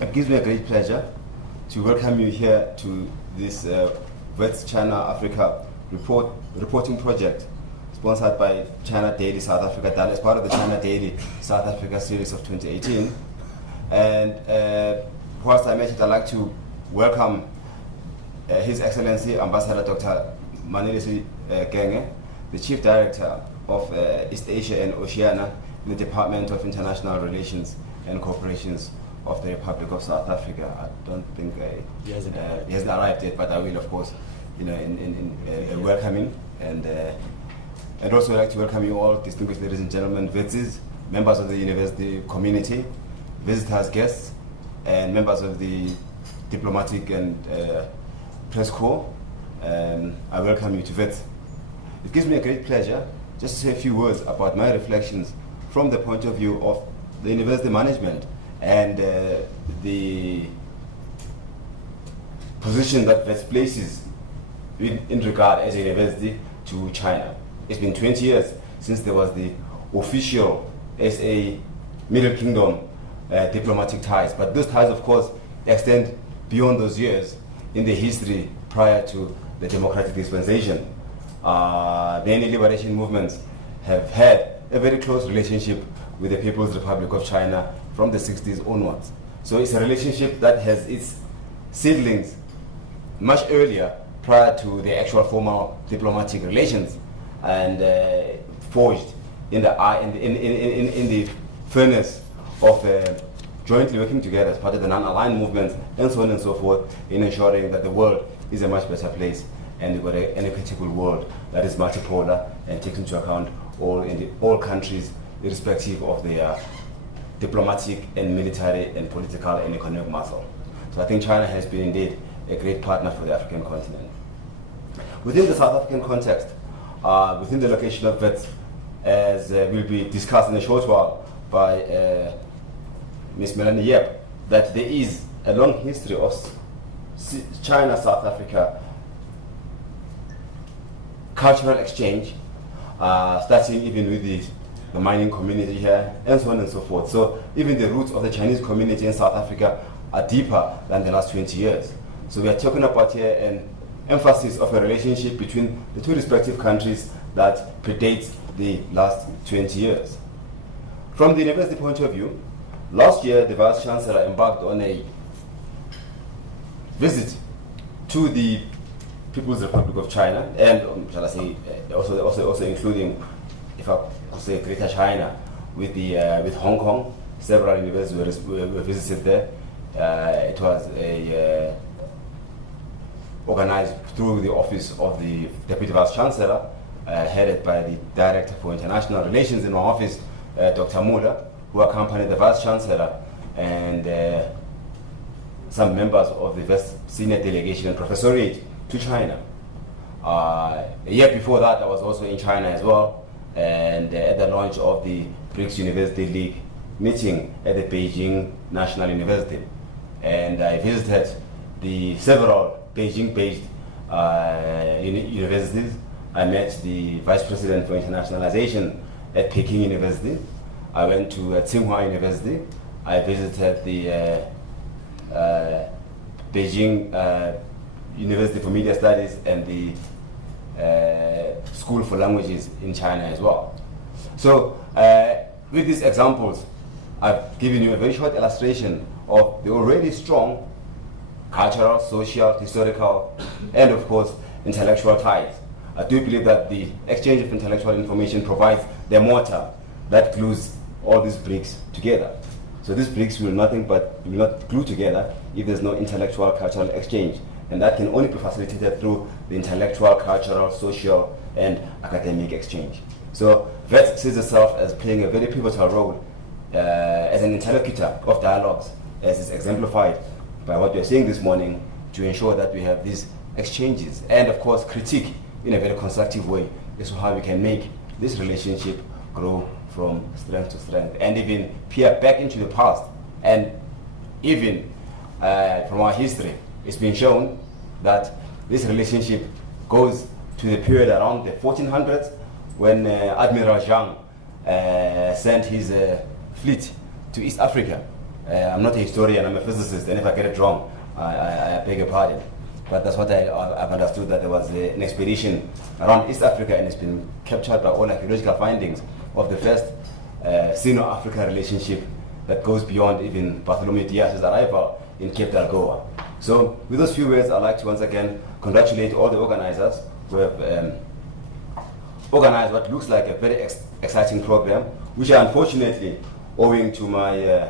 It gives me a great pleasure to welcome you here to this Wits China Africa reporting project sponsored by China Daily South Africa, done as part of the China Daily South Africa series of 2018. And whilst I mentioned, I'd like to welcome His Excellency Ambassador Dr. Manelisi Genge, the Chief Director of East Asia and Oceania in the Department of International Relations and Cooperations of the Republic of South Africa. I don't think he hasn't arrived yet, but I will, of course, in welcoming and also I'd like to welcome you all, distinguished ladies and gentlemen, Wits, members of the university community, visitors, guests, and members of the diplomatic and press corps. I welcome you to Wits. It gives me a great pleasure just to say a few words about my reflections from the point of view of the university management and the position that Wits places in regard as a university to China. It's been 20 years since there was the official SA Middle Kingdom diplomatic ties, but those ties, of course, extend beyond those years in the history prior to the democratic dispensation. Many liberation movements have had a very close relationship with the People's Republic of China from the 60s onwards. So it's a relationship that has its seedlings much earlier prior to the actual formal diplomatic relations, and forged in the furnace of jointly working together as part of the non-aligned movement and so on and so forth, in ensuring that the world is a much better place and we've got an equitable world that is multipolar and takes into account all countries irrespective of their diplomatic and military and political and economic muscle. So I think China has been indeed a great partner for the African continent. Within the South African context, within the location of Wits, as will be discussed in a short while by Ms. Melanie Yep, that there is a long history of China-South Africa cultural exchange, starting even with the mining community here, and so on and so forth. So even the roots of the Chinese community in South Africa are deeper than the last 20 years. So we are talking about here an emphasis of a relationship between the two respective countries that predates the last 20 years. From the university point of view, last year the Vice Chancellor embarked on a visit to the People's Republic of China, and shall I say, also including, if I could say, Greater China, with Hong Kong. Several universities were visited there. It was organized through the office of the Deputy Vice Chancellor, headed by the Director for International Relations in my office, Dr. Muller, who accompanied the Vice Chancellor and some members of the West Senior Delegation and Professorate to China. A year before that, I was also in China as well, and at the launch of the BRICS University League meeting at the Beijing National University. And I visited the several Beijing-based universities. I met the Vice President for Internationalization at Peking University. I went to Tsinghua University. I visited the Beijing University for Media Studies and the School for Languages in China as well. So with these examples, I've given you a very short illustration of the already strong cultural, social, historical, and of course, intellectual ties. I do believe that the exchange of intellectual information provides the mortar that glues all these bricks together. So these bricks will not glue together if there's no intellectual cultural exchange. And that can only be facilitated through the intellectual, cultural, social, and academic exchange. So Wits sees itself as playing a very pivotal role as an interlocutor of dialogues, as is exemplified by what we're seeing this morning, to ensure that we have these exchanges and, of course, critique in a very constructive way as to how we can make this relationship grow from strength to strength and even peer back into the past. And even from our history, it's been shown that this relationship goes to the period around the 1400s when Admiral Zhang sent his fleet to East Africa I'm not a historian, I'm a physicist, and if I get it wrong, I beg your pardon. But that's what I've understood, that there was an expedition around East Africa, and it's been captured by all archaeological findings of the first Sino-African relationship that goes beyond even Bartholomew Diaz's arrival in Cape Delgoa. So with those few words, I'd like to once again congratulate all the organizers who have organized what looks like a very exciting program, which I unfortunately, owing to my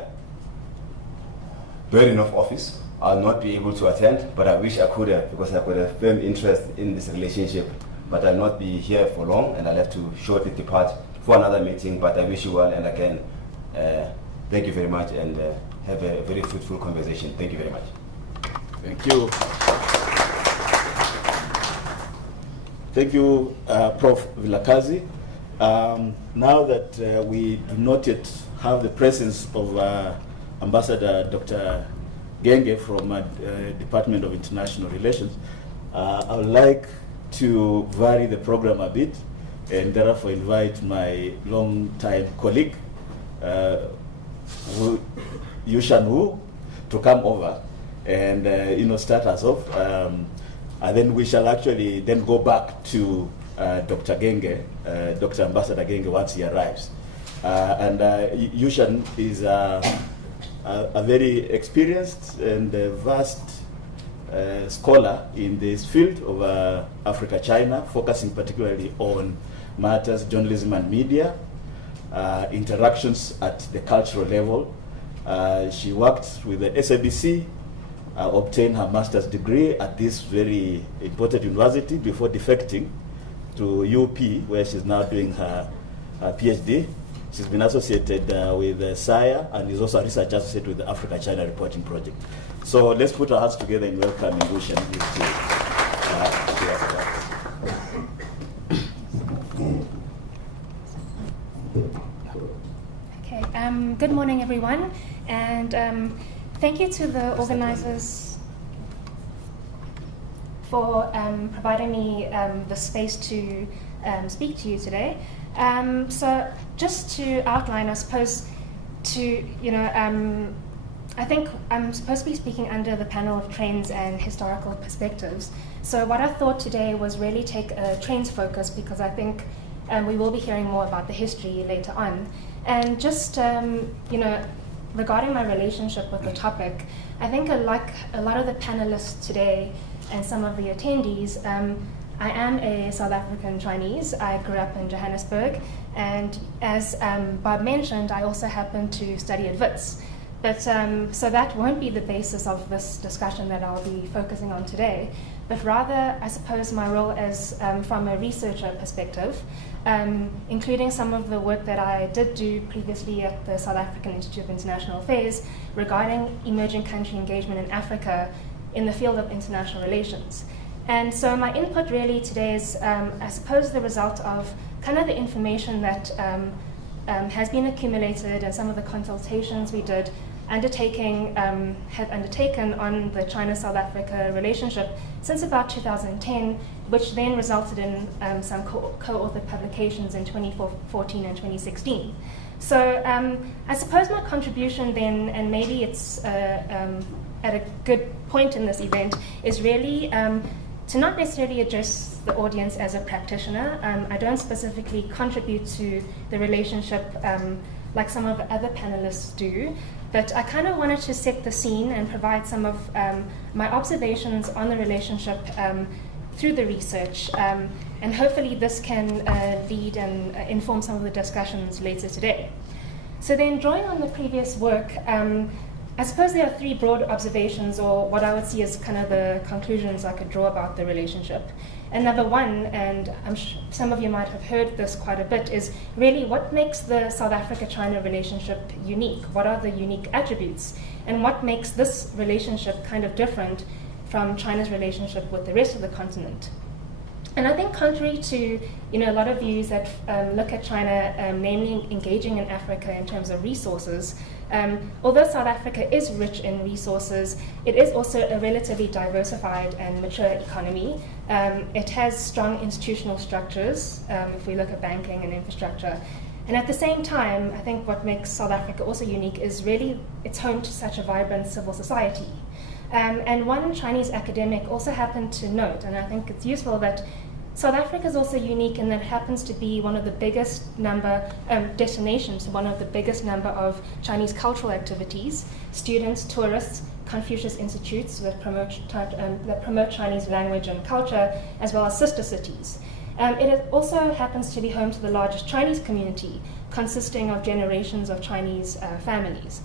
burden of office, I'll not be able to attend, but I wish I could have, because I've got a firm interest in this relationship. But I'll not be here for long, and I'll have to shortly depart for another meeting. But I wish you well, and again, thank you very much, and have a very fruitful conversation. Thank you very much. Thank you. Thank you, Prof. Vilakazi. Now that we do not yet have the presence of Ambassador Dr. Genge from Department of International Relations, I would like to vary the program a bit and therefore invite my long-time colleague, Yushan Wu, to come over and start us off. And then we shall actually then go back to Dr. Genge, Dr. Ambassador Genge, once he arrives. And Yushan is a very experienced and vast scholar in this field of Africa-China, focusing particularly on matters, journalism and media, interactions at the cultural level. She worked with the SABC, obtained her master's degree at this very important university before defecting to UP, where she's now doing her PhD. She's been associated with SIA and is also a research associate with the Africa-China Reporting Project. So let's put our hands together in welcoming Yushan Okay, good morning everyone, and thank you to the organizers for providing me the space to speak to you today. So just to outline, I suppose, I think I'm supposed to be speaking under the panel of trends and historical perspectives. So what I thought today was really take a trends focus, because I think we will be hearing more about the history later on. And just, regarding my relationship with the topic, I think like a lot of the panelists today and some of the attendees, I am a South African Chinese. I grew up in Johannesburg, and as Bob mentioned, I also happen to study at Wits. But so that won't be the basis of this discussion that I'll be focusing on today, but rather, I suppose, my role as from a researcher perspective, including some of the work that I did do previously at the South African Institute of International Affairs regarding emerging country engagement in Africa in the field of international relations. And so my input really today is, I suppose, the result of kind of the information that has been accumulated and some of the consultations we did have undertaken on the China-South Africa relationship since about 2010, which then resulted in some co-authored publications in 2014 and 2016. So I suppose my contribution then, and maybe it's at a good point in this event, is really to not necessarily address the audience as a practitioner. I don't specifically contribute to the relationship like some of the other panelists do, but I kind of wanted to set the scene and provide some of my observations on the relationship through the research, and hopefully this can lead and inform some of the discussions later today. So then, drawing on the previous work, I suppose there are three broad observations, or what I would see as kind of the conclusions I could draw about the relationship. And number one, and I'm sure some of you might have heard this quite a bit, is really what makes the South Africa-China relationship unique? What are the unique attributes? And what makes this relationship kind of different from China's relationship with the rest of the continent? And I think contrary to a lot of views that look at China namely engaging in Africa in terms of resources, although South Africa is rich in resources, it is also a relatively diversified and mature economy. It has strong institutional structures, if we look at banking and infrastructure. And at the same time, I think what makes South Africa also unique is really it's home to such a vibrant civil society. And one Chinese academic also happened to note, and I think it's useful, that South Africa is also unique in that it happens to be one of the biggest destinations, one of the biggest number of Chinese cultural activities, students, tourists, Confucius institutes that promote Chinese language and culture, as well as sister cities. It also happens to be home to the largest Chinese community, consisting of generations of Chinese families.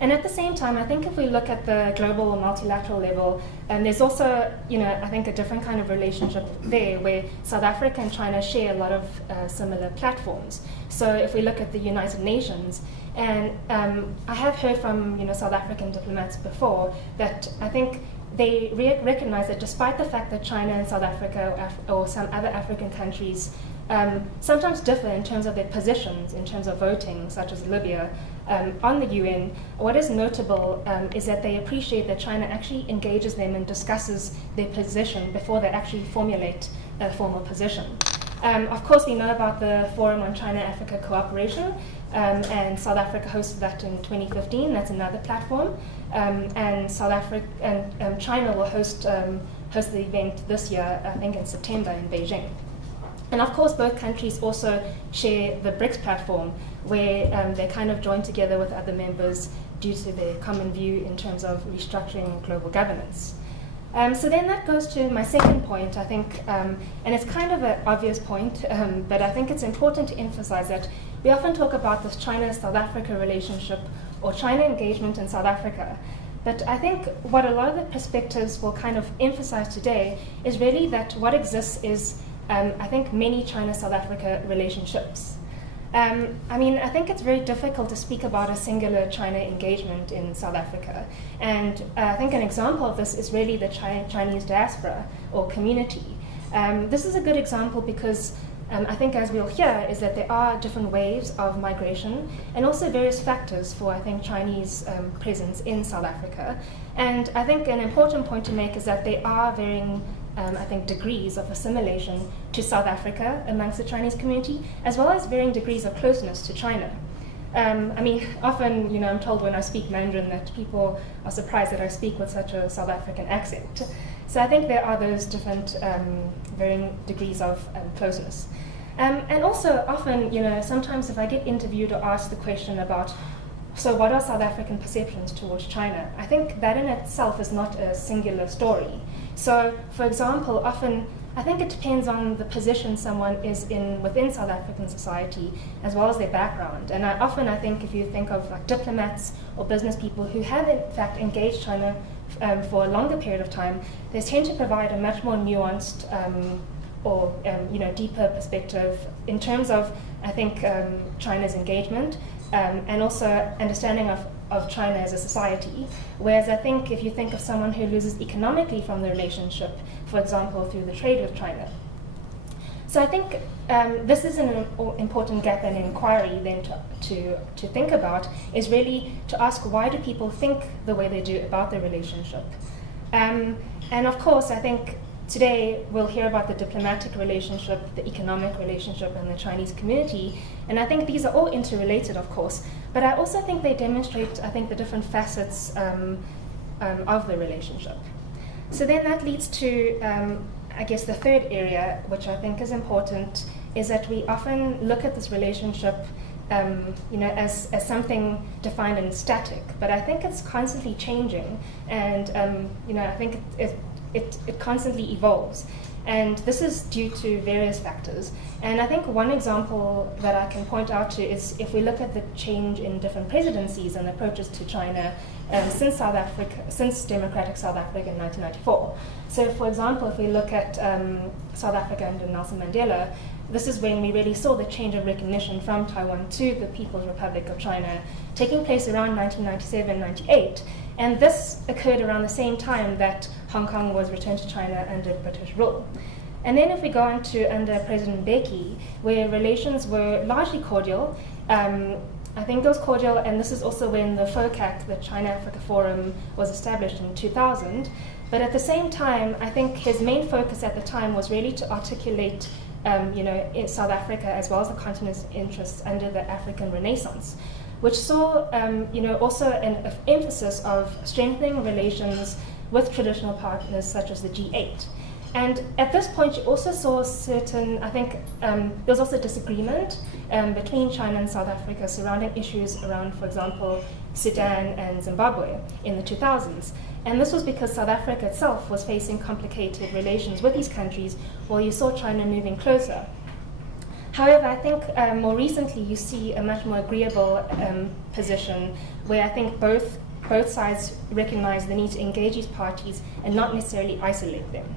And at the same time, I think if we look at the global multilateral level, there's also, I think a different kind of relationship there, where South Africa and China share a lot of similar platforms. So if we look at the United Nations, and I have heard from South African diplomats before that I think they recognize that despite the fact that China and South Africa or some other African countries sometimes differ in terms of their positions, in terms of voting, such as Libya, on the UN, what is notable is that they appreciate that China actually engages them and discusses their position before they actually formulate a formal position. Of course, we know about the Forum on China-Africa Cooperation, and South Africa hosted that in 2015. That's another platform. And South Africa and China will host the event this year, I think in September in Beijing. And of course, both countries also share the BRICS platform, where they kind of join together with other members due to their common view in terms of restructuring global governance. So then that goes to my second point, I think, and it's kind of an obvious point, but I think it's important to emphasize that we often talk about this China-South Africa relationship or China engagement in South Africa. But I think what a lot of the perspectives will kind of emphasize today is really that what exists is I think many China-South Africa relationships. I think it's very difficult to speak about a singular China engagement in South Africa. And I think an example of this is really the Chinese diaspora or community. This is a good example because I think, as we'll hear, is that there are different waves of migration and also various factors for, I think, Chinese presence in South Africa. And I think an important point to make is that there are varying degrees of assimilation to South Africa amongst the Chinese community, as well as varying degrees of closeness to China. Often, I'm told when I speak Mandarin that people are surprised that I speak with such a South African accent. So I think there are those different varying degrees of closeness. And also often, sometimes if I get interviewed or asked the question about, so what are South African perceptions towards China? I think that in itself is not a singular story. So, for example, often I think it depends on the position someone is in within South African society, as well as their background. And I think if you think of like diplomats or business people who have in fact engaged China for a longer period of time, they tend to provide a much more nuanced deeper perspective in terms of, I think, China's engagement and also understanding of China as a society. Whereas I think if you think of someone who loses economically from the relationship, for example, through the trade with China. So I think this is an important gap and inquiry then to think about, is really to ask, why do people think the way they do about the relationship? And of course, I think today we'll hear about the diplomatic relationship, the economic relationship, and the Chinese community. And I think these are all interrelated, of course. But I also think they demonstrate, I think, the different facets of the relationship. So then that leads to, the third area, which I think is important, is that we often look at this relationship as something defined and static. But I think it's constantly changing. And, I think it constantly evolves. And this is due to various factors. And I think one example that I can point out to is if we look at the change in different presidencies and approaches to China since democratic South Africa in 1994. So for example, if we look at South Africa under Nelson Mandela, this is when we really saw the change of recognition from Taiwan to the People's Republic of China taking place around 1997-98. And this occurred around the same time that Hong Kong was returned to China under British rule. And then if we go on to under President Mbeki, where relations were largely cordial, I think it was cordial, and this is also when the FOCAC, the China-Africa Forum, was established in 2000. But at the same time, I think his main focus at the time was really to articulate in South Africa as well as the continent's interests under the African Renaissance, which saw, also an emphasis of strengthening relations with traditional partners such as the G8. And at this point, you also saw certain, there was also disagreement between China and South Africa surrounding issues around, for example, Sudan and Zimbabwe in the 2000s. And this was because South Africa itself was facing complicated relations with these countries, while you saw China moving closer. However, I think more recently you see a much more agreeable position where I think both sides recognize the need to engage these parties and not necessarily isolate them.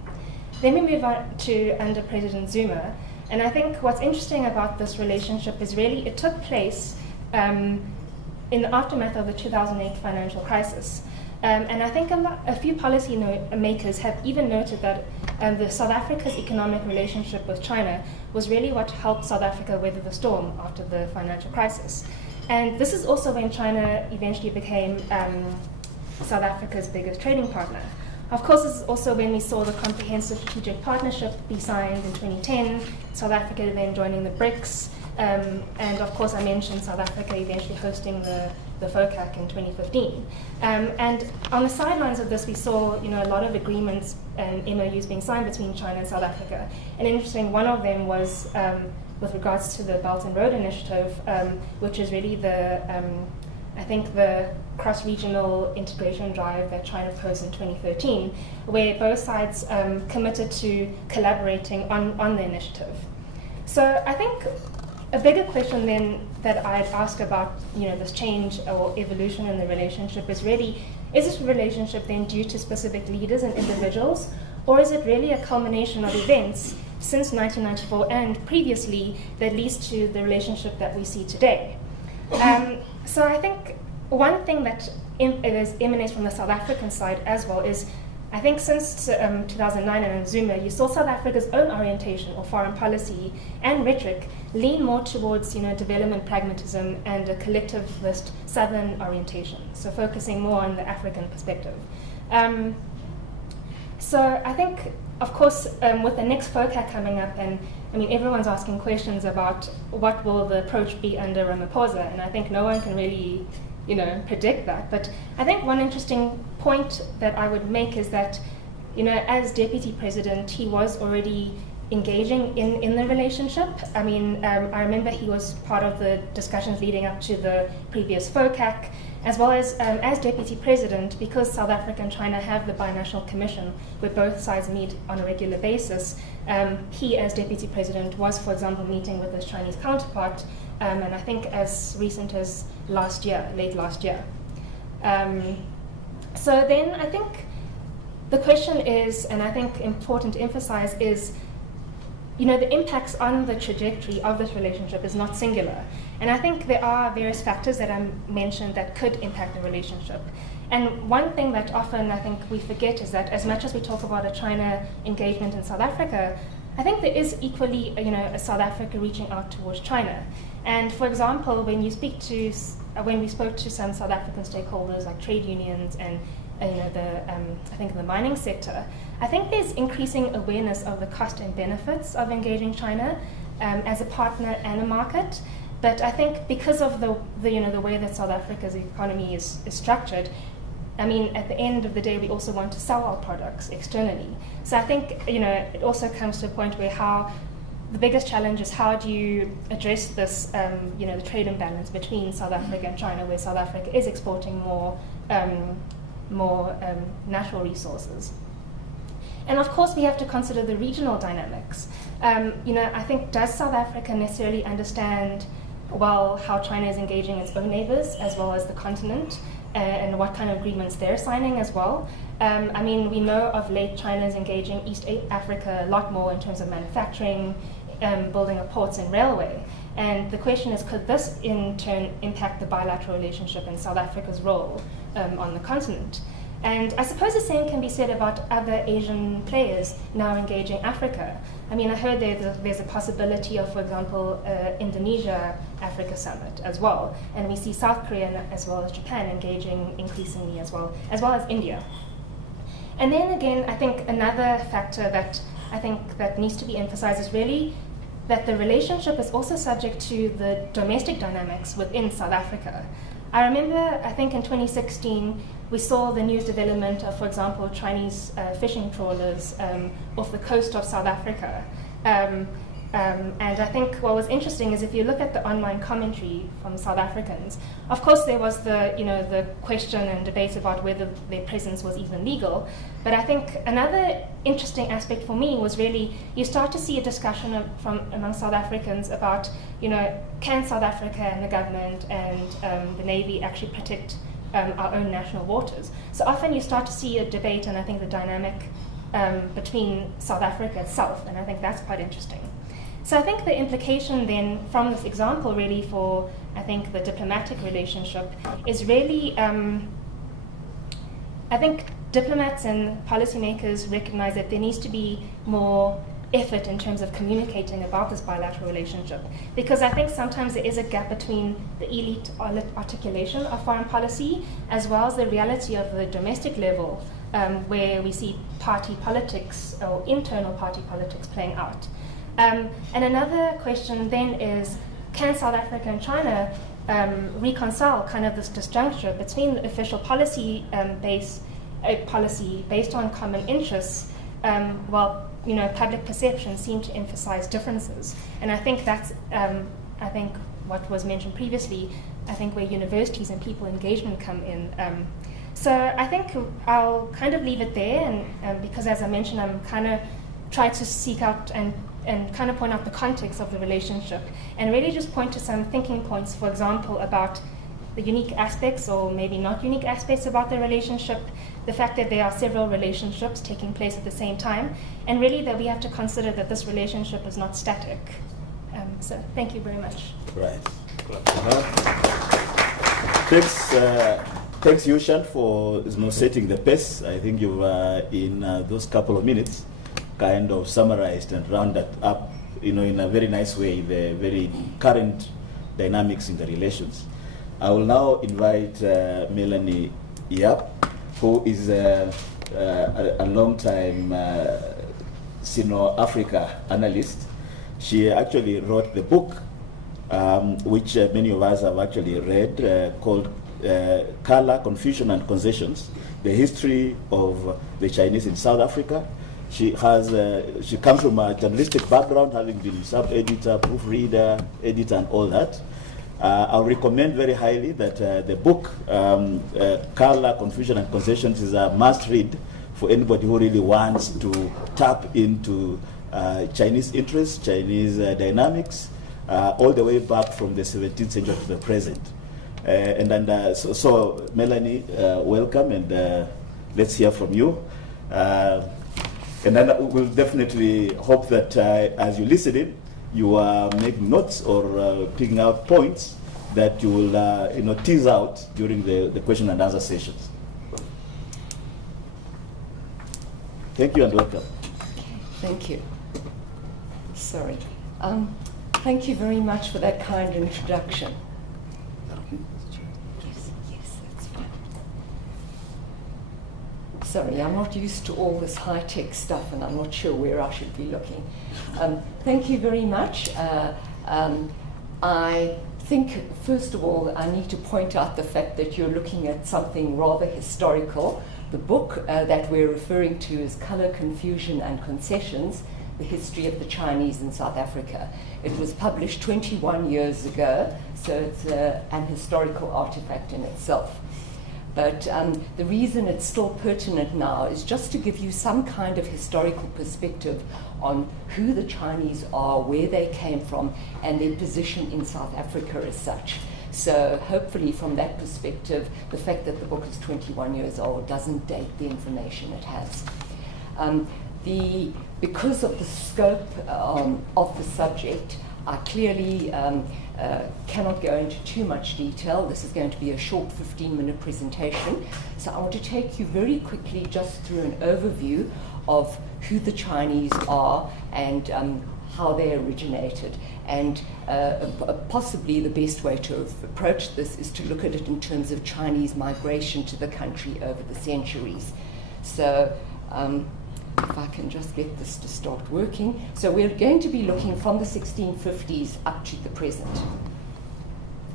Then we move on to under President Zuma, and I think what's interesting about this relationship is really it took place in the aftermath of the 2008 financial crisis. And I think a few policy makers have even noted that the South Africa's economic relationship with China was really what helped South Africa weather the storm after the financial crisis. And this is also when China eventually became South Africa's biggest trading partner. Of course, this is also when we saw the Comprehensive Strategic Partnership be signed in 2010, South Africa then joining the BRICS, and of course I mentioned South Africa eventually hosting the FOCAC in 2015. And on the sidelines of this, we saw a lot of agreements and MOUs being signed between China and South Africa. And interesting, one of them was with regards to the Belt and Road Initiative, which is really the cross-regional integration drive that China proposed in 2013, where both sides committed to collaborating on the initiative. So I think a bigger question then that I'd ask about this change or evolution in the relationship is really, is this relationship then due to specific leaders and individuals, or is it really a culmination of events since 1994 and previously that leads to the relationship that we see today? So I think one thing that emanates from the South African side as well is, I think since 2009 and Zuma, you saw South Africa's own orientation or foreign policy and rhetoric lean more towards development pragmatism and a collectivist Southern orientation, so focusing more on the African perspective. So I think, of course, with the next FOCAC coming up, and everyone's asking questions about what will the approach be under Ramaphosa, and I think no one can really predict that. But I think one interesting point that I would make is that, as deputy president, he was already engaging in the relationship. I remember he was part of the discussions leading up to the previous FOCAC, as well as deputy president, because South Africa and China have the binational commission where both sides meet on a regular basis. He, as deputy president, was, for example, meeting with his Chinese counterpart, and I think as recent as late last year. So then I think the question is, and I think important to emphasize, is the impacts on the trajectory of this relationship is not singular. And I think there are various factors that I mentioned that could impact the relationship. And one thing that often I think we forget is that as much as we talk about a China engagement in South Africa, I think there is equally a South Africa reaching out towards China. And for example, when we spoke to some South African stakeholders like trade unions and the mining sector, I think there's increasing awareness of the cost and benefits of engaging China as a partner and a market. But I think because of the way that South Africa's economy is structured, at the end of the day, we also want to sell our products externally. So I think it also comes to a point where the biggest challenge is how do you address this, the trade imbalance between South Africa and China, where South Africa is exporting more natural resources. And of course, we have to consider the regional dynamics. I think, does South Africa necessarily understand well how China is engaging its own neighbors as well as the continent, and what kind of agreements they're signing as well? We know of late China is engaging East Africa a lot more in terms of manufacturing, building of ports and railway. And the question is, could this in turn impact the bilateral relationship and South Africa's role on the continent? And I suppose the same can be said about other Asian players now engaging Africa. I heard there's a possibility of, for example, Indonesia-Africa summit as well. And we see South Korea as well as Japan engaging increasingly as well as India. And then again, I think another factor that I think that needs to be emphasized is really that the relationship is also subject to the domestic dynamics within South Africa. I remember, I think in 2016, we saw the news development of, for example, Chinese fishing trawlers off the coast of South Africa. And I think what was interesting is if you look at the online commentary from South Africans, of course there was the question and debate about whether their presence was even legal. But I think another interesting aspect for me was really you start to see a discussion among South Africans about, can South Africa and the government and the Navy actually protect our own national waters? So often you start to see a debate, and I think the dynamic between South Africa itself, and I think that's quite interesting. So I think the implication then from this example really for, I think, the diplomatic relationship is really, I think diplomats and policymakers recognize that there needs to be more effort in terms of communicating about this bilateral relationship. Because I think sometimes there is a gap between the elite articulation of foreign policy as well as the reality of the domestic level, where we see party politics or internal party politics playing out. And another question then is, can South Africa and China reconcile kind of this disjuncture between the official policy policy based on common interests, while public perception seem to emphasize differences. And I think that's I think what was mentioned previously, I think where universities and people engagement come in. So I think I'll kind of leave it there, and because as I mentioned, I'm kind of trying to seek out and kind of point out the context of the relationship and really just point to some thinking points, for example, about the unique aspects or maybe not unique aspects about the relationship, the fact that there are several relationships taking place at the same time, and really that we have to consider that this relationship is not static. So thank you very much. Right. Thanks, Yushan, for setting the pace. I think you've, in those couple of minutes, kind of summarized and rounded up, in a very nice way, the very current dynamics in the relations. I will now invite Melanie Yap, who is a long-time Sino-Africa analyst. She actually wrote the book, which many of us have actually read, called Color, Confusion and Concessions, the History of the Chinese in South Africa. She comes from a journalistic background, having been sub-editor, proofreader, editor, and all that. I recommend very highly that the book, Color, Confusion, and Concessions, is a must-read for anybody who really wants to tap into Chinese interests, Chinese dynamics, all the way back from the 17th century to the present. So Melanie, welcome, and let's hear from you. And then we'll definitely hope that as you listen in, you are making notes or picking out points that you will tease out during the question and answer sessions. Thank you and welcome. Thank you. Sorry. Thank you very much for that kind introduction. Yes, that's fine. Sorry, I'm not used to all this high-tech stuff, and I'm not sure where I should be looking. Thank you very much. I think, first of all, I need to point out the fact that you're looking at something rather historical. The book that we're referring to is Color, Confusion and Concessions, The History of the Chinese in South Africa. It was published 21 years ago, so it's an historical artifact in itself. But the reason it's still pertinent now is just to give you some kind of historical perspective on who the Chinese are, where they came from, and their position in South Africa as such. So hopefully from that perspective, the fact that the book is 21 years old doesn't date the information it has. Because of the scope of the subject, I clearly cannot go into too much detail. This is going to be a short 15-minute presentation. So I want to take you very quickly just through an overview of who the Chinese are and how they originated. And possibly the best way to approach this is to look at it in terms of Chinese migration to the country over the centuries. So If I can just get this to start working. So we're going to be looking from the 1650s up to the present.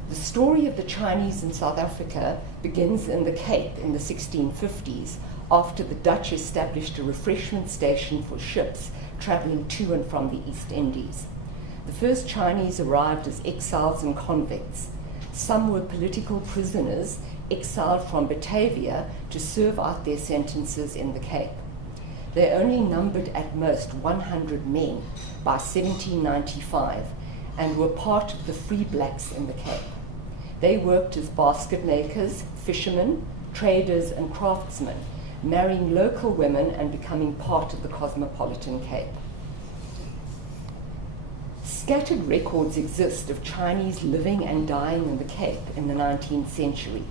The story of the Chinese in South Africa begins in the Cape in the 1650s, after the Dutch established a refreshment station for ships traveling to and from the East Indies. The first Chinese arrived as exiles and convicts. Some were political prisoners exiled from Batavia to serve out their sentences in the Cape. They only numbered at most 100 men by 1795 and were part of the free blacks in the Cape. They worked as basket makers, fishermen, traders, and craftsmen, marrying local women and becoming part of the cosmopolitan Cape. Scattered records exist of Chinese living and dying in the Cape in the 19th century.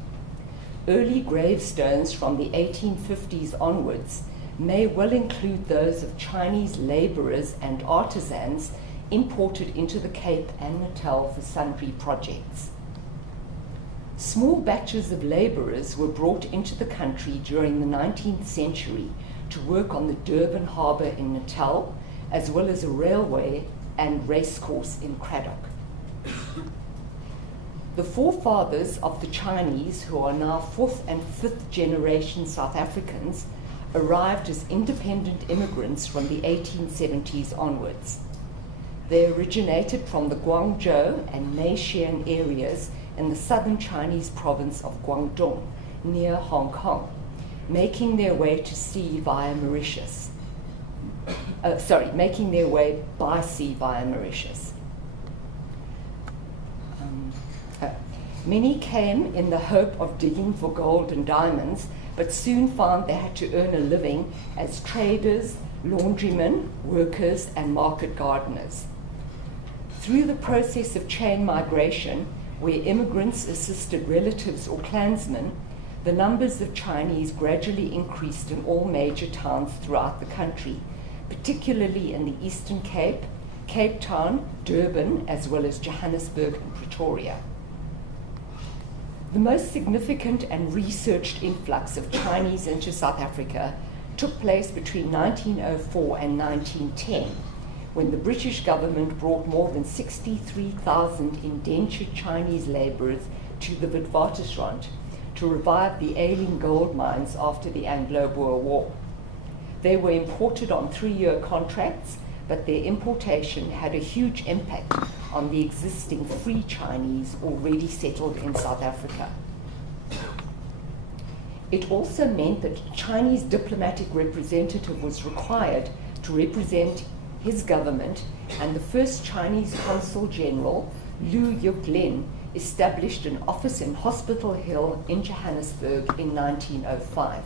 Early gravestones from the 1850s onwards may well include those of Chinese laborers and artisans imported into the Cape and Natal for sundry projects. Small batches of laborers were brought into the country during the 19th century to work on the Durban harbour in Natal, as well as a railway and racecourse in Craddock. The forefathers of the Chinese, who are now 4th and 5th generation South Africans, arrived as independent immigrants from the 1870s onwards. They originated from the Guangzhou and Meixian areas in the southern Chinese province of Guangdong, near Hong Kong, making their way to sea via Mauritius. Making their way by sea via Mauritius. Many came in the hope of digging for gold and diamonds, but soon found they had to earn a living as traders, laundrymen, workers, and market gardeners. Through the process of chain migration, where immigrants assisted relatives or clansmen, the numbers of Chinese gradually increased in all major towns throughout the country, particularly in the Eastern Cape, Cape Town, Durban, as well as Johannesburg and Pretoria. The most significant and researched influx of Chinese into South Africa took place between 1904 and 1910, when the British government brought more than 63,000 indentured Chinese labourers to the Witwatersrand to revive the ailing gold mines after the Anglo-Boer War. They were imported on 3-year contracts, but their importation had a huge impact on the existing free Chinese already settled in South Africa. It also meant that a Chinese diplomatic representative was required to represent his government, and the first Chinese consul general, Liu Yuk-lin, established an office in Hospital Hill in Johannesburg in 1905.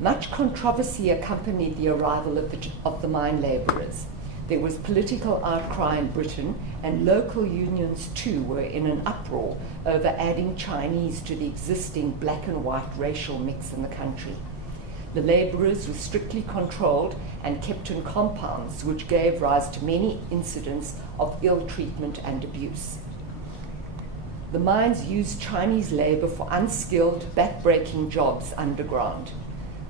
Much controversy accompanied the arrival of the mine labourers. There was political outcry in Britain, and local unions too were in an uproar over adding Chinese to the existing black and white racial mix in the country. The labourers were strictly controlled and kept in compounds, which gave rise to many incidents of ill treatment and abuse. The mines used Chinese labour for unskilled, back-breaking jobs underground.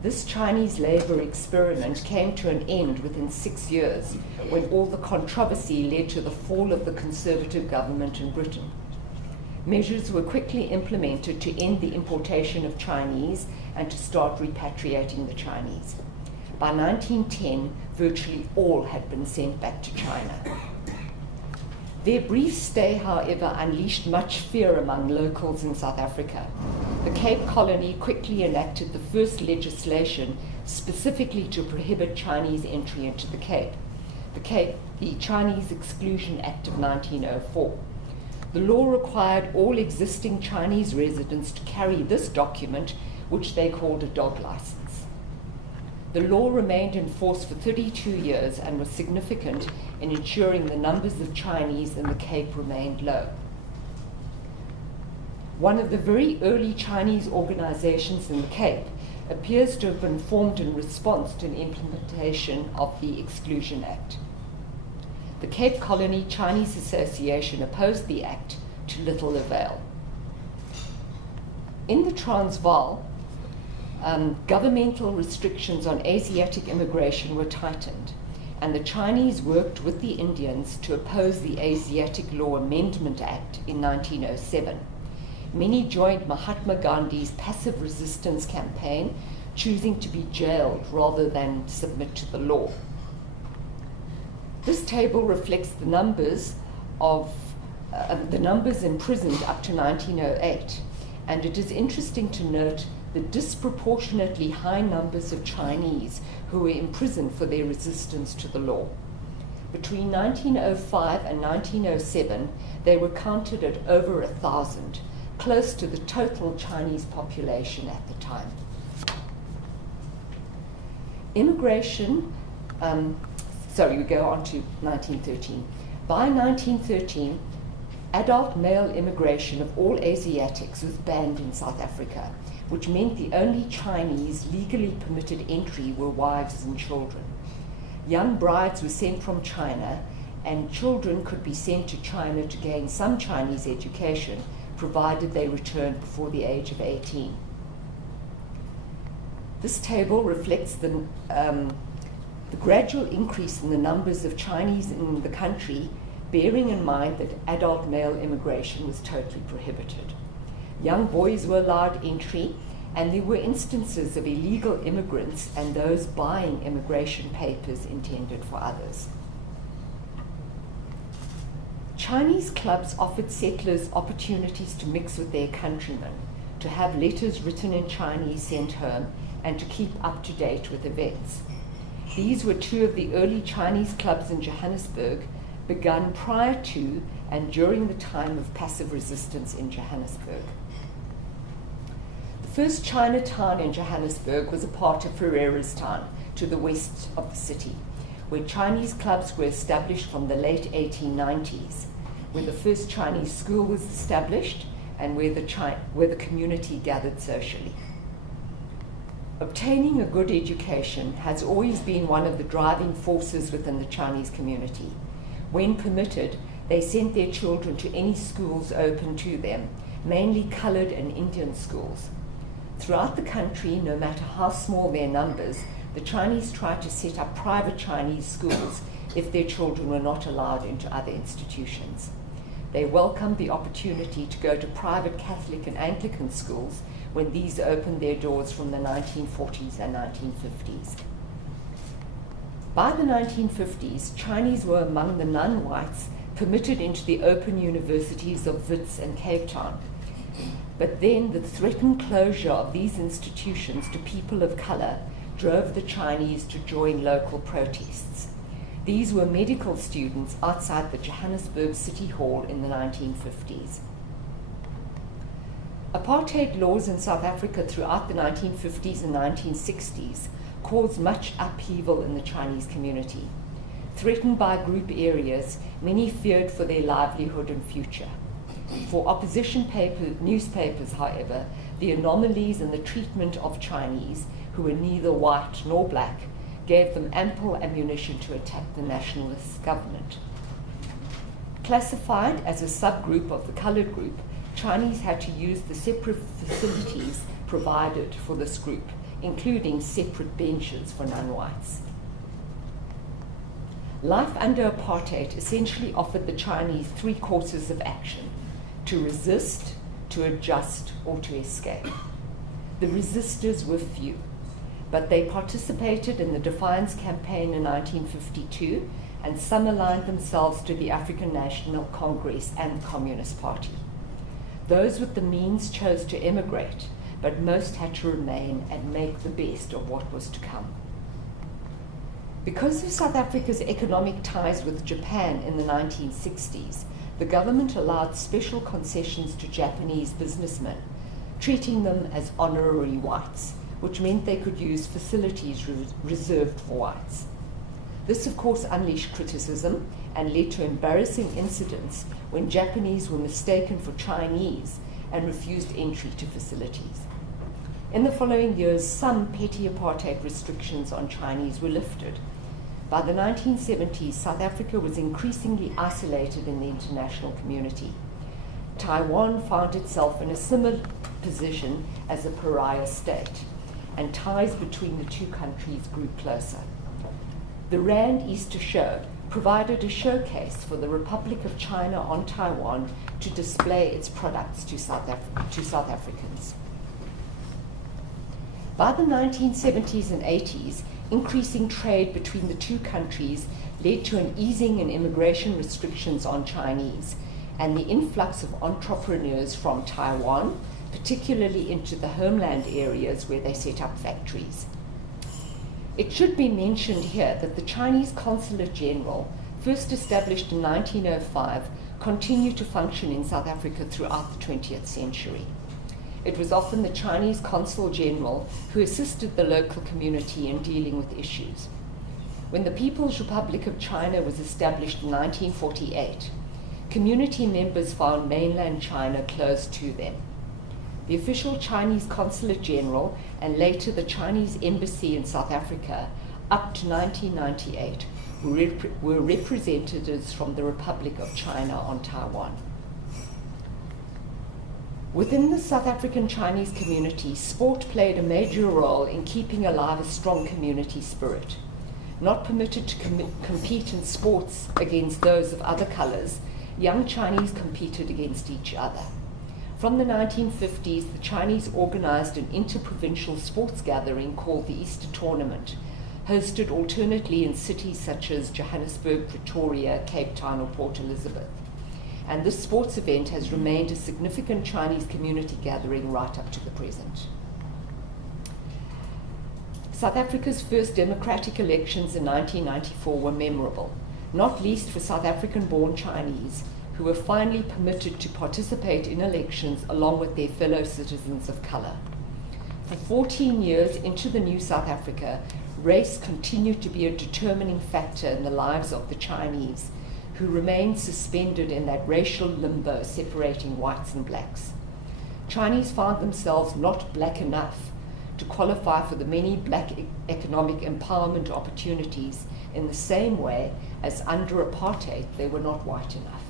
This Chinese labour experiment came to an end within 6 years, when all the controversy led to the fall of the Conservative government in Britain. Measures were quickly implemented to end the importation of Chinese and to start repatriating the Chinese. By 1910, virtually all had been sent back to China. Their brief stay, however, unleashed much fear among locals in South Africa. The Cape Colony quickly enacted the first legislation specifically to prohibit Chinese entry into the Cape, the Chinese Exclusion Act of 1904. The law required all existing Chinese residents to carry this document, which they called a dog license. The law remained in force for 32 years and was significant in ensuring the numbers of Chinese in the Cape remained low. One of the very early Chinese organizations in the Cape appears to have been formed in response to an implementation of the Exclusion Act. The Cape Colony Chinese Association opposed the act to little avail. In the Transvaal, governmental restrictions on Asiatic immigration were tightened, and the Chinese worked with the Indians to oppose the Asiatic Law Amendment Act in 1907. Many joined Mahatma Gandhi's passive resistance campaign, choosing to be jailed rather than submit to the law. This table reflects the numbers imprisoned up to 1908, and it is interesting to note the disproportionately high numbers of Chinese who were imprisoned for their resistance to the law. Between 1905 and 1907, they were counted at over 1,000, close to the total Chinese population at the time. Immigration, we go on to 1913. By 1913, adult male immigration of all Asiatics was banned in South Africa, which meant the only Chinese legally permitted entry were wives and children. Young brides were sent from China, and children could be sent to China to gain some Chinese education, provided they returned before the age of 18. This table reflects the gradual increase in the numbers of Chinese in the country, bearing in mind that adult male immigration was totally prohibited. Young boys were allowed entry, and there were instances of illegal immigrants and those buying immigration papers intended for others. Chinese clubs offered settlers opportunities to mix with their countrymen, to have letters written in Chinese sent home, and to keep up to date with events. These were two of the early Chinese clubs in Johannesburg, begun prior to and during the time of passive resistance in Johannesburg. The first Chinatown in Johannesburg was a part of Ferreirastown, to the west of the city, where Chinese clubs were established from the late 1890s, where the first Chinese school was established and where the community gathered socially. Obtaining a good education has always been one of the driving forces within the Chinese community. When permitted, they sent their children to any schools open to them, mainly colored and Indian schools. Throughout the country, no matter how small their numbers, the Chinese tried to set up private Chinese schools if their children were not allowed into other institutions. They welcomed the opportunity to go to private Catholic and Anglican schools when these opened their doors from the 1940s and 1950s. By the 1950s, Chinese were among the non-whites permitted into the open universities of Wits and Cape Town. But then the threatened closure of these institutions to people of color drove the Chinese to join local protests. These were medical students outside the Johannesburg City Hall in the 1950s. Apartheid laws in South Africa throughout the 1950s and 1960s caused much upheaval in the Chinese community. Threatened by group areas, many feared for their livelihood and future. For opposition newspapers, however, the anomalies in the treatment of Chinese, who were neither white nor black, gave them ample ammunition to attack the nationalist government. Classified as a subgroup of the colored group, Chinese had to use the separate facilities provided for this group, including separate benches for non-whites. Life under apartheid essentially offered the Chinese three courses of action: to resist, to adjust, or to escape. The resistors were few, but they participated in the Defiance Campaign in 1952, and some aligned themselves to the African National Congress and the Communist Party. Those with the means chose to emigrate, but most had to remain and make the best of what was to come. Because of South Africa's economic ties with Japan in the 1960s, the government allowed special concessions to Japanese businessmen, treating them as honorary whites, which meant they could use facilities reserved for whites. This, of course, unleashed criticism and led to embarrassing incidents when Japanese were mistaken for Chinese and refused entry to facilities. In the following years, some petty apartheid restrictions on Chinese were lifted. By the 1970s, South Africa was increasingly isolated in the international community. Taiwan found itself in a similar position as a pariah state, and ties between the two countries grew closer. The Rand Easter Show provided a showcase for the Republic of China on Taiwan to display its products to South Africans. By the 1970s and 80s, increasing trade between the two countries led to an easing in immigration restrictions on Chinese and the influx of entrepreneurs from Taiwan, particularly into the homeland areas where they set up factories. It should be mentioned here that the Chinese Consulate General, first established in 1905, continued to function in South Africa throughout the 20th century. It was often the Chinese Consul General who assisted the local community in dealing with issues. When the People's Republic of China was established in 1948, community members found mainland China closed to them. The official Chinese Consulate General and later the Chinese Embassy in South Africa, up to 1998, were representatives from the Republic of China on Taiwan. Within the South African Chinese community, sport played a major role in keeping alive a strong community spirit. Not permitted to compete in sports against those of other colors, young Chinese competed against each other. From the 1950s, the Chinese organized an interprovincial sports gathering called the Easter Tournament, hosted alternately in cities such as Johannesburg, Pretoria, Cape Town, or Port Elizabeth. And this sports event has remained a significant Chinese community gathering right up to the present. South Africa's first democratic elections in 1994 were memorable, not least for South African-born Chinese, who were finally permitted to participate in elections along with their fellow citizens of color. For 14 years into the new South Africa, race continued to be a determining factor in the lives of the Chinese, who remained suspended in that racial limbo separating whites and blacks. Chinese found themselves not black enough to qualify for the many black economic empowerment opportunities in the same way as under apartheid they were not white enough.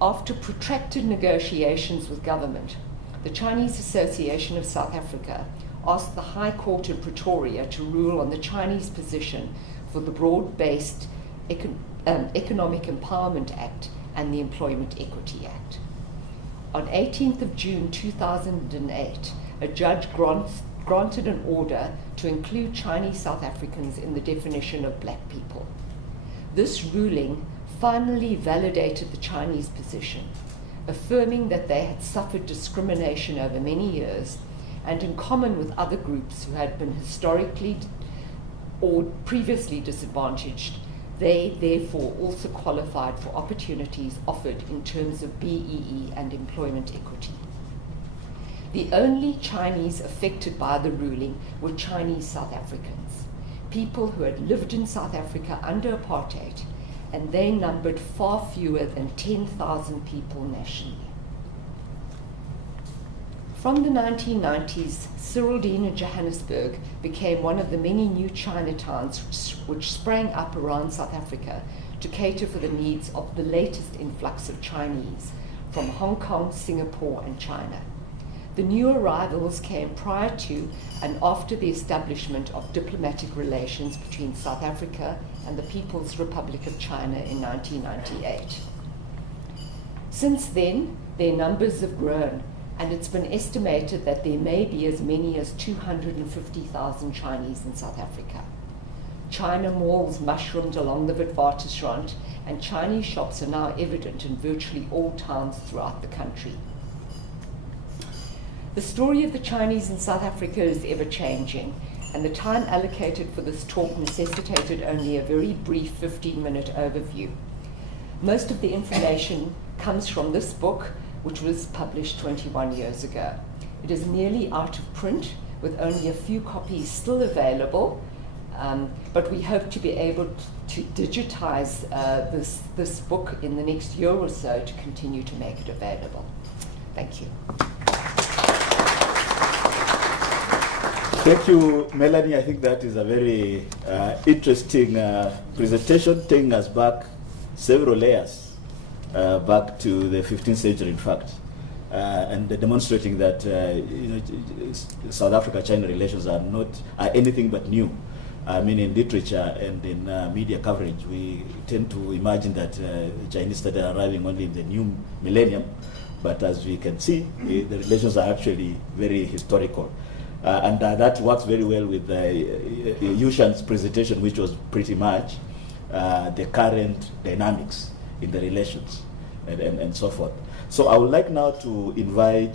After protracted negotiations with government, the Chinese Association of South Africa asked the High Court in Pretoria to rule on the Chinese position for the broad-based Economic Empowerment Act and the Employment Equity Act. On 18th of June 2008, a judge granted an order to include Chinese South Africans in the definition of black people. This ruling finally validated the Chinese position, affirming that they had suffered discrimination over many years, and in common with other groups who had been historically or previously disadvantaged, they therefore also qualified for opportunities offered in terms of BEE and employment equity. The only Chinese affected by the ruling were Chinese South Africans, people who had lived in South Africa under apartheid, and they numbered far fewer than 10,000 people nationally. From the 1990s, Cyrildene in Johannesburg became one of the many new Chinatowns which sprang up around South Africa to cater for the needs of the latest influx of Chinese from Hong Kong, Singapore, and China. The new arrivals came prior to and after the establishment of diplomatic relations between South Africa and the People's Republic of China in 1998. Since then, their numbers have grown, and it's been estimated that there may be as many as 250,000 Chinese in South Africa. China malls mushroomed along the Witwatersrand, and Chinese shops are now evident in virtually all towns throughout the country. The story of the Chinese in South Africa is ever-changing, and the time allocated for this talk necessitated only a very brief 15-minute overview. Most of the information comes from this book, which was published 21 years ago. It is nearly out of print, with only a few copies still available, but we hope to be able to digitize this book in the next year or so to continue to make it available. Thank you. Thank you, Melanie. I think that is a very interesting presentation, taking us back several layers, back to the 15th century, in fact. and demonstrating that South Africa-China relations are anything but new. I mean, in literature and in media coverage, we tend to imagine that the Chinese started arriving only in the new millennium, but as we can see, the relations are actually very historical. And that works very well with Yushan's presentation, which was pretty much the current dynamics in the relations and so forth. So I would like now to invite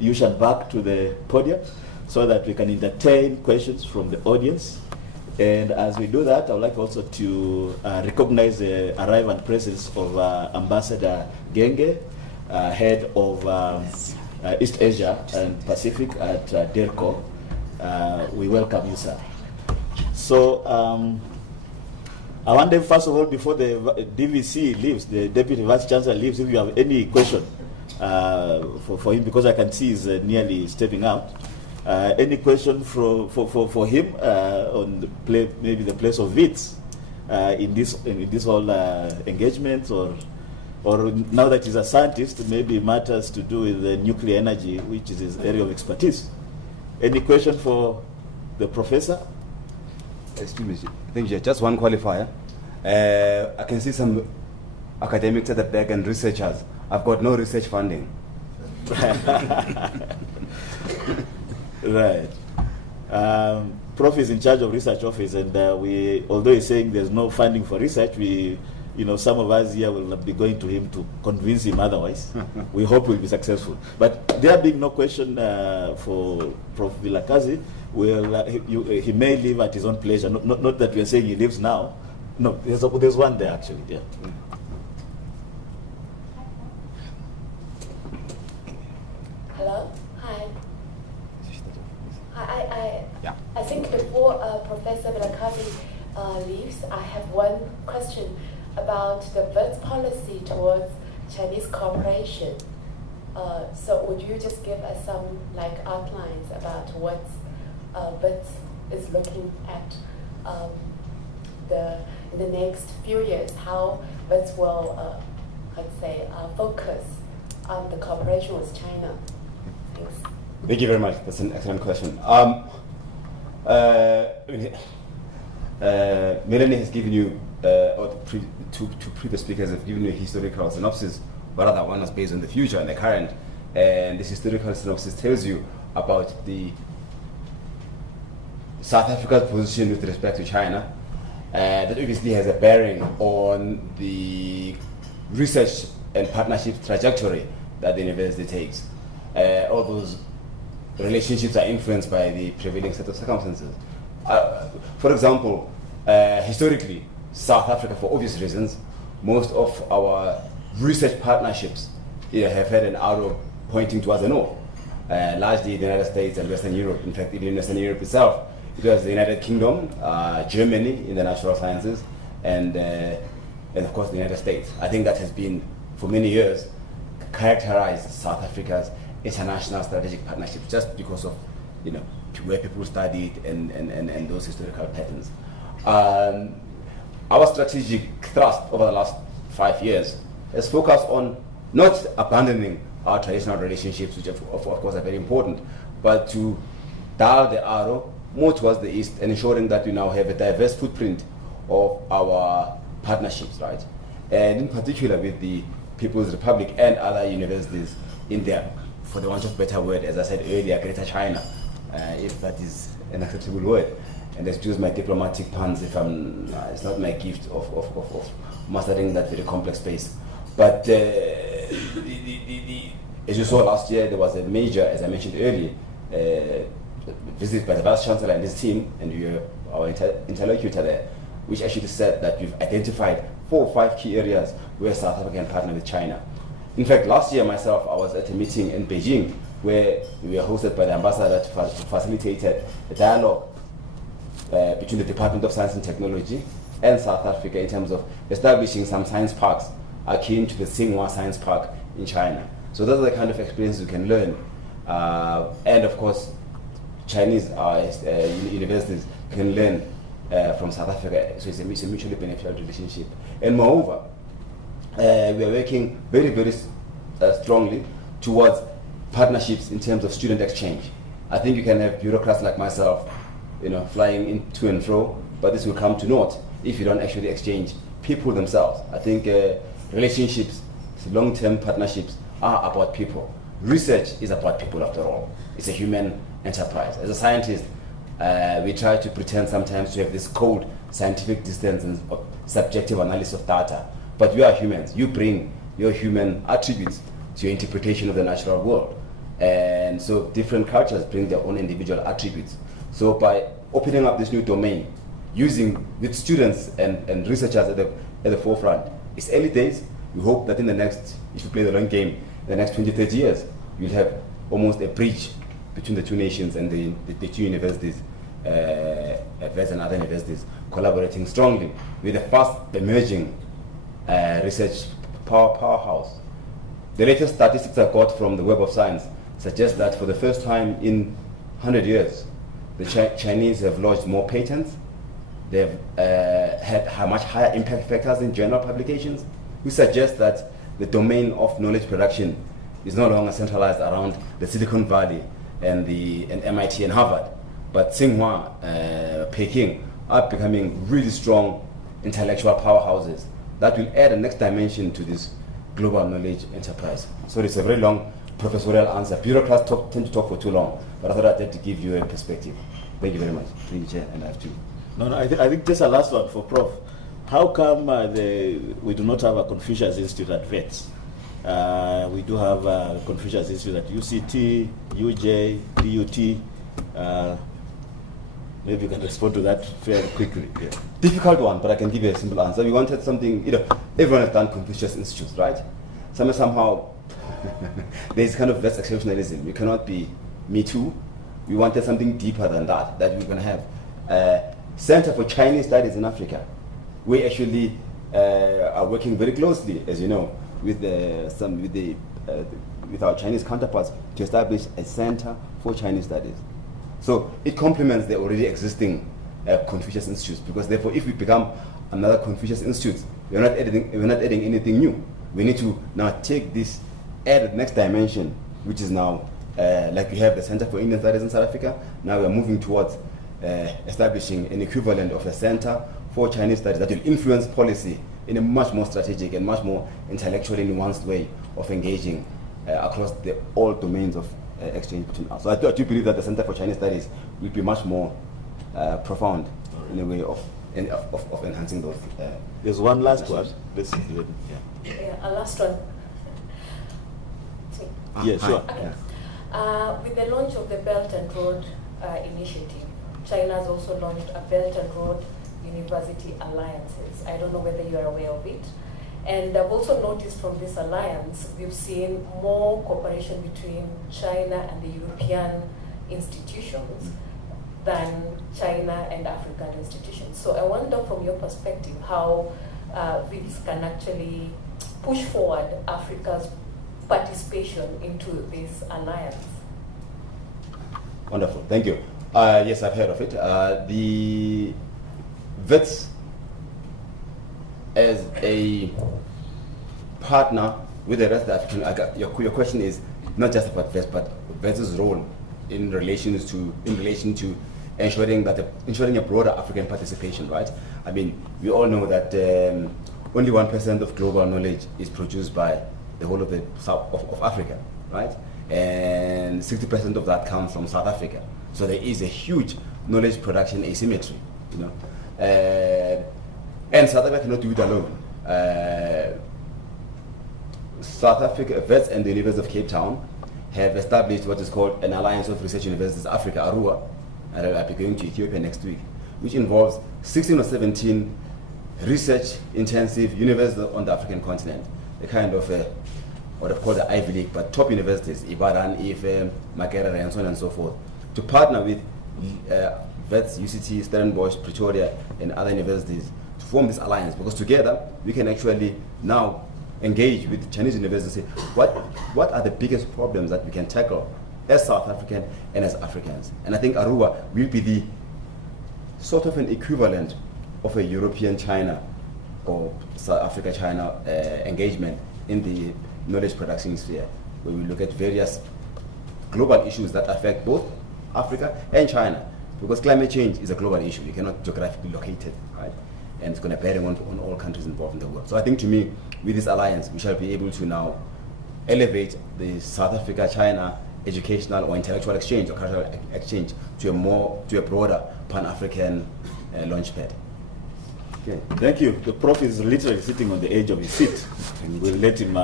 Yushan back to the podium so that we can entertain questions from the audience. And as we do that, I would like also to recognize the arrival and presence of Ambassador Genge, head of East Asia and Pacific at DERCO. We welcome you, sir. So I wonder, first of all, before the DVC leaves, the Deputy Vice Chancellor leaves, if you have any question for him, because I can see he's nearly stepping out. Any question for him on maybe the place of Wits in this whole engagement, or now that he's a scientist, maybe matters to do with nuclear energy, which is his area of expertise. Any question for the professor? Excuse me, thank you. Just one qualifier. I can see some academics at the back and researchers. I've got no research funding. Right. Prof is in charge of research office, and although he's saying there's no funding for research, some of us here will be going to him to convince him otherwise. We hope we'll be successful. But there being no question for Prof Vilakazi, he may leave at his own pleasure. Not that we are saying he leaves now. No, there's one there actually. Yeah. Hello. Hi. I think before Professor Vilakazi leaves, I have one question about the Wits policy towards Chinese cooperation. So would you just give us some outlines about what Wits is looking at in the next few years, how Wits will, focus on the cooperation with China? Thanks. Thank you very much. That's an excellent question. Melanie has given you, or two previous speakers have given you a historical synopsis, but other one was based on the future and the current. And this historical synopsis tells you about the South Africa's position with respect to China. That obviously has a bearing on the research and partnership trajectory that the university takes. All those relationships are influenced by the prevailing set of circumstances. For example, historically, South Africa, for obvious reasons, most of our research partnerships have had an arrow pointing towards the north. Largely the United States and Western Europe. In fact, in Western Europe itself, it was the United Kingdom, Germany in the natural sciences, and of course the United States. I think that has been, for many years, characterized South Africa's international strategic partnerships, just because of where people studied and those historical patterns. Our strategic thrust over the last 5 years has focused on not abandoning our traditional relationships, which of course are very important, but to dial the arrow more towards the east and ensuring that we now have a diverse footprint of our partnerships, right? And in particular with the People's Republic and other universities in there, for the want of a better word, as I said earlier, Greater China, if that is an acceptable word. And excuse my diplomatic puns if it's not my gift of mastering that very complex space. But as you saw last year, there was a major, as I mentioned earlier, visit by the Vice Chancellor and his team, and you are our interlocutor there, which actually said that we've identified 4 or 5 key areas where South Africa can partner with China. In fact, last year myself, I was at a meeting in Beijing where we were hosted by the ambassador that facilitated a dialogue between the Department of Science and Technology and South Africa in terms of establishing some science parks akin to the Tsinghua Science Park in China. So those are the kind of experiences you can learn. And of course, Chinese universities can learn from South Africa. So it's a mutually beneficial relationship. And moreover, we are working very, very strongly towards partnerships in terms of student exchange. I think you can have bureaucrats like myself, flying in to and fro, but this will come to naught if you don't actually exchange people themselves. I think relationships, long-term partnerships are about people. Research is about people after all. It's a human enterprise. As a scientist, we try to pretend sometimes to have this cold scientific distance and subjective analysis of data, but we are humans. You bring your human attributes to your interpretation of the natural world. And so different cultures bring their own individual attributes. So by opening up this new domain, using with students and researchers at the forefront, it's early days. We hope that in the next, if you play the long game, in the next 20, 30 years, you'll have almost a bridge between the two nations and the two universities, Wits and other universities, collaborating strongly with the fast emerging research powerhouse. The latest statistics I got from the Web of Science suggest that for the first time in 100 years, the Chinese have launched more patents. They've had much higher impact factors in journal publications, which suggest that the domain of knowledge production is no longer centralized around the Silicon Valley and MIT and Harvard, but Tsinghua, Peking are becoming really strong intellectual powerhouses that will add a next dimension to this global knowledge enterprise. So it's a very long professorial answer. Bureaucrats tend to talk for too long, but I thought I'd have to give you a perspective. Thank you very much. Thank you, Chair, and I have to. No, I think just a last one for Prof. How come we do not have a Confucius Institute at Wits? We do have a Confucius Institute at UCT, UJ, DUT. Maybe you can respond to that fairly quickly. Yeah. Difficult one, but I can give you a simple answer. We wanted something, everyone has done Confucius Institutes, right? Somehow, there's kind of West exceptionalism. You cannot be me too. We wanted something deeper than that we're going to have. Center for Chinese Studies in Africa. We actually are working very closely, as you know, with our Chinese counterparts to establish a Center for Chinese Studies. So it complements the already existing Confucius Institutes, because therefore if we become another Confucius Institute, we're not adding anything new. We need to now take this added next dimension, which is now like we have the Center for Indian Studies in South Africa. Now we're moving towards establishing an equivalent of a Center for Chinese Studies that will influence policy in a much more strategic and much more intellectually nuanced way of engaging across all domains of exchange between us. So I do believe that the Center for Chinese Studies will be much more profound in a way of enhancing those. There's one last one. A last one. Yeah, sure. Okay. With the launch of the Belt and Road Initiative, China has also launched a Belt and Road University Alliances. I don't know whether you are aware of it. And I've also noticed from this alliance, we've seen more cooperation between China and the European institutions than China and African institutions. So I wonder from your perspective how Wits can actually push forward Africa's participation into this alliance. Wonderful, thank you. Yes, I've heard of it. The Wits as a partner with the rest of the African, your question is not just about Wits, but Wits' role in relation to ensuring a broader African participation, right? I mean, we all know that only 1% of global knowledge is produced by the whole of the South of Africa, right? And 60% of that comes from South Africa. So there is a huge knowledge production asymmetry, and South Africa cannot do it alone. South Africa, Wits and the University of Cape Town have established what is called an Alliance of Research Universities Africa, ARUA, and I'll be going to Ethiopia next week, which involves 16 or 17 research-intensive universities on the African continent, the kind of what I call the Ivy League, but top universities, Ibadan, EFM, Makerere, and so on and so forth, to partner with Wits, UCT, Stellenbosch, Pretoria, and other universities to form this alliance, because together we can actually now engage with Chinese universities and say, what are the biggest problems that we can tackle as South African and as Africans? And I think ARUA will be the sort of an equivalent of a European-China or South Africa-China engagement in the knowledge production sphere. where we look at various global issues that affect both Africa and China, because climate change is a global issue. You cannot geographically locate it, right? And it's going to bear on all countries involved in the world. So I think, to me, with this alliance, we shall be able to now elevate the South Africa-China educational or intellectual exchange or cultural exchange to a broader Pan-African launchpad. Okay, thank you. The Prof is literally sitting on the edge of his seat. We'll let him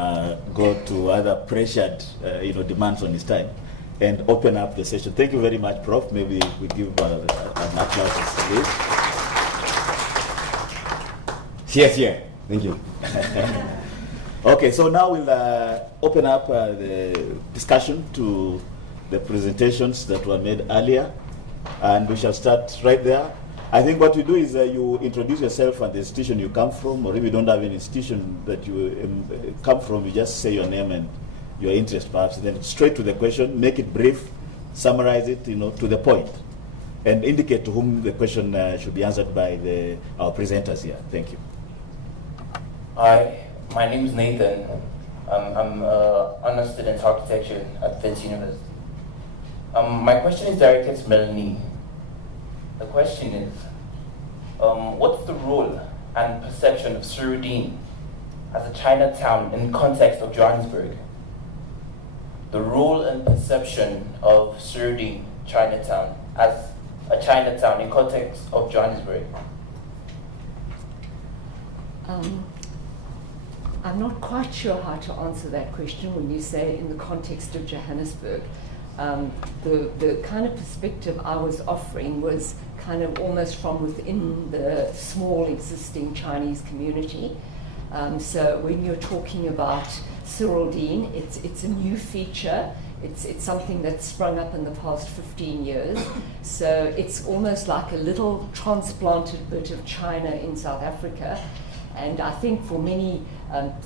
go to other pressured, demands on his time, and open up the session. Thank you very much, Prof. Maybe we give an applause, please. Yes. Thank you. Okay, so now we'll open up the discussion to the presentations that were made earlier, and we shall start right there. I think what we do is you introduce yourself and the institution you come from, or if you don't have any institution that you come from, you just say your name and your interest perhaps, and then straight to the question, make it brief, summarize it, to the point, and indicate to whom the question should be answered by our presenters here. Thank you. Hi, my name is Nathan. I'm honor student architecture at Wits University. My question is directed to Melanie. The question is, what's the role and perception of Surudin as a Chinatown in context of Johannesburg? The role and perception of Surudin, Chinatown, as a Chinatown in context of Johannesburg. I'm not quite sure how to answer that question when you say in the context of Johannesburg. The kind of perspective I was offering was kind of almost from within the small existing Chinese community. So when you're talking about Surudin, it's a new feature. It's something that's sprung up in the past 15 years. So it's almost like a little transplanted bit of China in South Africa. And I think for many,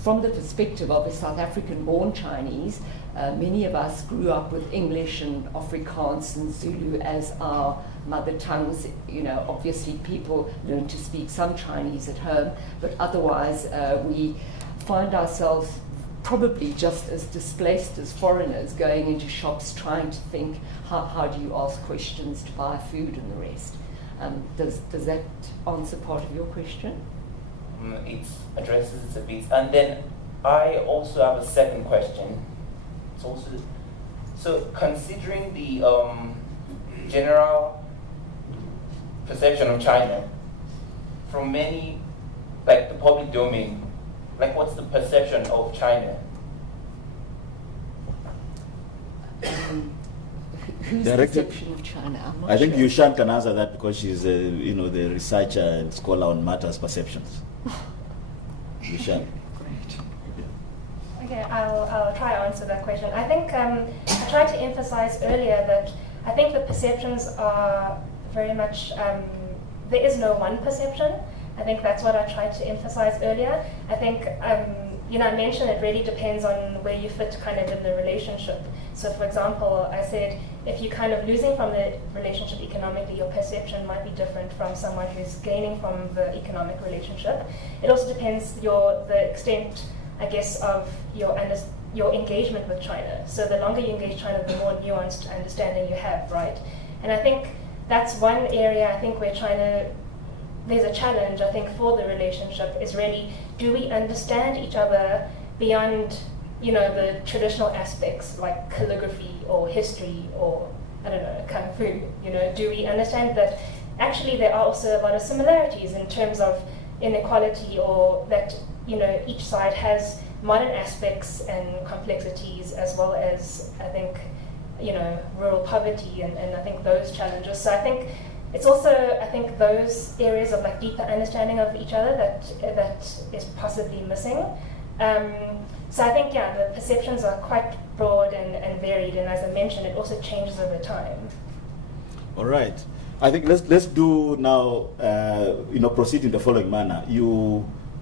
from the perspective of a South African-born Chinese, many of us grew up with English and Afrikaans and Zulu as our mother tongues. Obviously people learn to speak some Chinese at home, but otherwise we find ourselves probably just as displaced as foreigners going into shops trying to think, how do you ask questions to buy food and the rest. Does that answer part of your question? It addresses it a bit. And then I also have a second question. It's also, so considering the general perception of China from many, like the public domain, like what's the perception of China? Whose perception of China? I'm not I think sure. Yushan can answer that because she's the researcher and scholar on matters perceptions. Yushan. Okay, I'll try to answer that question. I think I tried to emphasize earlier that I think the perceptions are very much, there is no one perception. I think that's what I tried to emphasize earlier. I think, I mentioned it really depends on where you fit kind of in the relationship. So for example, I said, if you're kind of losing from the relationship economically, your perception might be different from someone who's gaining from the economic relationship. It also depends the extent, I guess, of your engagement with China. So the longer you engage China, the more nuanced understanding you have, right? And I think that's one area, I think, where China, there's a challenge, I think, for the relationship is really, do we understand each other beyond, the traditional aspects like calligraphy or history or, I don't know, kung fu? Do we understand that actually there are also a lot of similarities in terms of inequality, or that, each side has modern aspects and complexities, as well as, I think, rural poverty and I think those challenges. So I think it's also, I think, those areas of like deeper understanding of each other that is possibly missing. So I think, the perceptions are quite broad and varied, and as I mentioned, it also changes over time. All right. I think let's do now, proceed in the following manner.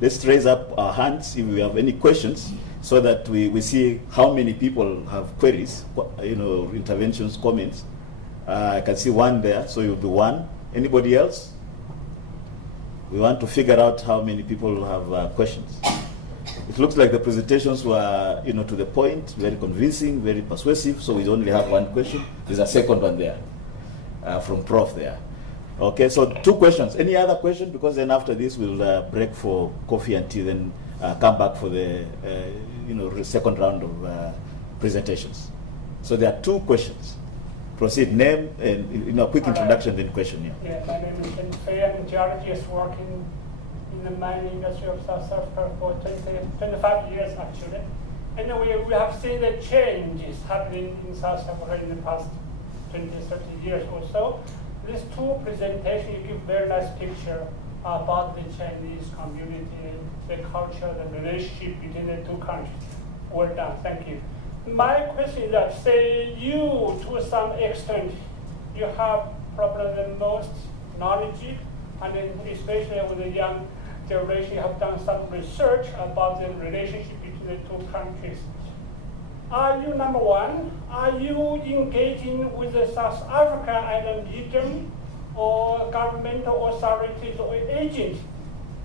Let's raise up our hands if we have any questions, so that we see how many people have queries, interventions, comments. I can see one there, so you'll do one. Anybody else? We want to figure out how many people have questions. It looks like the presentations were, to the point, very convincing, very persuasive. So we only have one question. There's a second one there from Prof there. Okay, so 2 questions. Any other question? Because then after this we'll break for coffee and tea, then come back for the second round of presentations. So there are 2 questions. Proceed. Name and a quick introduction, then question. Yeah, my name is Ben Fay. I'm a geologist working in the mining industry of South Africa for 25 years actually. And we have seen the changes happening in South Africa in the past 20, 30 years or so. These 2 presentations, you give very nice picture about the Chinese community, the culture, the relationship between the 2 countries. Well done, thank you. My question is that, say you, to some extent, you have probably the most knowledge, and then especially with the young generation, you have done some research about the relationship between the 2 countries. Are you, number one, are you engaging with the South Africa either medium or governmental authorities or agents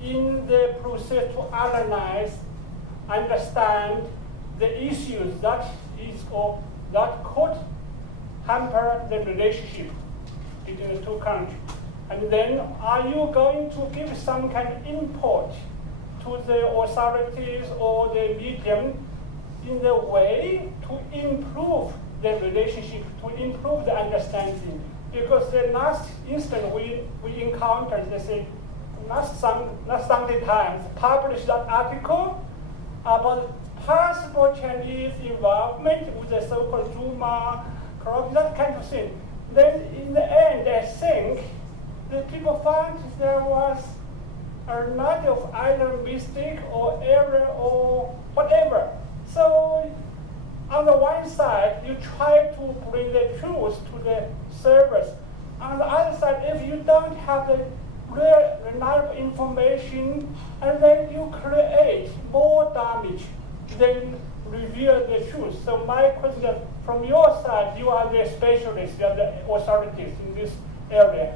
in the process to analyze, understand the issues that could hamper the relationship between the 2 countries? And then are you going to give some kind of input to the authorities or the medium in the way to improve the relationship, to improve the understanding? Because the last instant we encountered, they say, last Sunday Times published that article about possible Chinese involvement with the so-called Zuma corruption, that kind of thing. Then in the end, I think the people found there was a lot of either mistake or error or whatever. So on the one side, you try to bring the truth to the service. On the other side, if you don't have the real reliable information, and then you create more damage than reveal the truth. So my question is, from your side, you are the specialists, you are the authorities in this area.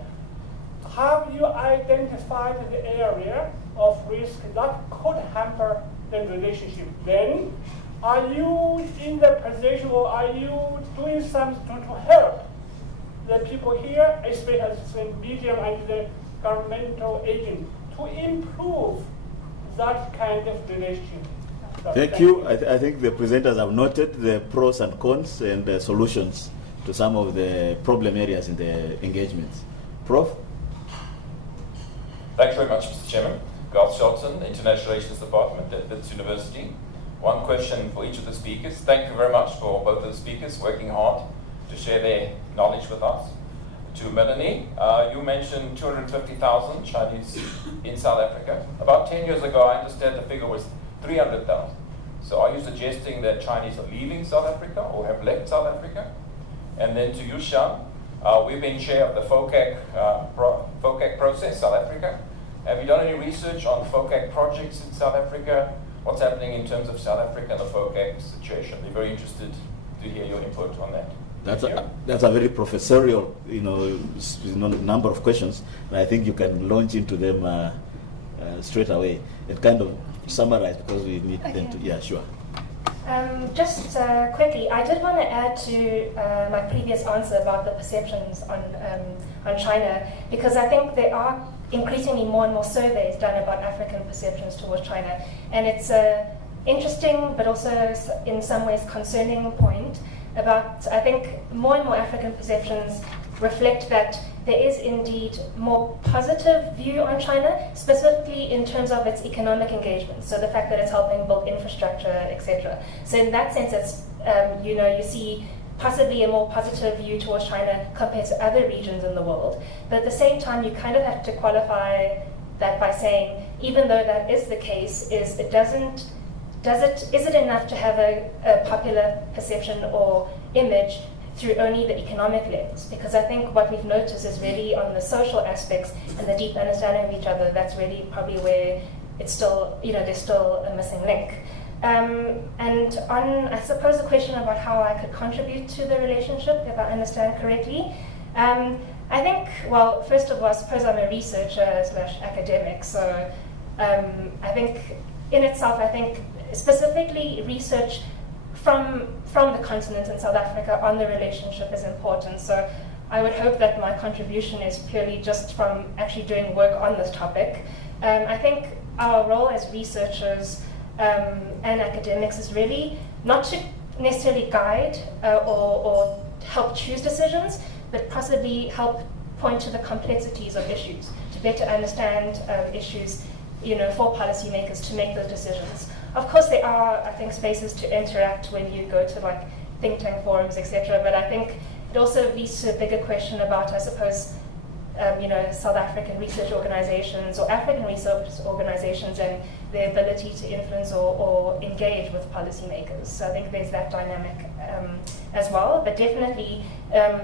Have you identified the area of risk that could hamper the relationship? Then, are you in the position, or are you doing something to help the people here, especially the medium and the governmental agent, to improve that kind of relationship? So Thank you. I think the presenters have noted the pros and cons and the solutions to some of the problem areas in the engagements. Prof? Thanks very much, Mr. Chairman. Garth Shelton, International Relations Department at Wits University. One question for each of the speakers. Thank you very much for both of the speakers working hard to share their knowledge with us. To Melanie, you mentioned 250,000 Chinese in South Africa. About 10 years ago, I understand the figure was 300,000. So are you suggesting that Chinese are leaving South Africa or have left South Africa? And then to Yushan, we've been chair of the FOCAC process, South Africa. Have you done any research on FOCAC projects in South Africa? What's happening in terms of South Africa and the FOCAC situation? We're very interested to hear your input on that. That's a very professorial, number of questions. And I think you can launch into them straight away and kind of summarize, because we need them to. Yeah, sure. Just quickly, I did want to add to my previous answer about the perceptions on China, because I think there are increasingly more and more surveys done about African perceptions towards China, and it's an interesting but also in some ways concerning point about, I think, more and more African perceptions reflect that there is indeed more positive view on China, specifically in terms of its economic engagement. So the fact that it's helping build infrastructure, etc. So in that sense, it's you see possibly a more positive view towards China compared to other regions in the world. But at the same time, you kind of have to qualify that by saying, even though that is the case, is it enough to have a popular perception or image through only the economic lens? Because I think what we've noticed is really on the social aspects and the deep understanding of each other, that's really probably where it's still, there's still a missing link. And on, I suppose, the question about how I could contribute to the relationship, if I understand correctly, I think, well, first of all, I suppose I'm a researcher / academic, so I think in itself, I think, specifically research from the continent in South Africa on the relationship is important. So I would hope that my contribution is purely just from actually doing work on this topic. I think our role as researchers and academics is really not to necessarily guide or help choose decisions, but possibly help point to the complexities of issues, to better understand issues, for policymakers to make those decisions. Of course, there are, I think, spaces to interact when you go to like think tank forums, etc. But I think it also leads to a bigger question about, I suppose, South African research organizations or African research organizations and their ability to influence or engage with policymakers. So I think there's that dynamic as well. But definitely,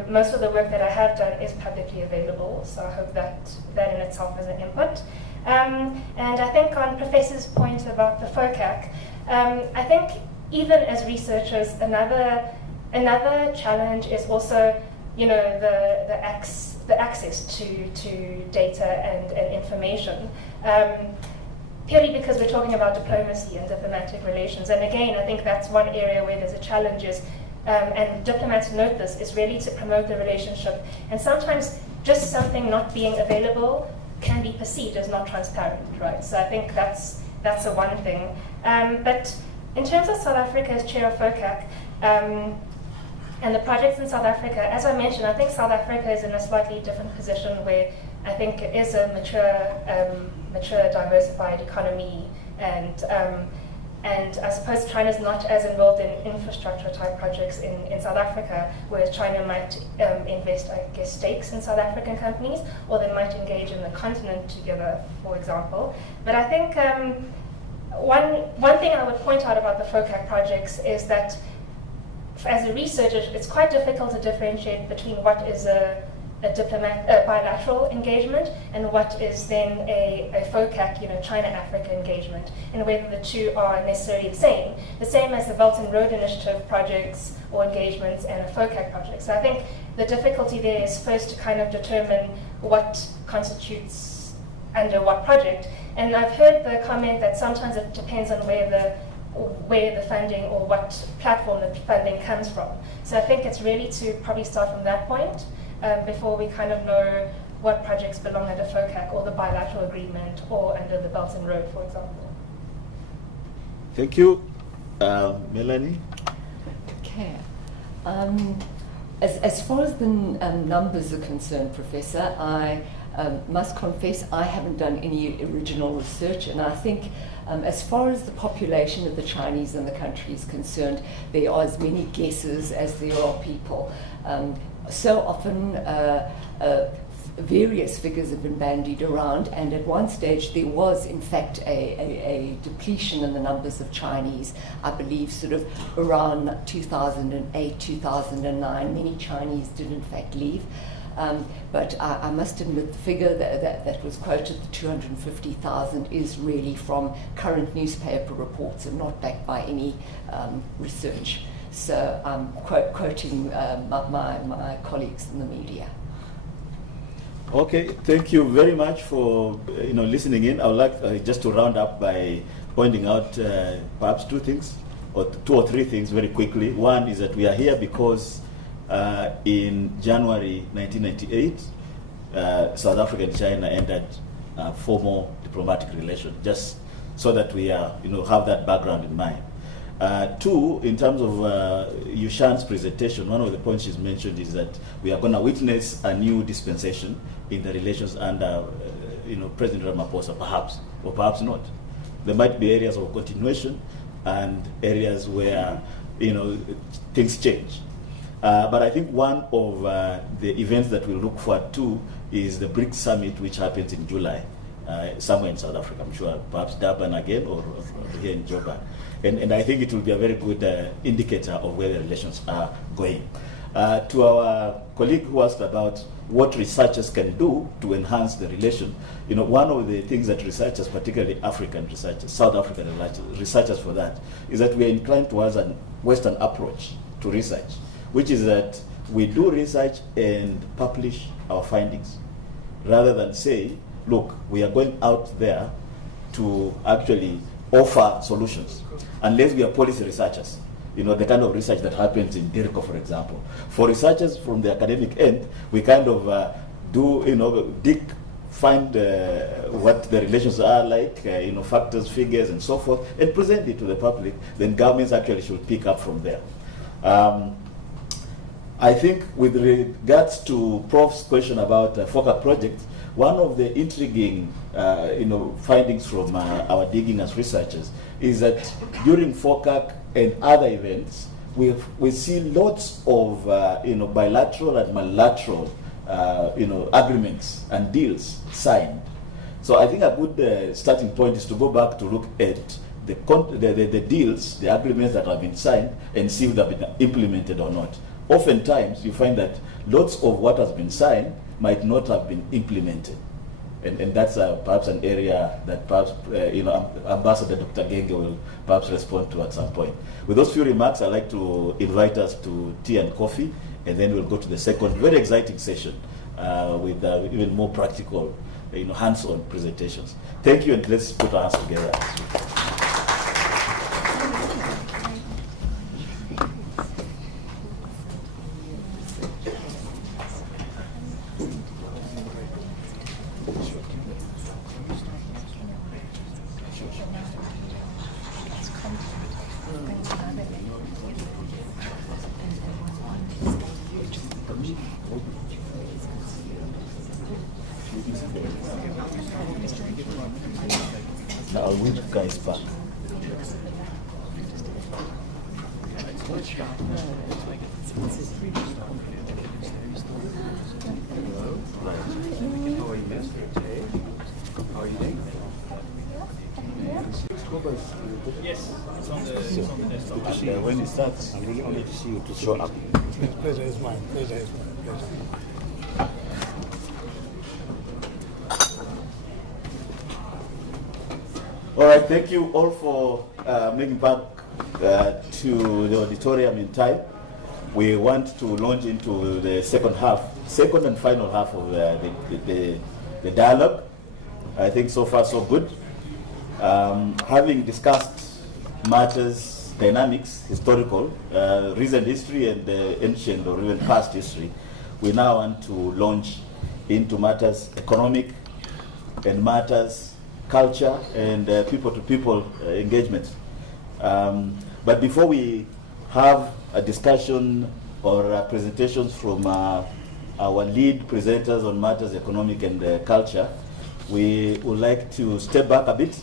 most of the work that I have done is publicly available. So I hope that in itself is an input. And I think on Professor's point about the FOCAC, I think even as researchers, another challenge is also, the access to data and information. Purely because we're talking about diplomacy and diplomatic relations. And again, I think that's one area where there's a challenge is, and diplomats note this, is really to promote the relationship. And sometimes just something not being available can be perceived as not transparent, right? So I think that's the one thing. But in terms of South Africa as chair of FOCAC, and the projects in South Africa, as I mentioned, I think South Africa is in a slightly different position where I think it is a mature, diversified economy, and I suppose China's not as involved in infrastructure type projects in South Africa, whereas China might invest, I guess, stakes in South African companies, or they might engage in the continent together, for example. But I think one thing I would point out about the FOCAC projects is that as a researcher, it's quite difficult to differentiate between what is a bilateral engagement and what is then a FOCAC, China-Africa engagement, and whether the two are necessarily the same as the Belt and Road Initiative projects or engagements and a FOCAC project. So I think the difficulty there is first to kind of determine what constitutes under what project. And I've heard the comment that sometimes it depends on where the funding or what platform the funding comes from. So I think it's really to probably start from that point before we kind of know what projects belong under FOCAC or the bilateral agreement or under the Belt and Road, for example. Thank you. Melanie? Okay. As far as the numbers are concerned, Professor, I must confess I haven't done any original research, and I think as far as the population of the Chinese in the country is concerned, there are as many guesses as there are people. So often various figures have been bandied around, and at one stage there was in fact a depletion in the numbers of Chinese. I believe sort of around 2008, 2009, many Chinese did in fact leave. But I must admit the figure that was quoted, the 250,000, is really from current newspaper reports and not backed by any research. So I'm quoting my colleagues in the media. Okay, thank you very much for listening in. I would like just to round up by pointing out perhaps two or three things very quickly. One is that we are here because in January 1998, South Africa and China ended formal diplomatic relations, just so that we have that background in mind. Two, in terms of Yushan's presentation, one of the points she's mentioned is that we are going to witness a new dispensation in the relations under President Ramaphosa, perhaps, or perhaps not. There might be areas of continuation and areas where things change. But I think one of the events that we'll look forward to is the BRICS summit, which happens in July, somewhere in South Africa, I'm sure, perhaps Durban again or here in Joburg. And I think it will be a very good indicator of where the relations are going. To our colleague who asked about what researchers can do to enhance the relation, one of the things that researchers, particularly African researchers, South African researchers for that, is that we are inclined towards a Western approach to research, which is that we do research and publish our findings, rather than say, look, we are going out there to actually offer solutions unless we are policy researchers. You know, the kind of research that happens in DIRCO, for example. For researchers from the academic end, we kind of find what the relations are like, factors, figures, and so forth, and present it to the public. Then governments actually should pick up from there. I think with regards to Prof's question about FOCAC projects, one of the intriguing findings from our digging as researchers is that during FOCAC and other events, we see lots of bilateral and multilateral agreements and deals signed. So I think a good starting point is to go back to look at the deals, the agreements that have been signed, and see if they've been implemented or not. Oftentimes, you find that lots of what has been signed might not have been implemented. And that's perhaps an area that perhaps Ambassador Dr. Genge will perhaps respond to at some point. With those few remarks, I'd like to invite us to tea and coffee, and then we'll go to the second very exciting session with even more practical, hands-on presentations. Thank you, and let's put our hands together. I'll wait you guys back. Yes, it's on the desktop. When it starts, I really wanted to see you to show up. Pleasure is mine. Pleasure is mine. Pleasure. All right, thank you all for making back to the auditorium in time. We want to launch into the second and final half of the dialogue. I think so far so good. Having discussed matters, dynamics, historical, recent history and ancient or even past history, we now want to launch into matters economic and matters culture and people-to-people engagement. But before we have a discussion or presentations from our lead presenters on matters economic and culture, we would like to step back a bit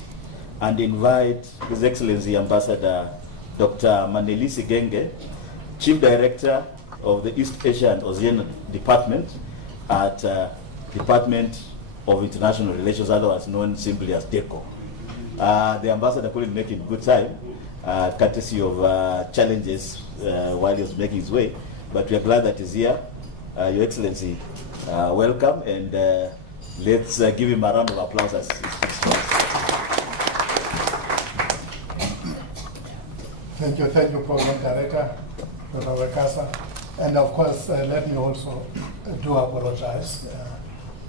and invite His Excellency Ambassador Dr. Manelisi Genge, Chief Director of the East Asia and Oceania Department at Department of International Relations, otherwise known simply as DECO. The ambassador couldn't make it good time, courtesy of challenges while he was making his way, but we are glad that he's here. Your Excellency, welcome, and let's give him a round of applause as he speaks to us. Thank you, Program Director, Dr. Wekasa. And of course, let me also do apologize.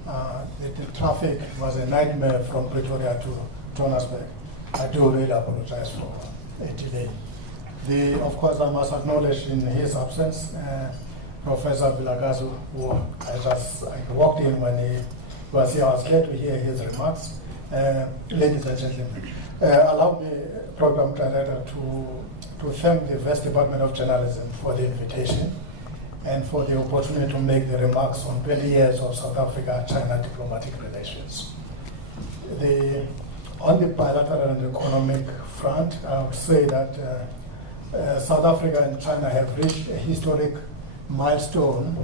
The traffic was a nightmare from Pretoria to Johannesburg. I do really apologize for a delay. Of course, I must acknowledge in his absence, Professor Vilakazi, who I walked in when he was here. I was glad to hear his remarks. Ladies and gentlemen, allow me, Program Director, to thank the West Department of Journalism for the invitation and for the opportunity to make the remarks on 20 years of South Africa-China diplomatic relations. On the bilateral and economic front, I would say that South Africa and China have reached a historic milestone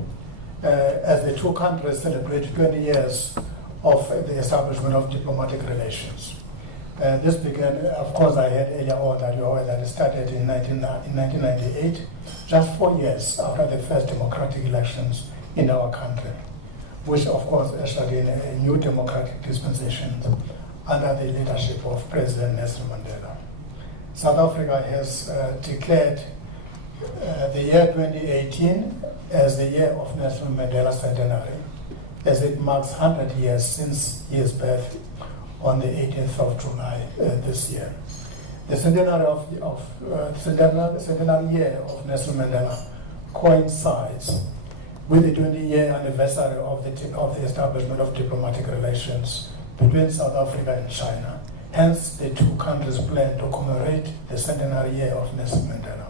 as the two countries celebrate 20 years of the establishment of diplomatic relations. This began, of course, I heard earlier on that you are aware that it started in 1998, just 4 years after the first democratic elections in our country, which of course ushered in a new democratic dispensation under the leadership of President Nelson Mandela. South Africa has declared the year 2018 as the year of Nelson Mandela's centenary, as it marks 100 years since his birth on the 18th of July this year. The centenary year of Nelson Mandela coincides with the 20-year anniversary of the establishment of diplomatic relations between South Africa and China. Hence, the two countries plan to commemorate the centenary year of Nelson Mandela.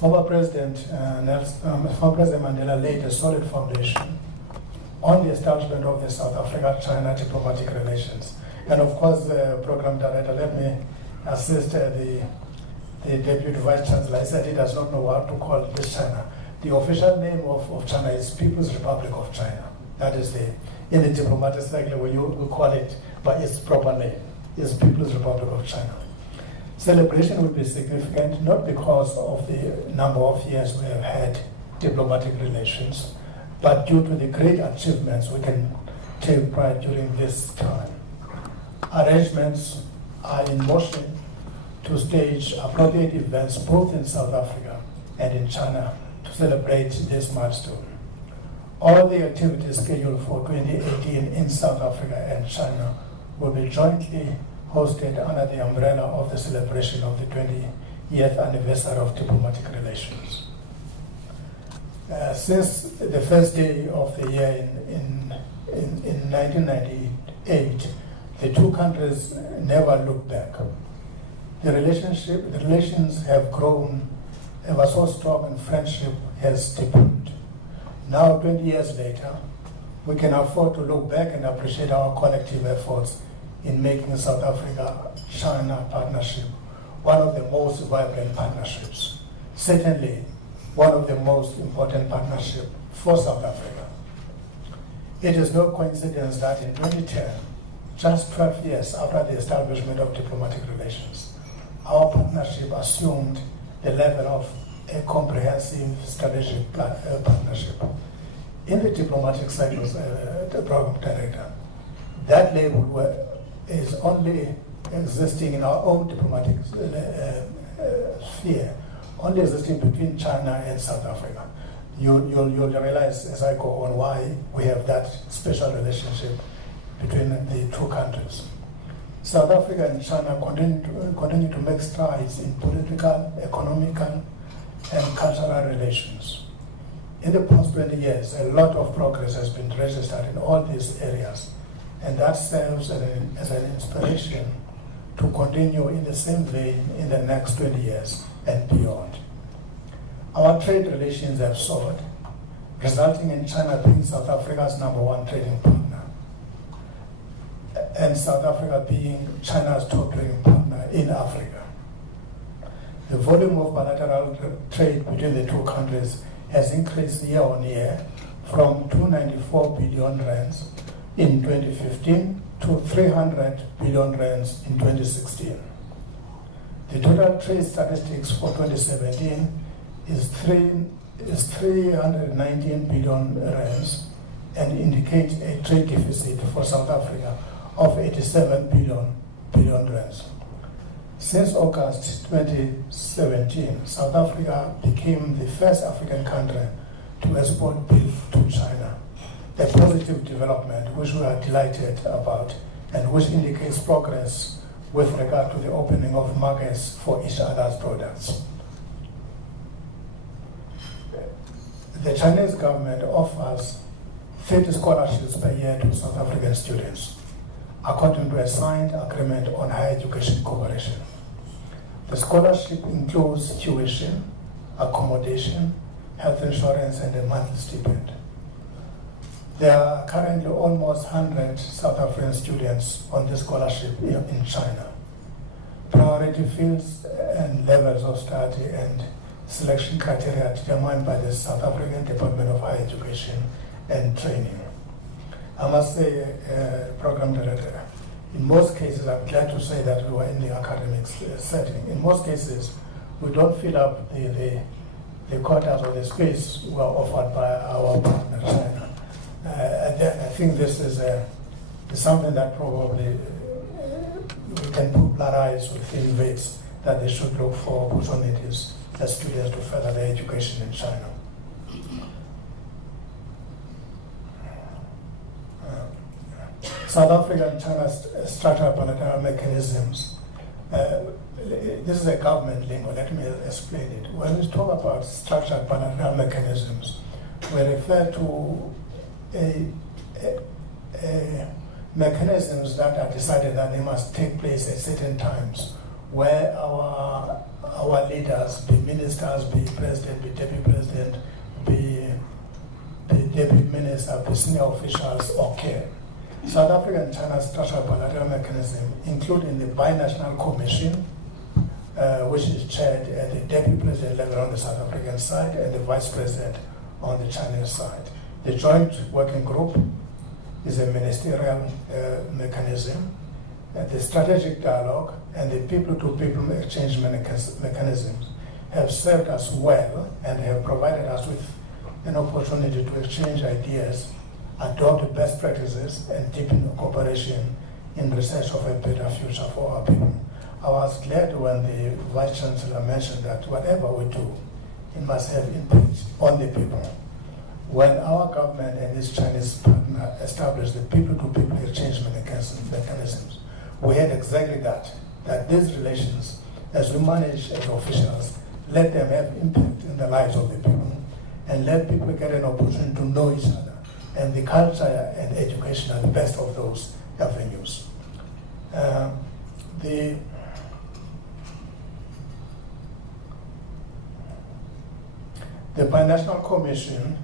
Former President Mandela laid a solid foundation on the establishment of the South Africa-China diplomatic relations. And of course, the program director, let me assist the Deputy Vice Chancellor. I said he does not know what to call this China. The official name of China is People's Republic of China. That is in the diplomatic circle we call it by its proper name, is People's Republic of China. Celebration will be significant not because of the number of years we have had diplomatic relations, but due to the great achievements we can take pride during this time. Arrangements are in motion to stage appropriate events both in South Africa and in China to celebrate this milestone. All the activities scheduled for 2018 in South Africa and China will be jointly hosted under the umbrella of the celebration of the 20th anniversary of diplomatic relations. Since the first day of the year in 1998, the two countries never looked back. The relations have grown ever so strong and friendship has deepened. Now, 20 years later, we can afford to look back and appreciate our collective efforts in making South Africa-China partnership one of the most vibrant partnerships. Certainly, one of the most important partnerships for South Africa. It is no coincidence that in 2010, just 12 years after the establishment of diplomatic relations, our partnership assumed the level of a comprehensive strategic partnership. In the diplomatic cycles, the program director, that label is only existing in our own diplomatic sphere, only existing between China and South Africa. You'll realize as I go on why we have that special relationship between the two countries. South Africa and China continue to make strides in political, economical, and cultural relations. In the past 20 years, a lot of progress has been registered in all these areas, and that serves as an inspiration to continue in the same vein in the next 20 years and beyond. Our trade relations have soared, resulting in China being South Africa's #1 trading partner, and South Africa being China's top trading partner in Africa. The volume of bilateral trade between the two countries has increased year on year from 294 billion rands in 2015 to 300 billion rands in 2016. The total trade statistics for 2017 is 319 billion rands and indicate a trade deficit for South Africa of 87 billion rands. Since August 2017, South Africa became the first African country to export beef to China, a positive development which we are delighted about and which indicates progress with regard to the opening of markets for each other's products. The Chinese government offers 30 scholarships per year to South African students, according to a signed agreement on higher education cooperation. The scholarship includes tuition, accommodation, health insurance, and a monthly stipend. There are currently almost 100 South African students on this scholarship in China. Priority fields and levels of study and selection criteria determined by the South African Department of Higher Education and Training. I must say, Program Director, in most cases, I'm glad to say that we were in the academic setting. In most cases, we don't fill up the quotas or the space we are offered by our partner, China. I think this is something that probably we can popularize within Wits, that they should look for opportunities as students to further their education in China. South Africa and China structural bilateral mechanisms this is a government lingo, let me explain it. When we talk about structured bilateral mechanisms, we refer to mechanisms that are decided that they must take place at certain times, where our leaders, be ministers, be president, be deputy president, be deputy minister, be senior officials, occur. South Africa and China's structural bilateral mechanism, including the binational commission, which is chaired at the deputy president level on the South African side and the vice president on the Chinese side. The joint working group is a ministerial mechanism. The strategic dialogue and the people-to-people exchange mechanisms have served us well and have provided us with an opportunity to exchange ideas, adopt best practices, and deepen cooperation in research of a better future for our people. I was glad when the Vice Chancellor mentioned that whatever we do, it must have impact on the people. When our government and its Chinese partner established the people-to-people exchange mechanisms, we had exactly that these relations, as we manage as officials, let them have impact in the lives of the people and let people get an opportunity to know each other. And the culture and education are the best of those avenues. The Binational Commission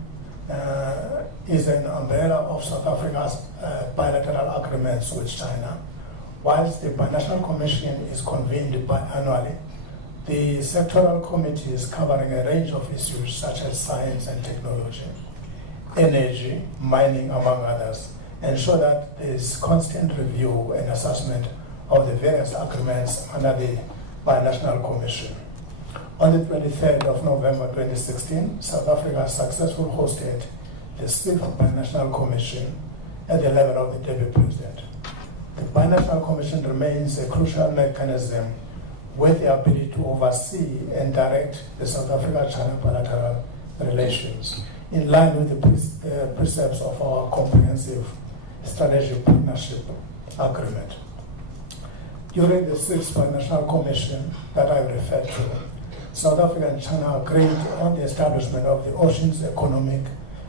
is an umbrella of South Africa's bilateral agreements with China. Whilst the Binational Commission is convened biannually, the sectoral committees covering a range of issues such as science and technology, energy, mining, among others, ensure that there is constant review and assessment of the various agreements under the Binational Commission. On the 23rd of November 2016, South Africa successfully hosted the 6th Binational Commission at the level of the Deputy President. The Binational Commission remains a crucial mechanism with the ability to oversee and direct the South Africa-China bilateral relations in line with the precepts of our comprehensive strategic partnership agreement. During the 6th Binational Commission that I referred to, South Africa and China agreed on the establishment of the Oceans Economic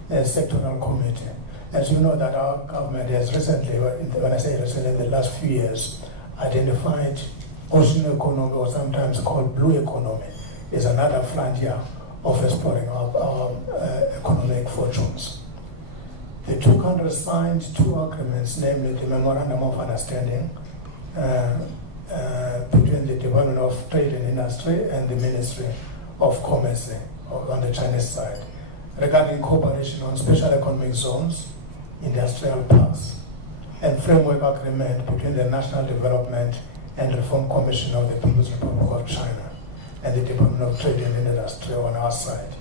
Sectoral Committee. As you know that our government has recently, when I say recently, in the last few years, identified ocean economy, or sometimes called blue economy, is another frontier of exploring our economic fortunes. The two countries signed two agreements, namely the Memorandum of Understanding between the Department of Trade and Industry and the Ministry of Commerce on the Chinese side regarding cooperation on special economic zones, industrial parks, and framework agreement between the National Development and Reform Commission of the People's Republic of China and the Department of Trade and Industry on our side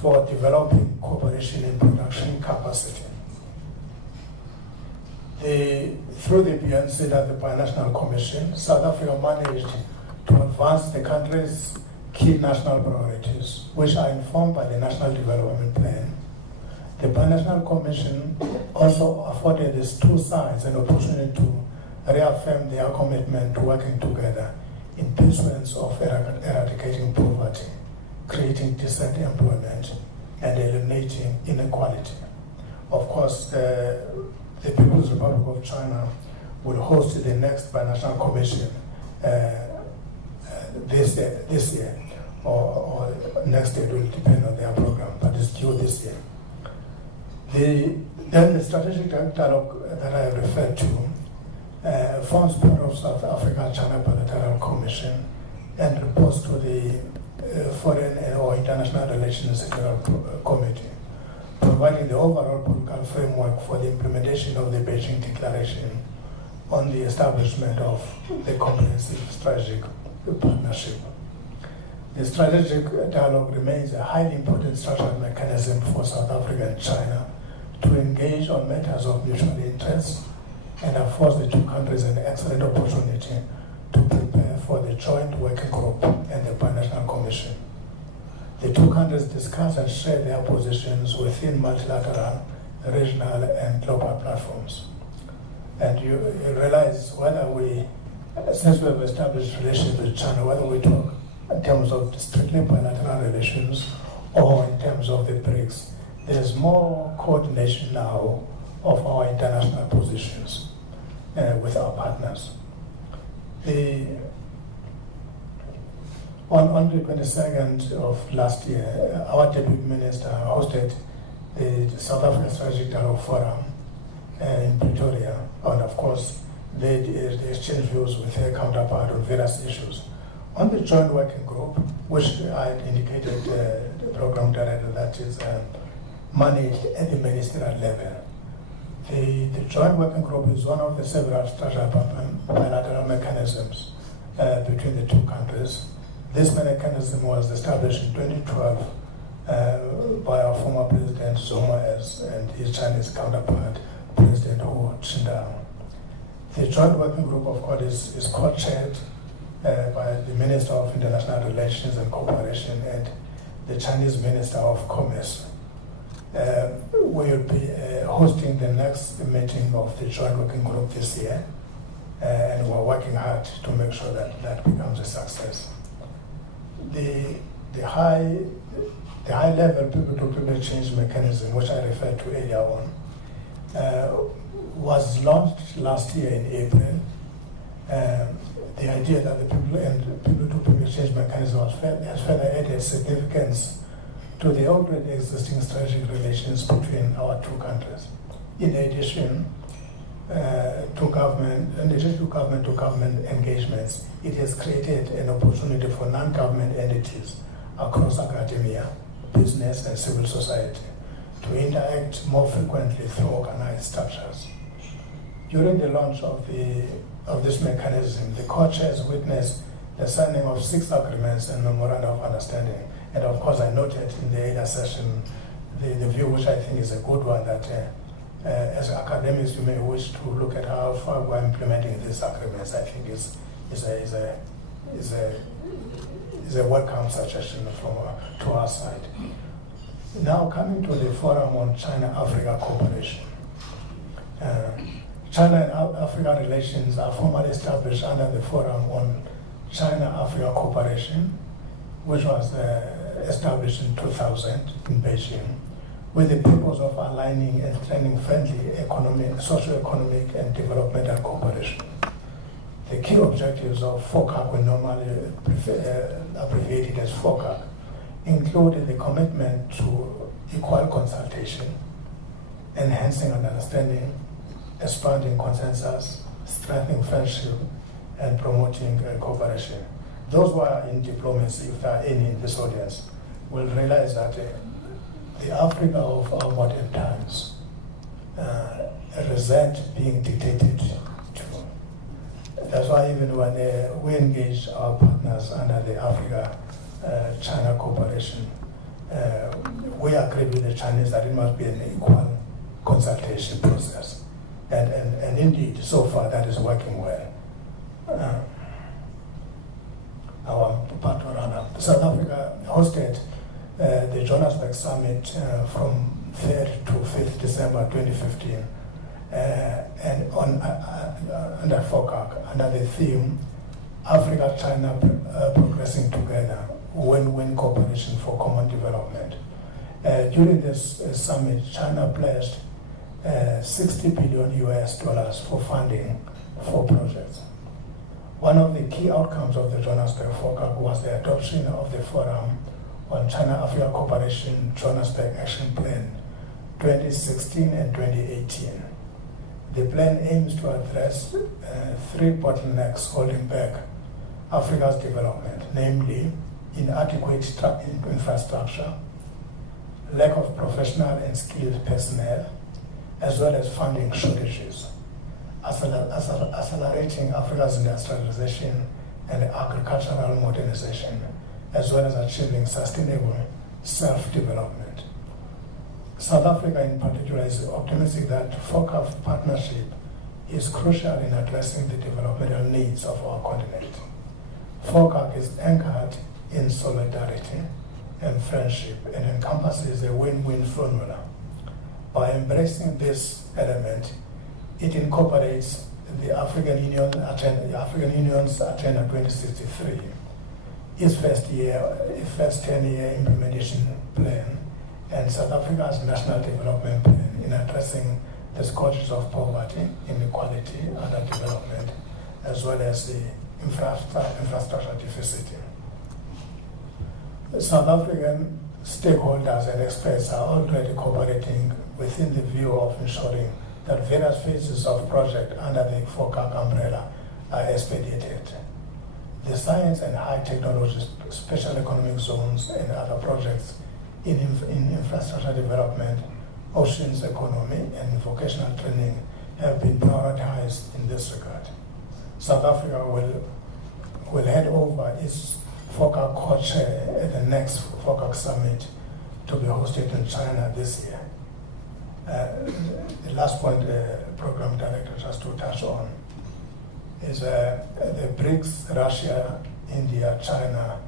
for developing cooperation in production capacity. Through the BNC, the Binational Commission, South Africa managed to advance the country's key national priorities, which are informed by the National Development Plan. The Binational Commission also afforded these two sides an opportunity to reaffirm their commitment to working together in pursuance of eradicating poverty, creating decent employment, and eliminating inequality. Of course, the People's Republic of China will host the next Binational Commission this year, or next year. It will depend on their program, but it's due this year. Then the strategic dialogue that I referred to forms part of South Africa-China Bilateral Commission and reports to the Foreign or International Relations Sectoral Committee, providing the overall political framework for the implementation of the Beijing Declaration on the establishment of the comprehensive strategic partnership. The strategic dialogue remains a highly important structural mechanism for South Africa and China to engage on matters of mutual interest and affords the two countries an excellent opportunity to prepare for the joint working group and the Binational Commission. The two countries discuss and share their positions within multilateral, regional, and global platforms. And you realize whether we since we have established relations with China, whether we talk in terms of strictly bilateral relations or in terms of the BRICS, there's more coordination now of our international positions with our partners. On the 22nd of last year, our Deputy Minister hosted the South Africa Strategic Dialogue Forum in Pretoria, and of course, they exchanged views with their counterpart on various issues. On the joint working group, which I had indicated, the program director, that is managed at the ministerial level. The joint working group is one of the several structural bilateral mechanisms between the two countries. This mechanism was established in 2012 by our former President Zuma and his Chinese counterpart, President Hu Jintao. The joint working group, of course, is co-chaired by the Minister of International Relations and Cooperation and the Chinese Minister of Commerce. We'll be hosting the next meeting of the joint working group this year, and we're working hard to make sure that that becomes a success. The high level people-to-people change mechanism, which I referred to earlier on, was launched last year in April. The idea that the people-to-people change mechanism has further added significance to the already existing strategic relations between our two countries. In addition to government-to-government engagements, it has created an opportunity for non-government entities across academia, business, and civil society to interact more frequently through organized structures. During the launch of this mechanism, the co-chairs witnessed the signing of 6 agreements and memoranda of understanding. And of course, I noted in the earlier session the view, which I think is a good one, that as academics, you may wish to look at how far we're implementing these agreements. I think is a welcome suggestion to our side. Now, coming to the forum on China-Africa cooperation. China and Africa relations are formally established under the Forum on China-Africa Cooperation, which was established in 2000 in Beijing, with the purpose of aligning and strengthening friendly socio-economic and developmental cooperation. The key objectives of FOCAC, we normally abbreviated as FOCAC, included the commitment to equal consultation, enhancing understanding, expanding consensus, strengthening friendship, and promoting cooperation. Those who are in diplomacy, if there are any in this audience, will realize that the Africa of our modern times resent being dictated to. That's why even when we engage our partners under the Africa-China cooperation, we agree with the Chinese that it must be an equal consultation process. And indeed, so far, that is working well. Our partner, South Africa hosted the Johannesburg Summit from 3rd to 5th December 2015, and under FOCAC, under the theme, Africa-China Progressing Together, Win-Win Cooperation for Common Development. During this summit, China pledged $60 billion for funding for projects. One of the key outcomes of the Johannesburg FOCAC was the adoption of the Forum on China-Africa Cooperation Johannesburg Action Plan 2016 and 2018. The plan aims to address 3 bottlenecks holding back Africa's development, namely inadequate infrastructure, lack of professional and skilled personnel, as well as funding shortages, accelerating Africa's industrialization and agricultural modernization, as well as achieving sustainable self-development. South Africa in particular is optimistic that FOCAC partnership is crucial in addressing the developmental needs of our continent. FOCAC is anchored in solidarity and friendship and encompasses a win-win formula. By embracing this element, it incorporates the African Union's Agenda 2063, its first 10-year implementation plan, and South Africa's National Development Plan in addressing the scourges of poverty, inequality, underdevelopment, as well as the infrastructure deficit. The South African stakeholders and experts are already cooperating within the view of ensuring that various phases of project under the FOCAC umbrella are expedited. The science and high technology special economic zones and other projects in infrastructure development, oceans economy, and vocational training have been prioritized in this regard. South Africa will hand over its FOCAC co-chair at the next FOCAC summit to be hosted in China this year. The last point the program director just to touch on is the BRICS, Russia, India, China,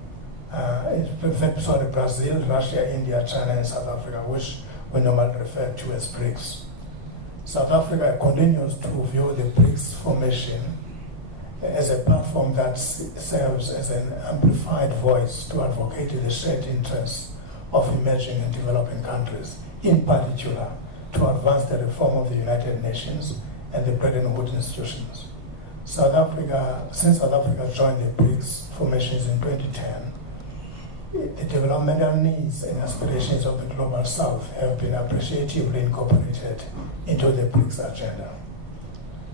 Brazil, Russia, India, China, and South Africa, which we normally refer to as BRICS. South Africa continues to view the BRICS formation as a platform that serves as an amplified voice to advocate the shared interests of emerging and developing countries, in particular to advance the reform of the United Nations and the Bretton Woods institutions. Since South Africa joined the BRICS formations in 2010, the developmental needs and aspirations of the Global South have been appreciatively incorporated into the BRICS agenda.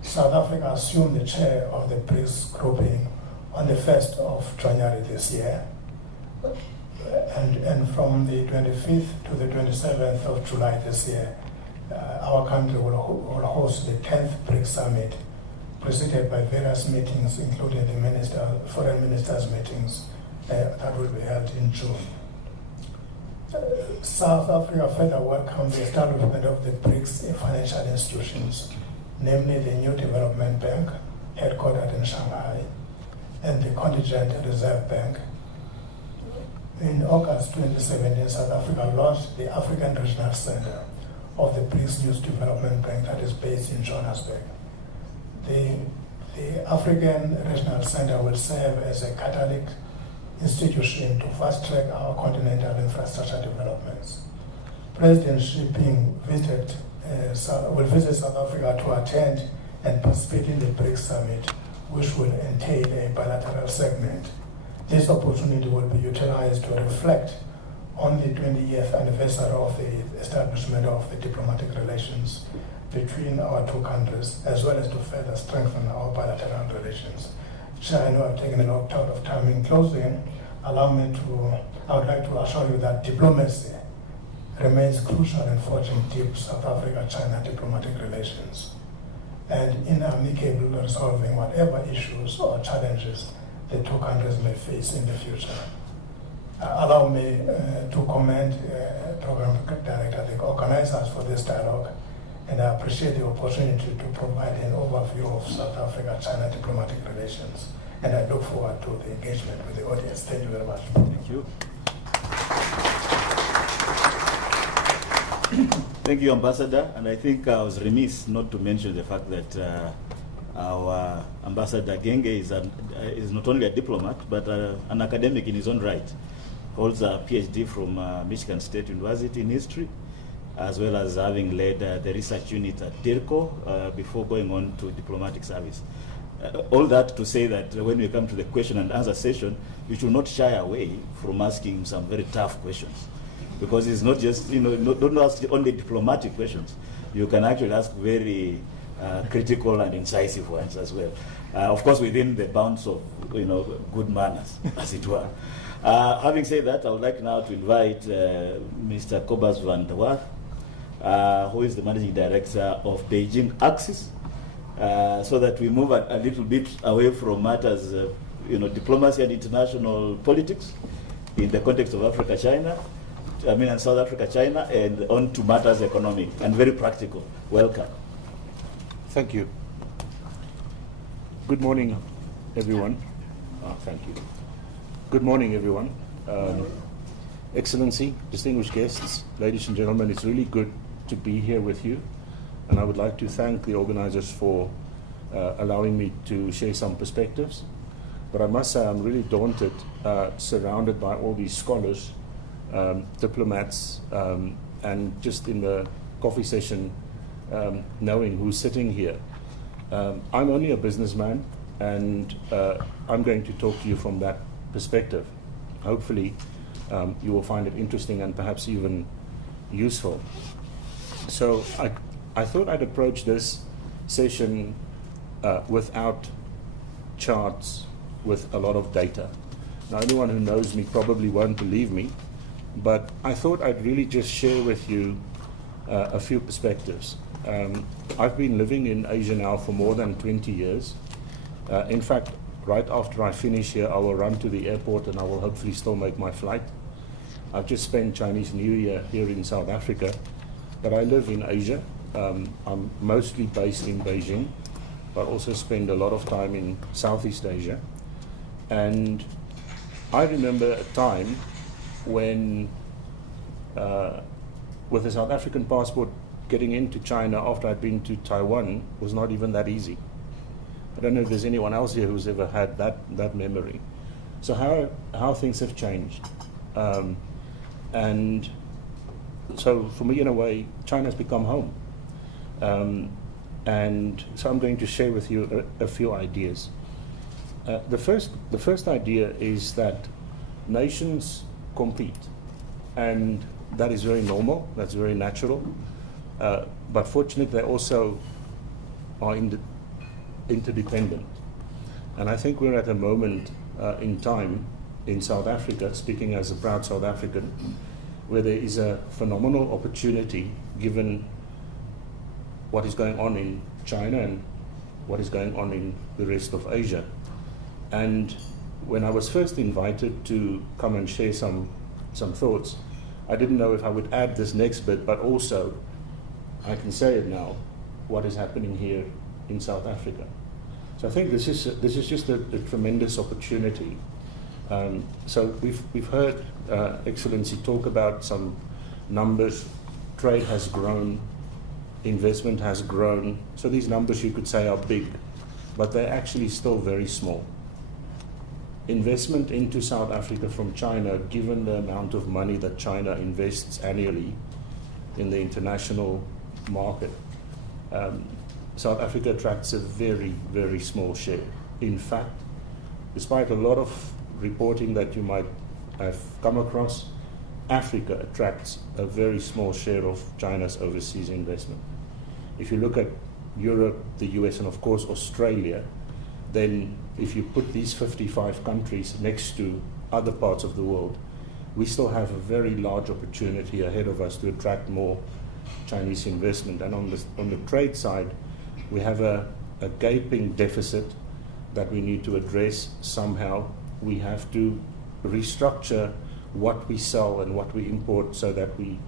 South Africa assumed the chair of the BRICS grouping on the 1st of January this year, and from the 25th to the 27th of July this year, our country will host the 10th BRICS Summit, preceded by various meetings, including the foreign ministers' meetings that will be held in June. South Africa further welcomed the establishment of the BRICS financial institutions, namely the New Development Bank, headquartered in Shanghai, and the Contingent Reserve Bank. In August 2017, South Africa launched the African Regional Center of the BRICS Youth Development Bank that is based in Johannesburg. The African Regional Center will serve as a catalytic institution to fast-track our continental infrastructure developments. President Xi Jinping will visit South Africa to attend and participate in the BRICS Summit, which will entail a bilateral segment. This opportunity will be utilized to reflect on the 20th anniversary of the establishment of the diplomatic relations between our two countries, as well as to further strengthen our bilateral relations. Chair, I know I've taken a lot of time. In closing, I would like to assure you that diplomacy remains crucial in forging deep South Africa-China diplomatic relations and in amicably resolving whatever issues or challenges the two countries may face in the future. Allow me to commend Program Director, the organizers for this dialogue, and I appreciate the opportunity to provide an overview of South Africa-China diplomatic relations, and I look forward to the engagement with the audience. Thank you very much. Thank you. Thank you, Ambassador. And I think I was remiss not to mention the fact that our Ambassador Genge is not only a diplomat, but an academic in his own right. Holds a PhD from Michigan State University in history, as well as having led the research unit at DIRCO before going on to diplomatic service. All that to say that when we come to the question and answer session, we should not shy away from asking some very tough questions. Because it's not just, don't ask only diplomatic questions. You can actually ask very critical and incisive ones as well. Of course, within the bounds of, good manners, as it were. Having said that, I would like now to invite Mr. Cobus van der Werf, who is the Managing Director of Beijing Axis, so that we move a little bit away from matters, diplomacy and international politics in the context of Africa-China, and South Africa-China, and on to matters economic and very practical. Welcome. Thank you. Good morning, everyone. Thank you. Good morning, everyone. Excellency, distinguished guests, ladies and gentlemen, it's really good to be here with you. And I would like to thank the organizers for allowing me to share some perspectives. But I must say I'm really daunted, surrounded by all these scholars, diplomats, and just in the coffee session, knowing who's sitting here. I'm only a businessman, and I'm going to talk to you from that perspective. Hopefully, you will find it interesting and perhaps even useful. So I thought I'd approach this session without charts, with a lot of data. Now, anyone who knows me probably won't believe me, but I thought I'd really just share with you a few perspectives. I've been living in Asia now for more than 20 years. In fact, right after I finish here, I will run to the airport and I will hopefully still make my flight. I've just spent Chinese New Year here in South Africa, but I live in Asia. I'm mostly based in Beijing, but also spend a lot of time in Southeast Asia. And I remember a time when, with a South African passport, getting into China after I'd been to Taiwan was not even that easy. I don't know if there's anyone else here who's ever had that memory. So how things have changed. And so for me, in a way, China's become home. And so I'm going to share with you a few ideas. The first idea is that nations compete, and that is very normal, that's very natural, but fortunately they also are interdependent. And I think we're at a moment in time in South Africa, speaking as a proud South African, where there is a phenomenal opportunity given what is going on in China and what is going on in the rest of Asia. And when I was first invited to come and share some thoughts, I didn't know if I would add this next bit, but also, I can say it now, what is happening here in South Africa. So I think this is just a tremendous opportunity. So we've heard Excellency talk about some numbers. Trade has grown, investment has grown. So these numbers you could say are big, but they're actually still very small. Investment into South Africa from China, given the amount of money that China invests annually in the international market, South Africa attracts a very, very small share. In fact, despite a lot of reporting that you might have come across, Africa attracts a very small share of China's overseas investment. If you look at Europe, the US, and of course Australia, then if you put these 55 countries next to other parts of the world, we still have a very large opportunity ahead of us to attract more Chinese investment. And on the trade side, we have a gaping deficit that we need to address somehow. We have to restructure what we sell and what we import so that we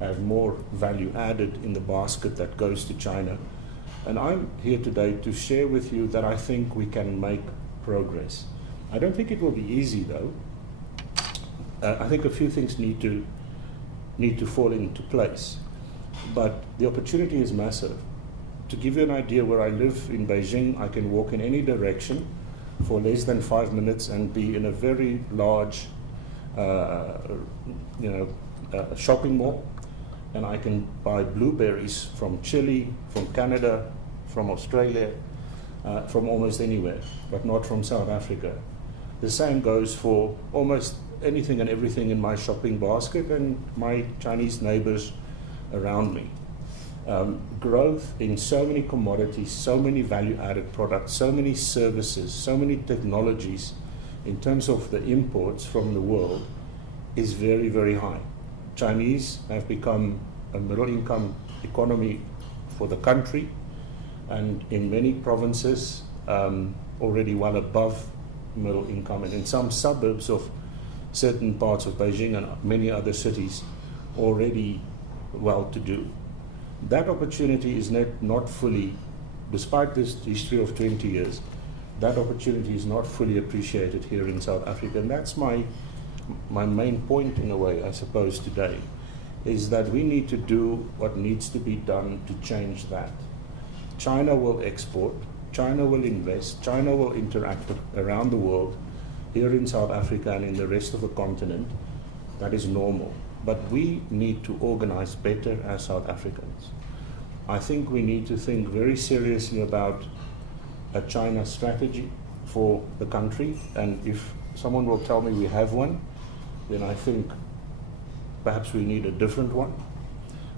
have more value added in the basket that goes to China. And I'm here today to share with you that I think we can make progress. I don't think it will be easy, though. I think a few things need to fall into place. But the opportunity is massive. To give you an idea, where I live in Beijing, I can walk in any direction for less than 5 minutes and be in a very large shopping mall, and I can buy blueberries from Chile, from Canada, from Australia, from almost anywhere, but not from South Africa. The same goes for almost anything and everything in my shopping basket and my Chinese neighbors around me. Growth in so many commodities, so many value-added products, so many services, so many technologies in terms of the imports from the world is very, very high. Chinese have become a middle-income economy for the country, and in many provinces already well above middle income, and in some suburbs of certain parts of Beijing and many other cities already well-to-do. That opportunity is not fully, despite this history of 20 years, that opportunity is not fully appreciated here in South Africa. And that's my main point, in a way, I suppose, today, is that we need to do what needs to be done to change that. China will export. China will invest, China will interact around the world, here in South Africa and in the rest of the continent. That is normal. But we need to organize better as South Africans. I think we need to think very seriously about a China strategy for the country, and if someone will tell me we have one, then I think perhaps we need a different one,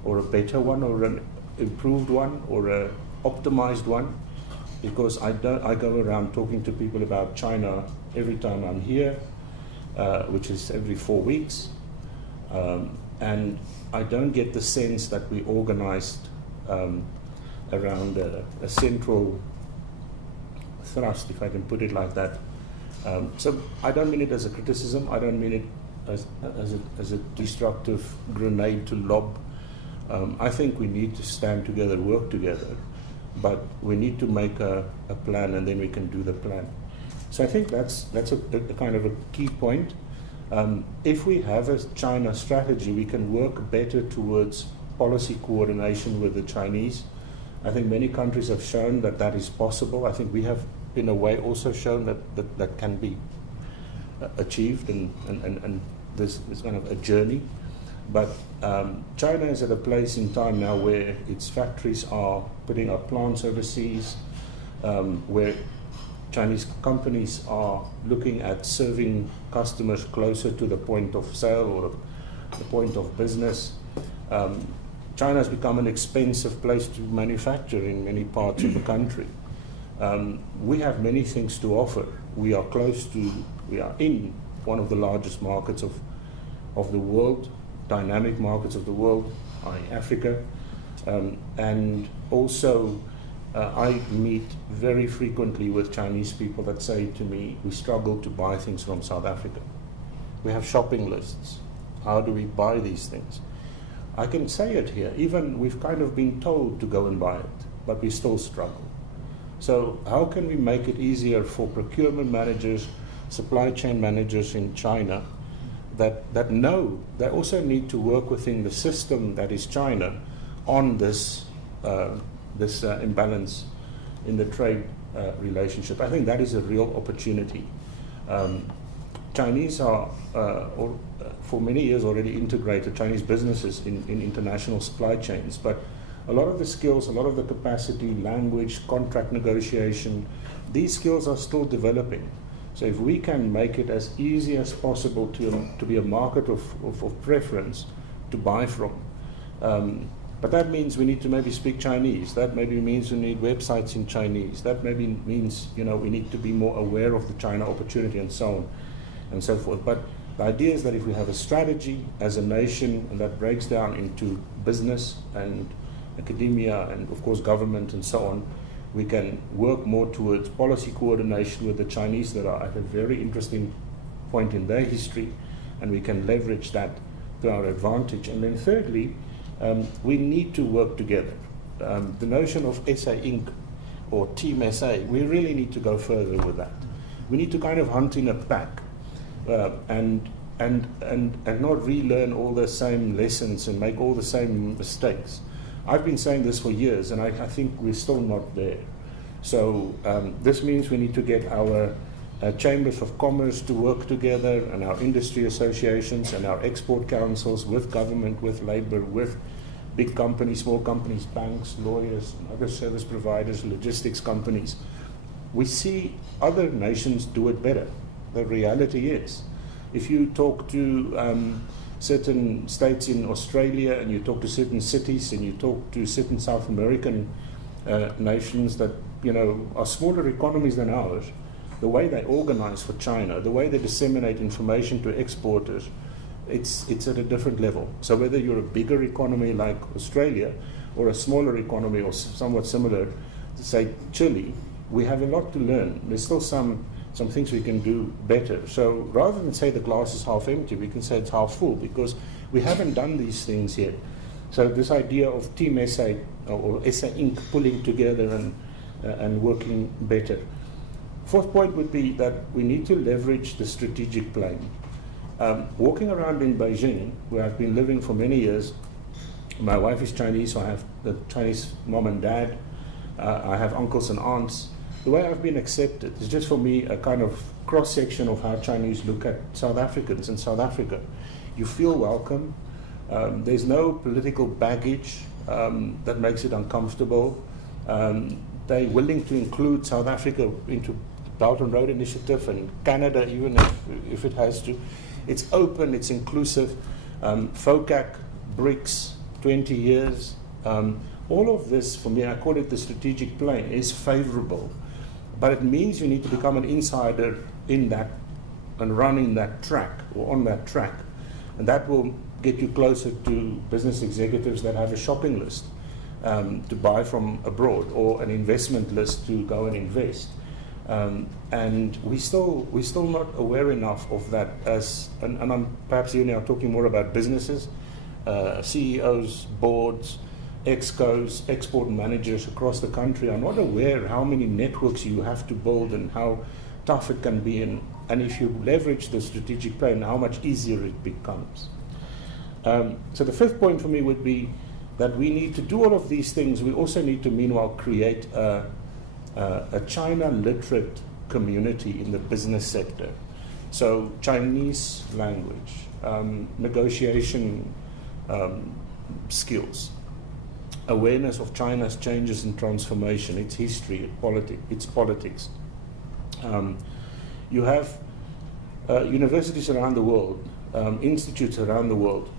or a better one, or an improved one, or a optimized one, because I go around talking to people about China every time I'm here, which is every 4 weeks, and I don't get the sense that we organized around a central thrust, if I can put it like that. So I don't mean it as a criticism, I don't mean it as a destructive grenade to lob. I think we need to stand together, work together, but we need to make a plan, and then we can do the plan. So I think that's a kind of a key point. If we have a China strategy, we can work better towards policy coordination with the Chinese. I think many countries have shown that that is possible. I think we have, in a way, also shown that can be achieved, and this is kind of a journey. But China is at a place in time now where its factories are putting up plants overseas, where Chinese companies are looking at serving customers closer to the point of sale or the point of business. China has become an expensive place to manufacture in many parts of the country. We have many things to offer. We are in one of the largest markets of the world, dynamic markets of the world, Africa, and also I meet very frequently with Chinese people that say to me, we struggle to buy things from South Africa. We have shopping lists. How do we buy these things? I can say it here, even we've kind of been told to go and buy it, but we still struggle. So how can we make it easier for procurement managers, supply chain managers in China that know they also need to work within the system that is China on this imbalance in the trade relationship? I think that is a real opportunity. Chinese are, for many years already integrated, Chinese businesses in international supply chains, but a lot of the skills, a lot of the capacity, language, contract negotiation, these skills are still developing. So if we can make it as easy as possible to be a market of preference to buy from, but that means we need to maybe speak Chinese. That maybe means we need websites in Chinese. That maybe means we need to be more aware of the China opportunity and so on and so forth. But the idea is that if we have a strategy as a nation, and that breaks down into business and academia and of course government and so on, we can work more towards policy coordination with the Chinese that are at a very interesting point in their history, and we can leverage that to our advantage. And then thirdly, we need to work together. The notion of SA Inc. or Team SA, we really need to go further with that. We need to kind of hunt in a pack and not relearn all the same lessons and make all the same mistakes. I've been saying this for years, and I think we're still not there. So this means we need to get our chambers of commerce to work together, and our industry associations and our export councils with government, with labor, with big companies, small companies, banks, lawyers, and other service providers, logistics companies. We see other nations do it better. The reality is, if you talk to certain states in Australia, and you talk to certain cities, and you talk to certain South American nations that are smaller economies than ours, the way they organize for China, the way they disseminate information to exporters, it's at a different level. So whether you're a bigger economy like Australia or a smaller economy or somewhat similar to, say, Chile, we have a lot to learn. There's still some things we can do better. So rather than say the glass is half empty, we can say it's half full, because we haven't done these things yet. So this idea of Team SA or SA Inc. pulling together and working better. Fourth point would be that we need to leverage the strategic plan. Walking around in Beijing, where I've been living for many years, my wife is Chinese, so I have the Chinese mom and dad, I have uncles and aunts. the way I've been accepted is just for me a kind of cross-section of how Chinese look at South Africans in South Africa. You feel welcome. There's no political baggage that makes it uncomfortable. They're willing to include South Africa into Belt and Road Initiative and Canada, even if it has to. It's open, it's inclusive. FOCAC, BRICS, 20 years. All of this, for me, I call it the strategic plane, is favorable. But it means you need to become an insider in that and running that track or on that track. And that will get you closer to business executives that have a shopping list to buy from abroad or an investment list to go and invest. And we're still not aware enough of that as, and I'm perhaps here now talking more about businesses, CEOs, boards, excos, export managers across the country are not aware how many networks you have to build and how tough it can be, and if you leverage the strategic plan, how much easier it becomes. So the fifth point for me would be that we need to do all of these things. We also need to meanwhile create a China literate community in the business sector. So Chinese language, negotiation skills, awareness of China's changes and transformation, its history, its politics. You have universities around the world, institutes around the world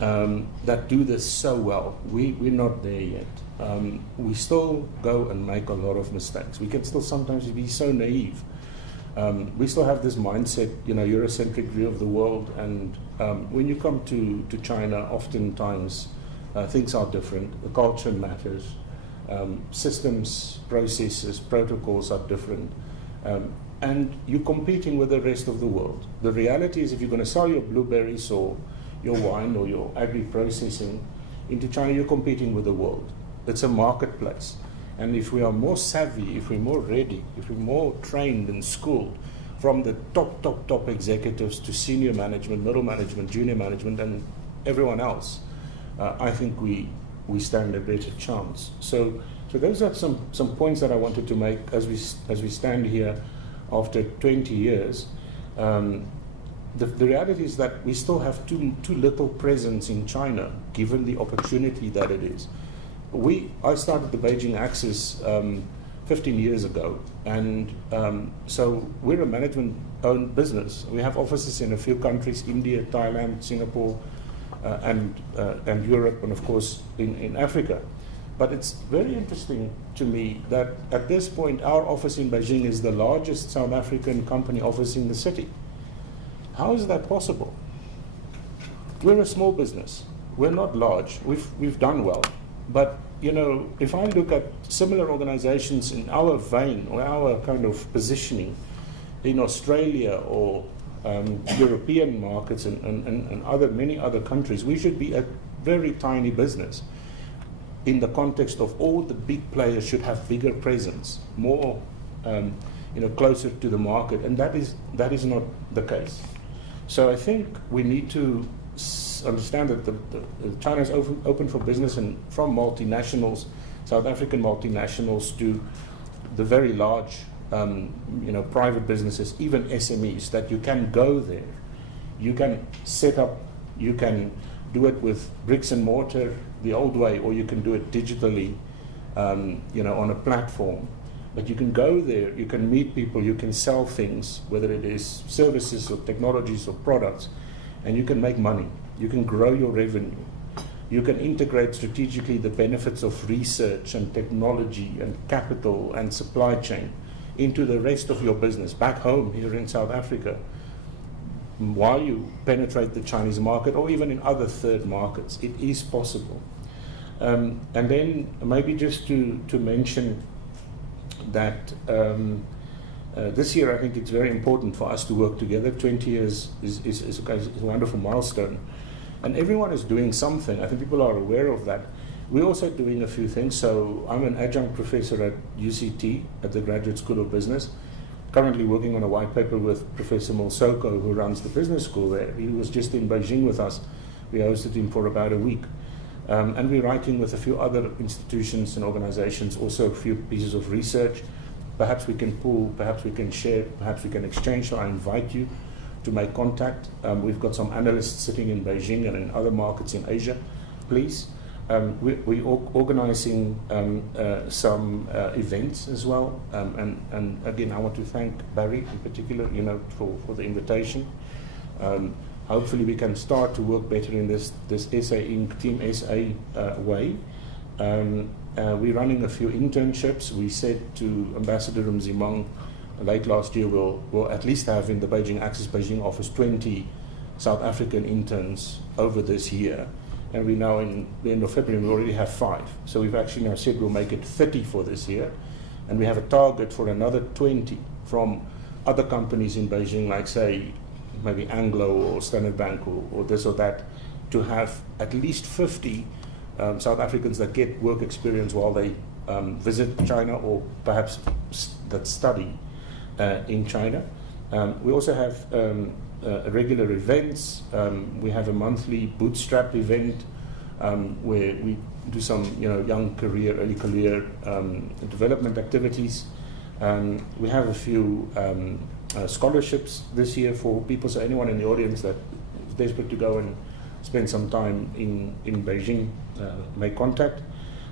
that do this so well. We're not there yet. We still go and make a lot of mistakes. We can still sometimes be so naive. We still have this mindset, Eurocentric view of the world, and when you come to China, oftentimes things are different. The culture matters. Systems, processes, protocols are different. And you're competing with the rest of the world. The reality is if you're going to sell your blueberries or your wine or your agri-processing into China, you're competing with the world. It's a marketplace. And if we are more savvy, if we're more ready, if we're more trained and schooled, from the top executives to senior management, middle management, junior management, and everyone else, I think we stand a better chance. So those are some points that I wanted to make as we stand here after 20 years. The reality is that we still have too little presence in China, given the opportunity that it is. I started the Beijing Axis 15 years ago, and so we're a management-owned business. We have offices in a few countries: India, Thailand, Singapore, and Europe, and of course in Africa. But it's very interesting to me that at this point our office in Beijing is the largest South African company office in the city. How is that possible? We're a small business. We're not large. We've done well. But if I look at similar organizations in our vein or our kind of positioning in Australia or European markets and many other countries, we should be a very tiny business. In the context of all the big players should have bigger presence, more closer to the market, and that is not the case. So I think we need to understand that China is open for business, and from multinationals, South African multinationals, to the very large private businesses, even SMEs, that you can go there. You can set up, you can do it with bricks and mortar the old way, or you can do it digitally, on a platform. But you can go there, you can meet people, you can sell things, whether it is services or technologies or products, and you can make money. You can grow your revenue. You can integrate strategically the benefits of research and technology and capital and supply chain into the rest of your business back home here in South Africa, while you penetrate the Chinese market or even in other third markets. It is possible. And then maybe just to mention that this year I think it's very important for us to work together. 20 years is a wonderful milestone. And everyone is doing something. I think people are aware of that. We're also doing a few things. So I'm an adjunct professor at UCT, at the Graduate School of Business, currently working on a white paper with Professor Mulsoko, who runs the business school there. He was just in Beijing with us. We hosted him for about a week. And we're writing with a few other institutions and organizations, also a few pieces of research. Perhaps we can pool, perhaps we can share, perhaps we can exchange. So I invite you to make contact. We've got some analysts sitting in Beijing and in other markets in Asia. Please. We're organising some events as well. And again, I want to thank Barry in particular, for the invitation. Hopefully we can start to work better in this SA Inc. Team SA way. We're running a few internships. We said to Ambassador Mzimang late last year we'll at least have in the Beijing Access Beijing office 20 South African interns over this year. And we now in the end of February we already have 5. So we've actually now said we'll make it 30 for this year. And we have a target for another 20 from other companies in Beijing, like say maybe Anglo or Standard Bank or this or that, to have at least 50 South Africans that get work experience while they visit China or perhaps that study in China. We also have regular events. We have a monthly bootstrap event where we do some young career, early career development activities. We have a few scholarships this year for people, so anyone in the audience that is desperate to go and spend some time in Beijing, make contact.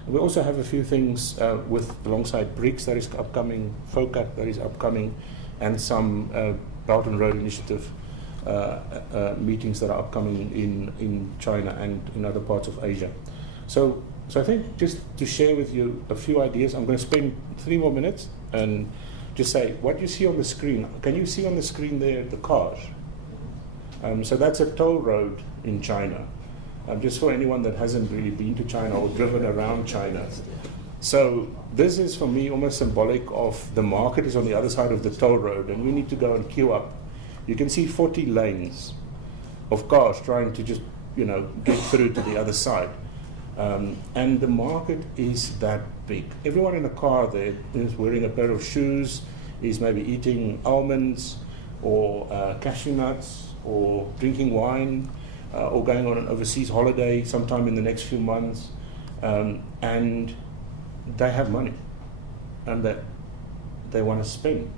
We also have a few things alongside BRICS that is upcoming, FOCAC that is upcoming, and some Belt and Road Initiative meetings that are upcoming in China and in other parts of Asia. So I think just to share with you a few ideas, I'm going to spend 3 more minutes and just say, what you see on the screen, can you see on the screen there the cars? So that's a toll road in China. Just for anyone that hasn't really been to China or driven around China. So this is for me almost symbolic of the market is on the other side of the toll road and we need to go and queue up. You can see 40 lanes of cars trying to just, get through to the other side. And the market is that big. Everyone in the car there is wearing a pair of shoes, is maybe eating almonds or cashew nuts or drinking wine or going on an overseas holiday sometime in the next few months. And they have money and that they want to spend.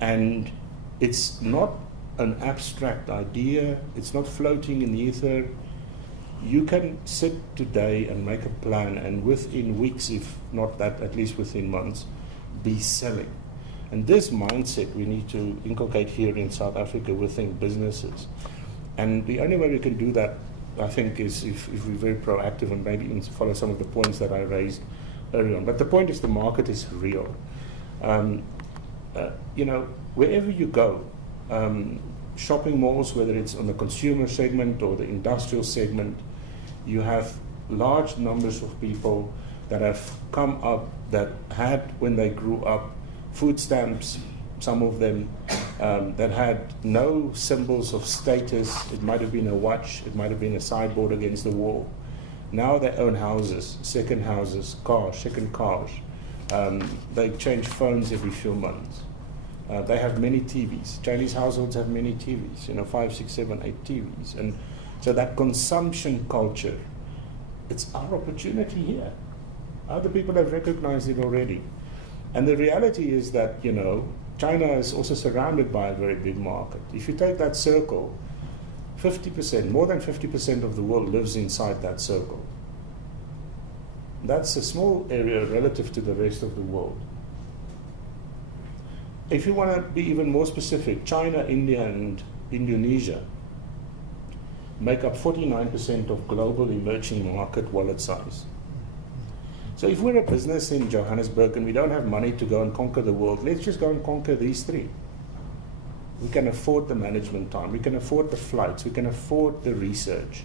And it's not an abstract idea, it's not floating in the ether. You can sit today and make a plan and within weeks, if not that, at least within months, be selling. And this mindset we need to inculcate here in South Africa within businesses. And the only way we can do that, I think, is if we're very proactive and maybe even follow some of the points that I raised earlier on. But the point is the market is real. Wherever you go, shopping malls, whether it's on the consumer segment or the industrial segment, you have large numbers of people that have come up that had, when they grew up, food stamps, some of them that had no symbols of status. It might have been a watch, it might have been a sideboard against the wall. Now they own houses, second houses, cars, second cars. They change phones every few months. They have many TVs. Chinese households have many TVs, 5, 6, 7, 8 TVs. And so that consumption culture, it's our opportunity here. Other people have recognized it already. And the reality is that, China is also surrounded by a very big market. If you take that circle, 50%, more than 50% of the world lives inside that circle. That's a small area relative to the rest of the world. If you want to be even more specific, China, India, and Indonesia make up 49% of global emerging market wallet size. So if we're a business in Johannesburg and we don't have money to go and conquer the world, let's just go and conquer these 3. We can afford the management time, we can afford the flights, we can afford the research,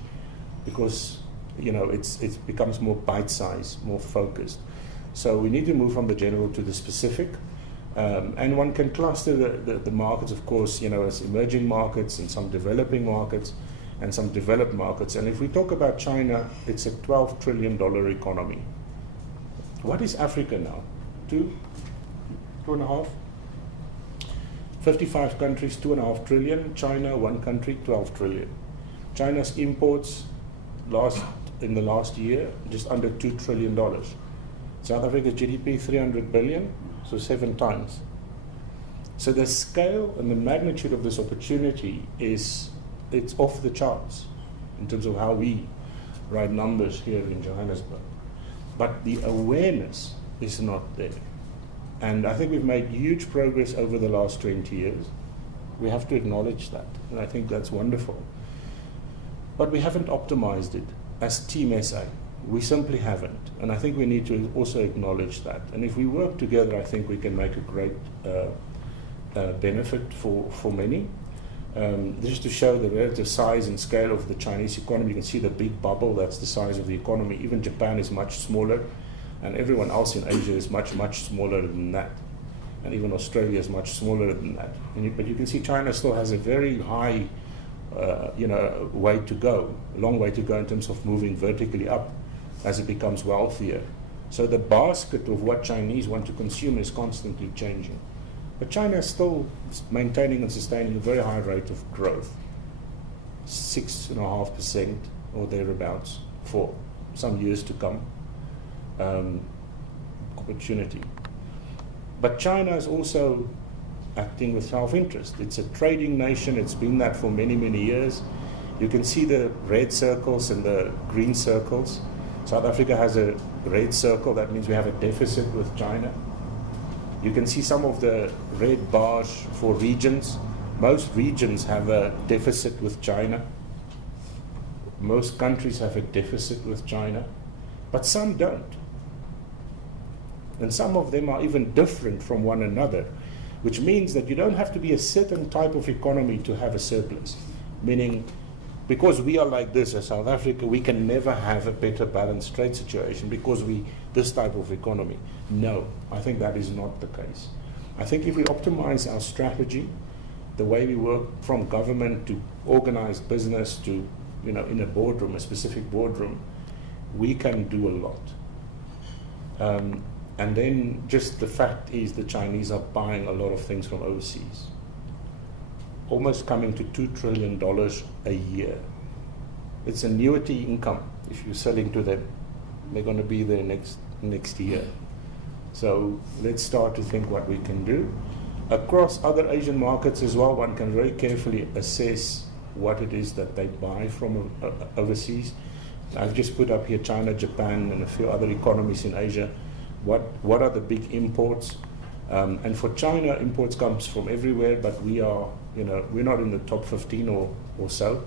because it becomes more bite-sized, more focused. So we need to move from the general to the specific. And one can cluster the markets, of course, as emerging markets and some developing markets and some developed markets. And if we talk about China, it's a $12 trillion economy. What is Africa now? 2.5? 55 countries, 2.5 trillion. China, 1 country, 12 trillion. China's imports last in the last year, just under $2 trillion. South Africa's GDP, 300 billion, so 7 times. So the scale and the magnitude of this opportunity it's off the charts in terms of how we write numbers here in Johannesburg. But the awareness is not there. And I think we've made huge progress over the last 20 years. We have to acknowledge that, and I think that's wonderful. But we haven't optimized it as Team SA. We simply haven't, and I think we need to also acknowledge that. And if we work together, I think we can make a great benefit for many. Just to show the relative size and scale of the Chinese economy, you can see the big bubble, that's the size of the economy. Even Japan is much smaller, and everyone else in Asia is much, much smaller than that. And even Australia is much smaller than that. But you can see China still has a very high way to go, a long way to go in terms of moving vertically up as it becomes wealthier. So the basket of what Chinese want to consume is constantly changing. But China is still maintaining and sustaining a very high rate of growth, 6.5% or thereabouts for some years to come. Opportunity. But China is also acting with self-interest. It's a trading nation. It's been that for many, many years. You can see the red circles and the green circles. South Africa has a red circle. That means we have a deficit with China. You can see some of the red bars for regions. Most regions have a deficit with China. Most countries have a deficit with China, but some don't. And some of them are even different from one another, which means that you don't have to be a certain type of economy to have a surplus. Meaning, because we are like this as South Africa, we can never have a better balanced trade situation because this type of economy. No, I think that is not the case. I think if we optimize our strategy, the way we work from government to organized business to, in a boardroom, a specific boardroom, we can do a lot. And then just the fact is the Chinese are buying a lot of things from overseas, almost coming to $2 trillion a year. It's annuity income if you're selling to them. They're going to be there next year. So let's start to think what we can do. Across other Asian markets as well, one can very carefully assess what it is that they buy from overseas. I've just put up here China, Japan, and a few other economies in Asia. What are the big imports? And for China, imports comes from everywhere, but we're not in the top 15 or so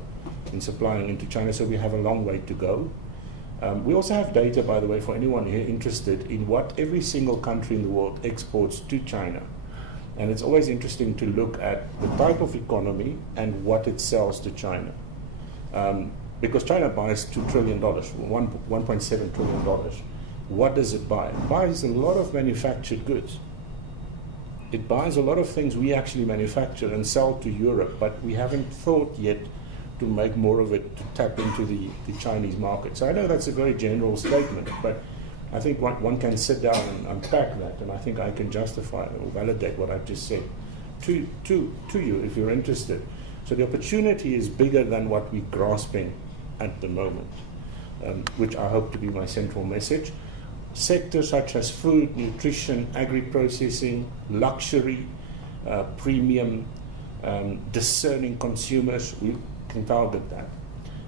in supplying into China, so we have a long way to go. We also have data, by the way, for anyone here interested in what every single country in the world exports to China. And it's always interesting to look at the type of economy and what it sells to China. Because China buys $2 trillion, $1.7 trillion. What does it buy? It buys a lot of manufactured goods. It buys a lot of things we actually manufacture and sell to Europe, but we haven't thought yet to make more of it to tap into the Chinese market. So I know that's a very general statement, but I think one can sit down and unpack that, and I think I can justify or validate what I've just said to you if you're interested. So the opportunity is bigger than what we're grasping at the moment, which I hope to be my central message. Sectors such as food, nutrition, agri-processing, luxury, premium, discerning consumers, we can target that.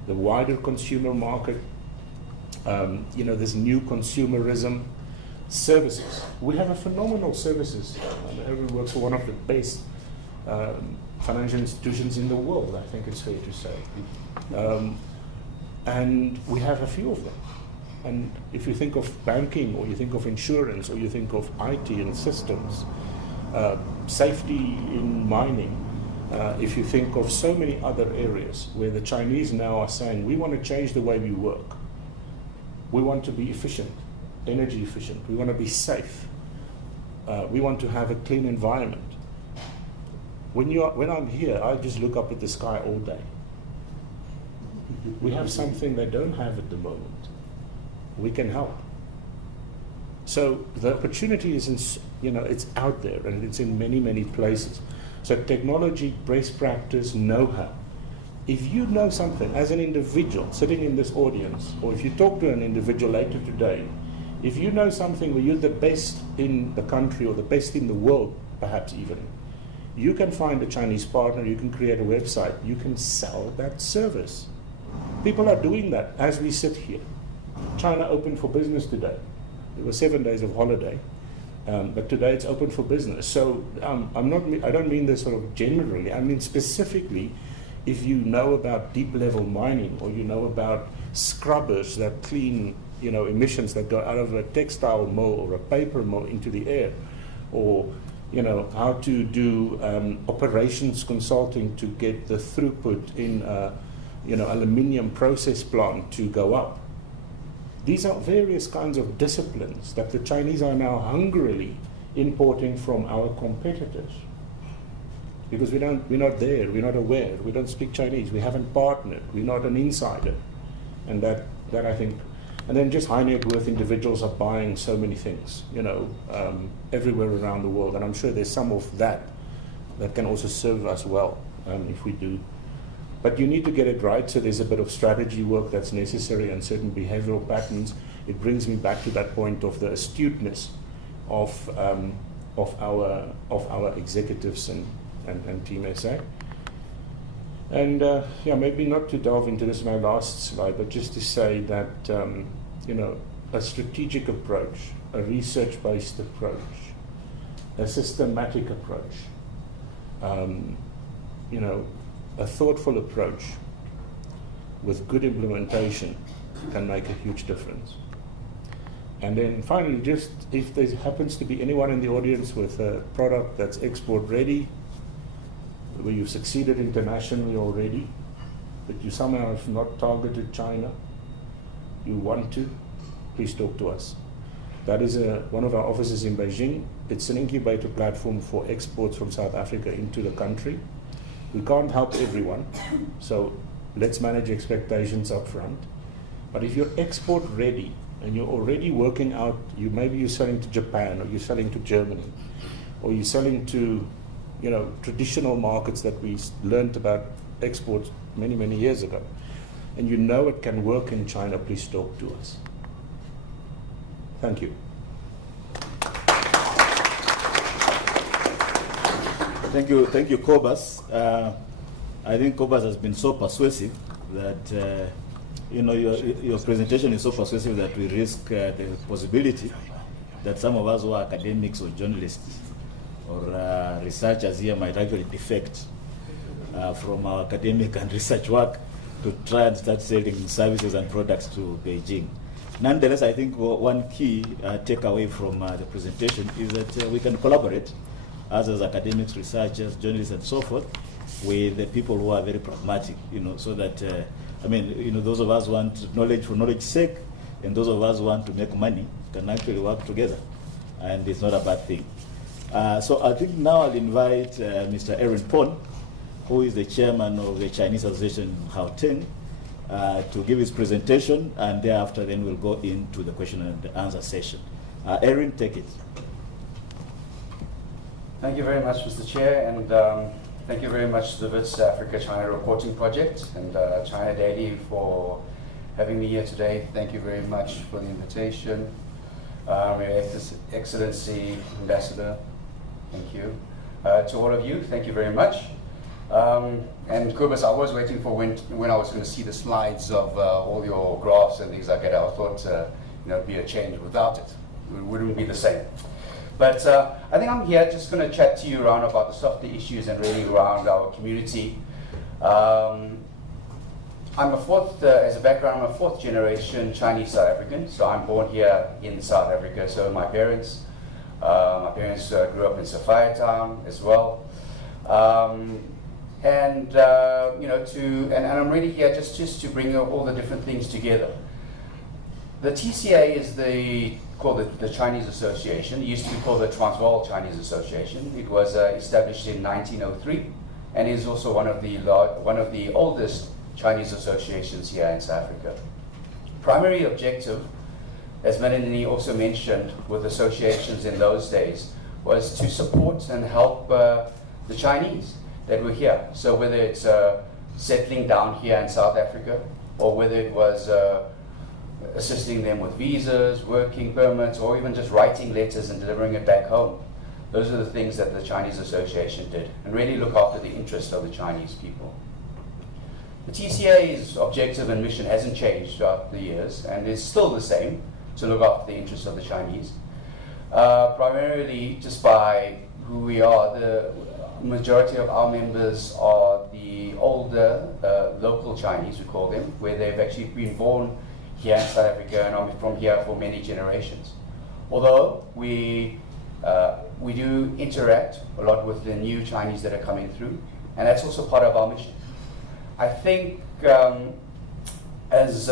The wider consumer market, there's new consumerism, services. We have a phenomenal services. Everyone works for one of the best financial institutions in the world, I think it's fair to say. And we have a few of them. And if you think of banking, or you think of insurance, or you think of IT and systems, safety in mining, if you think of so many other areas where the Chinese now are saying, we want to change the way we work. We want to be efficient, energy efficient. We want to be safe. We want to have a clean environment. When I'm here, I just look up at the sky all day. We have something they don't have at the moment. We can help. So the opportunity is it's out there, and it's in many, many places. So technology, best practice, know-how, if you know something as an individual sitting in this audience, or if you talk to an individual later today, if you know something where you're the best in the country or the best in the world, perhaps even, you can find a Chinese partner, you can create a website, you can sell that service. People are doing that as we sit here. China opened for business today. There were 7 days of holiday, but today it's open for business. So I don't mean this sort of generally, I mean specifically, if you know about deep level mining, or you know about scrubbers that clean, emissions that go out of a textile mill or a paper mill into the air, or how to do operations consulting to get the throughput in aluminium process plant to go up. These are various kinds of disciplines that the Chinese are now hungrily importing from our competitors. Because we're not there, we're not aware, we don't speak Chinese, we haven't partnered, we're not an insider. And that I think, and then just high net worth individuals are buying so many things, everywhere around the world. And I'm sure there's some of that can also serve us well if we do. But you need to get it right, so there's a bit of strategy work that's necessary and certain behavioral patterns. It brings me back to that point of the astuteness of our executives and Team SA. And maybe not to delve into this in my last slide, but just to say that a strategic approach, a research-based approach, a systematic approach, a thoughtful approach with good implementation can make a huge difference. And then finally, just if there happens to be anyone in the audience with a product that's export ready, where you've succeeded internationally already, but you somehow have not targeted China, you want to, please talk to us. That is one of our offices in Beijing. It's an incubator platform for exports from South Africa into the country. We can't help everyone, so let's manage expectations up front. But if you're export ready and you're already working out, maybe you're selling to Japan, or you're selling to Germany, or you're selling to traditional markets that we learned about exports many, many years ago, and it can work in China, please talk to us. Thank you. Thank you, Cobus. I think Cobus has been so persuasive that your presentation is so persuasive that we risk the possibility that some of us who are academics or journalists or researchers here might actually defect from our academic and research work to try and start selling services and products to Beijing. Nonetheless, I think one key takeaway from the presentation is that we can collaborate as academics, researchers, journalists, and so forth, with the people who are very pragmatic, so that, those of us who want knowledge for knowledge's sake, and those of us who want to make money can actually work together, and it's not a bad thing. So I think now I'll invite Mr. Aaron Pon, who is the chairman of the Chinese Association in Gauteng, to give his presentation, and thereafter then we'll go into the question and answer session. Aaron, take it. Thank you very much, Mr. Chair, and thank you very much to the Wits Africa-China Reporting Project and China Daily for having me here today. Thank you very much for the invitation. Your Excellency, Ambassador, thank you. To all of you, thank you very much. And Cobus, I was waiting for when I was going to see the slides of all your graphs and things like that. I thought it'd be a change. Without it, it wouldn't be the same. But I think I'm here just going to chat to you around about the softer issues and really around our community. I'm a fourth, as a background, I'm a fourth generation Chinese South African. So I'm born here in South Africa. So my parents grew up in Sophiatown as well. And I'm really here just to bring all the different things together. The TCA is called the Chinese Association. It used to be called the Transvaal Chinese Association. It was established in 1903 and is also one of the oldest Chinese associations here in South Africa. Primary objective, as Melanie also mentioned, with associations in those days, was to support and help the Chinese that were here. So whether it's settling down here in South Africa, or whether it was assisting them with visas, working permits, or even just writing letters and delivering it back home. Those are the things that the Chinese Association did, and really look after the interests of the Chinese people. The TCA's objective and mission hasn't changed throughout the years, and is still the same, to look after the interests of the Chinese. Primarily just by who we are. The majority of our members are the older local Chinese, we call them, where they've actually been born here in South Africa and are from here for many generations. Although we do interact a lot with the new Chinese that are coming through, and that's also part of our mission. I think, as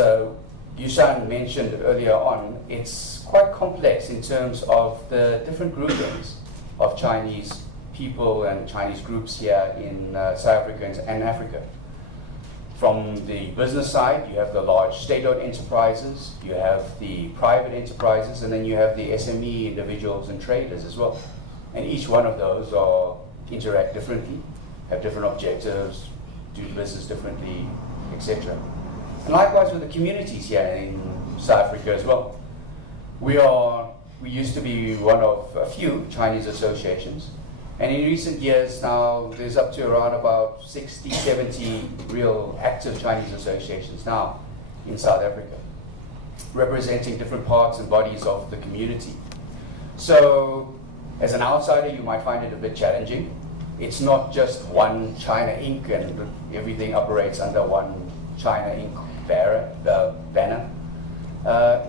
Yushan mentioned earlier on, it's quite complex in terms of the different groupings of Chinese people and Chinese groups here in South Africa and Africa. From the business side, you have the large state-owned enterprises, you have the private enterprises, and then you have the SME individuals and traders as well. And each one of those interact differently, have different objectives, do business differently, etc. And likewise with the communities here in South Africa as well. We used to be one of a few Chinese associations, and in recent years now there's up to around about 60, 70 real active Chinese associations now in South Africa, representing different parts and bodies of the community. So as an outsider you might find it a bit challenging. It's not just one China Inc. and everything operates under one China Inc. banner.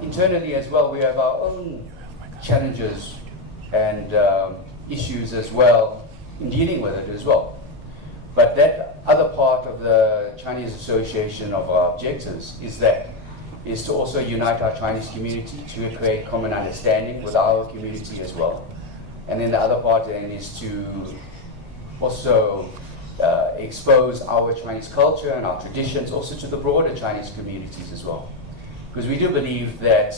Internally as well, we have our own challenges and issues as well in dealing with it as well. But that other part of the Chinese Association of our objectives is to also unite our Chinese community to create common understanding with our community as well. And then the other part then is to also expose our Chinese culture and our traditions also to the broader Chinese communities as well. Because we do believe that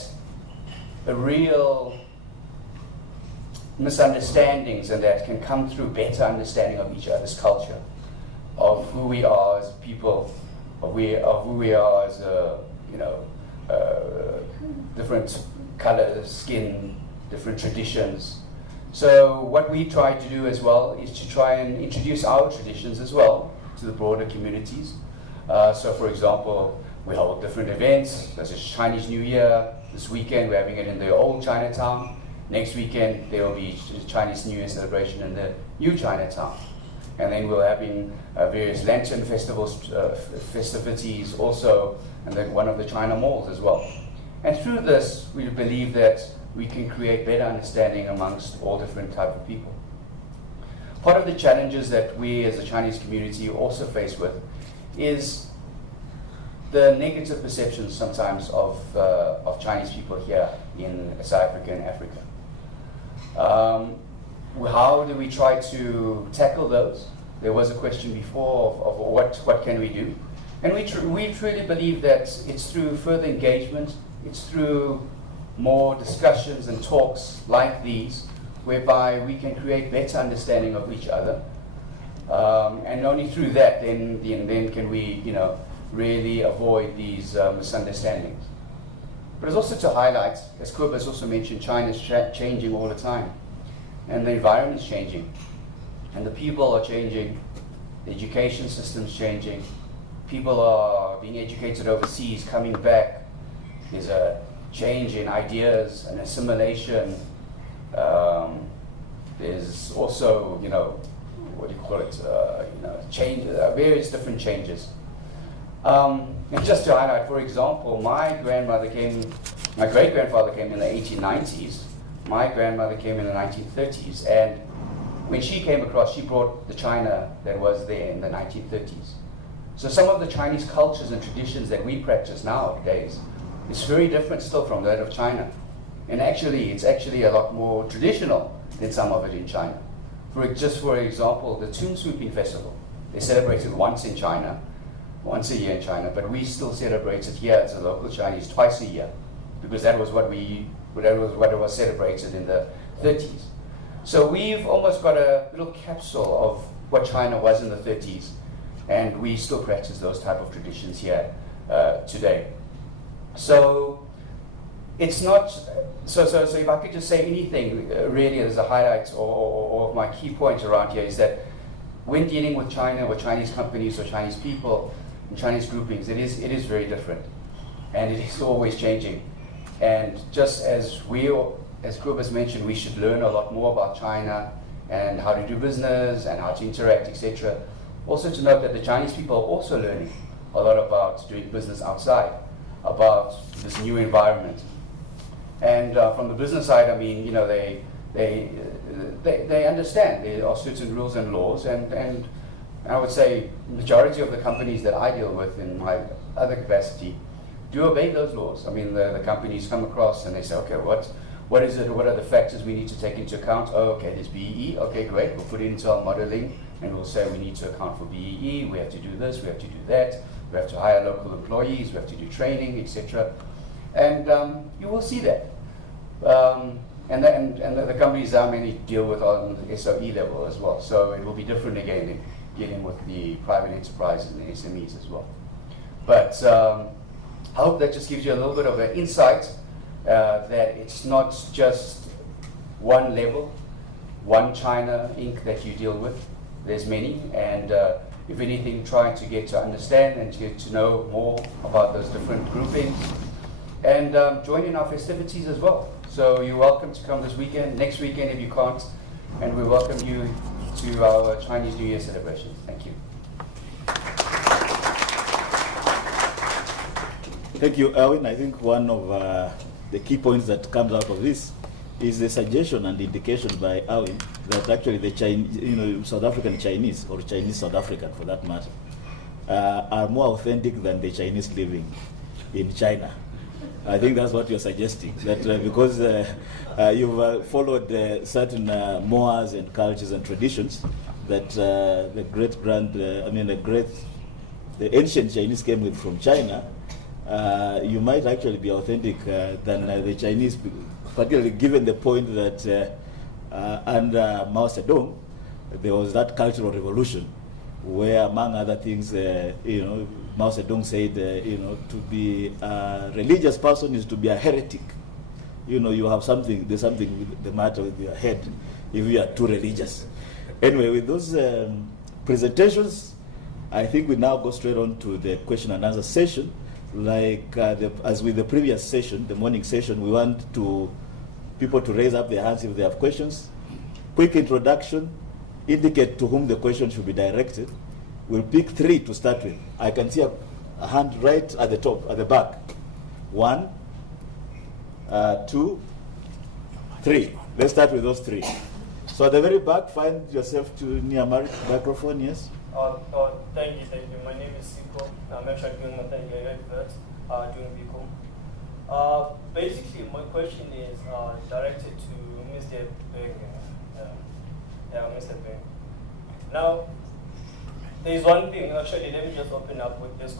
a real misunderstandings and that can come through better understanding of each other's culture, of who we are as people, of who we are as different color, skin, different traditions. So what we try to do as well is to try and introduce our traditions as well to the broader communities. So for example, we hold different events, such as Chinese New Year. This weekend we're having it in the old Chinatown. Next weekend there will be Chinese New Year celebration in the new Chinatown. And then we're having various lantern festivals, festivities also, and then one of the China malls as well. And through this, we believe that we can create better understanding amongst all different types of people. Part of the challenges that we as a Chinese community also face with is the negative perceptions sometimes of Chinese people here in South Africa and Africa. How do we try to tackle those? There was a question before of what can we do? And we truly believe that it's through further engagement, it's through more discussions and talks like these, whereby we can create better understanding of each other. And only through that then can we really avoid these misunderstandings. But it's also to highlight, as Koop has also mentioned, China's changing all the time. And the environment's changing. And the people are changing. The education system's changing. People are being educated overseas, coming back. There's a change in ideas and assimilation. There's also, change, various different changes. And just to highlight, for example, my great-grandfather came in the 1890s. My grandmother came in the 1930s. And when she came across, she brought the China that was there in the 1930s. So some of the Chinese cultures and traditions that we practice nowadays is very different still from that of China. And actually, it's actually a lot more traditional than some of it in China. For example, the Tomb Sweeping Festival. They celebrate it once a year in China, but we still celebrate it here as a local Chinese twice a year, because that was what it was celebrated in the 30s. So we've almost got a little capsule of what China was in the 30s, And we still practice those type of traditions here today. So it's not, so if I could just say anything really as a highlight or my key point around here is that when dealing with China or Chinese companies or Chinese people and Chinese groupings, it is very different. And it is always changing. And just as we, as Krupp has mentioned, we should learn a lot more about China and how to do business and how to interact, etc. Also to note that the Chinese people are also learning a lot about doing business outside, about this new environment. And from the business side, I mean, you know, they understand there are certain rules and laws, and I would say majority of the companies that I deal with in my other capacity do obey those laws. I mean, the companies come across and they say, okay, what is it? What are the factors we need to take into account? Oh, okay, there's BEE. Okay, great. We'll put it into our modeling, and we'll say we need to account for BEE. We have to do this. We have to do that. We have to hire local employees. We have to do training, etc. And you will see that. And the companies I mainly deal with on the SOE level as well. So it will be different again in dealing with the private enterprises and the SMEs as well. But I hope that just gives you a little bit of an insight that it's not just one level, one China Inc. that you deal with. There's many, and if anything, trying to get to understand and to get to know more about those different groupings, and join in our festivities as well. So you're welcome to come this weekend, next weekend if you can't, and we welcome you to our Chinese New Year celebration. Thank you. Thank you, Erwin. I think one of the key points that comes out of this is the suggestion and indication by Erwin that actually the Chinese, South African Chinese, or Chinese South African for that matter, are more authentic than the Chinese living in China. I think that's what you're suggesting, that because you've followed certain mores and cultures and traditions, that the ancient Chinese came with from China, you might actually be authentic than the Chinese, particularly given the point that under Mao Zedong, there was that cultural revolution where, among other things, Mao Zedong said, to be a religious person is to be a heretic. You have something, there's something the matter with your head if you are too religious. Anyway, with those presentations, I think we now go straight on to the question and answer session. Like as with the previous session, the morning session, we want people to raise up their hands if they have questions. Quick introduction, indicate to whom the question should be directed. We'll pick 3 to start with. I can see a hand right at the top, at the back. 1, 2, 3. Let's start with those 3. So at the very back, find yourself to near microphone, yes? Thank you. My name is Siko. I'm actually doing my thing at Wits, doing BCom. Basically, my question is directed to Mr. Beng. Mr. Beng. Now, there's one thing, actually, let me just open up with this.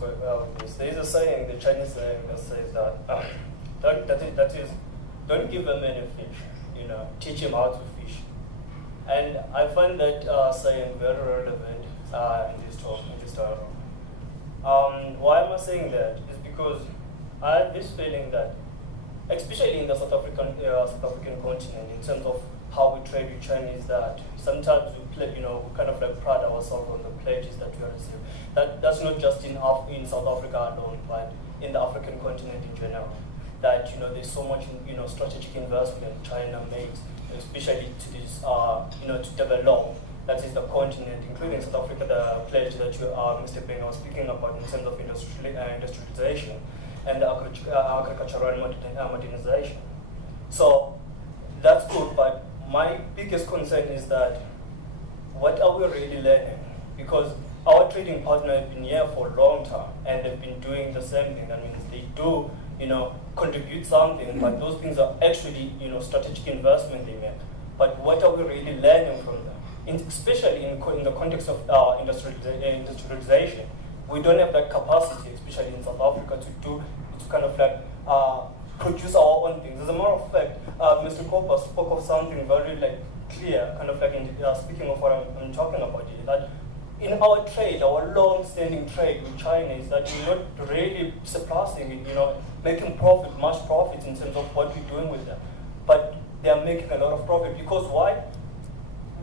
There is a saying, the Chinese saying that says that is, don't give a man a fish, teach him how to fish. And I find that saying very relevant in this talk, in this dialogue. Why am I saying that? Is because I have this feeling that, especially in the South African continent, in terms of how we trade with Chinese, that sometimes we play, we kind of like pride ourselves on the pledges that we receive. That's not just in South Africa alone, but in the African continent in general. That there's so much strategic investment China makes, especially to this to develop. That is the continent, including South Africa, the pledge that you Mr. Beng was speaking about in terms of industrialization and agricultural modernization. So that's good, but my biggest concern is that what are we really learning? Because our trading partner have been here for a long time and they've been doing the same thing. I mean, they do, contribute something, but those things are actually, strategic investment they make. But what are we really learning from them? Especially in the context of industrialization, we don't have that capacity, especially in South Africa, to kind of like produce our own things. As a matter of fact, Mr. Cooper spoke of something very clear, kind of like speaking of what I'm talking about here, that in our trade, our long-standing trade with China, is that we're not really surpassing it, making much profit in terms of what we're doing with them. But they are making a lot of profit because why?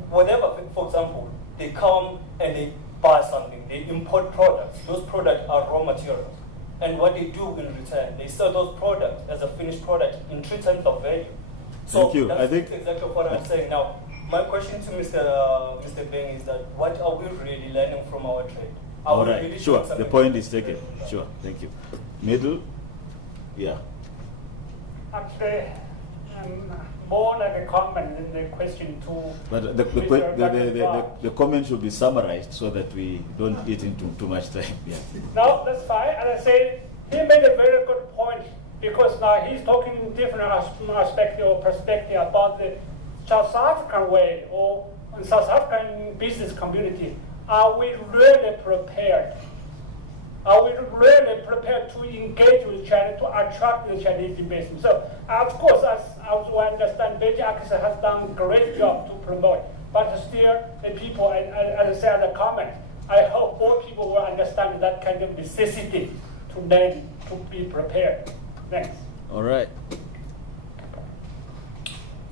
Whatever, for example, they come and they buy something, they import products. Those products are raw materials. And what they do in return, they sell those products as a finished product in 3 times the value. So Thank you. that's I think exactly what I'm saying now. My question to Mr. Beng is that what are we really learning from our trade? Are all we right, really sure. doing The something? point is taken. Sure, thank you. Middle, yeah. Actually, more like a comment than the question to But the comment should be summarized so that we don't get into too much time. Yeah. No, that's fine. And I say he made a very good point because now he's talking different aspect or perspective about the South African way or South African business community. Are we really prepared? Are we really prepared to engage with China to attract the Chinese investment? So, of course, as I understand, Beijing actually has done a great job to promote. But still, the people, as I said in the comment, I hope all people will understand that kind of necessity to learn, to be prepared. Thanks. All right.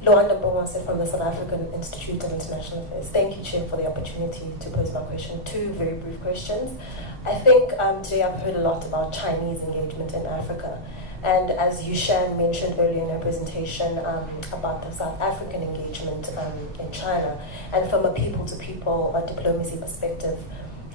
Luanda Bomase from the South African Institute of International Affairs. Thank you, Chair, for the opportunity to pose my question. 2 very brief questions. I think today I've heard a lot about Chinese engagement in Africa. And as Yushan mentioned earlier in her presentation about the South African engagement in China, and from a people-to-people diplomacy perspective,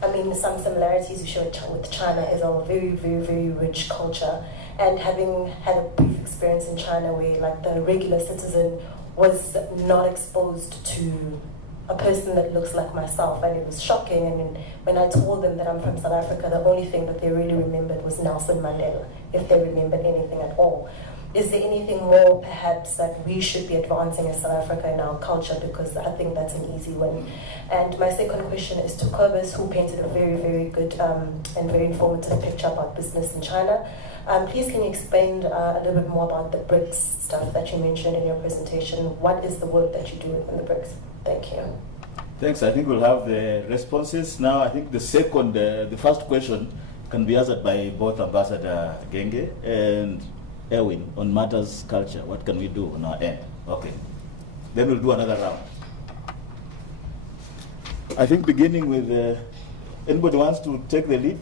I mean, some similarities we share with China is our very, very, very rich culture. And having had a brief experience in China where like the regular citizen was not exposed to a person that looks like myself, and it was shocking. I mean, when I told them that I'm from South Africa, the only thing that they really remembered was Nelson Mandela, if they remembered anything at all. Is there anything more perhaps that we should be advancing as South Africa in our culture? Because I think that's an easy win. And my second question is to Kobus, who painted a very, very good and very informative picture about business in China. Please can you explain a little bit more about the BRICS stuff that you mentioned in your presentation? What is the work that you do within the BRICS? Thank you. Thanks. I think we'll have the responses now. I think the first question can be answered by both Ambassador Genge and Erwin on matters culture. What can we do on our end? Okay. Then we'll do another round. I think beginning with, anybody wants to take the lead?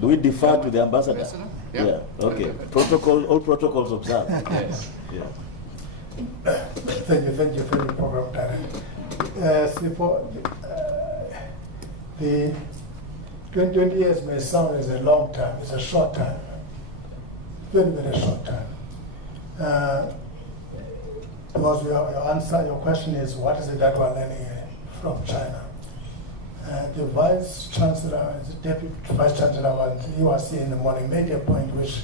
Do we defer to the ambassador? Yeah. Okay. All protocols observed. Yes. Yeah. Thank you for the program, Darren. The 20 years may sound as a long time. It's a short time. Very, very short time. Because your question is, what is it that we're learning from China? The Vice Chancellor, the Deputy Vice Chancellor, he was here in the morning, made a point which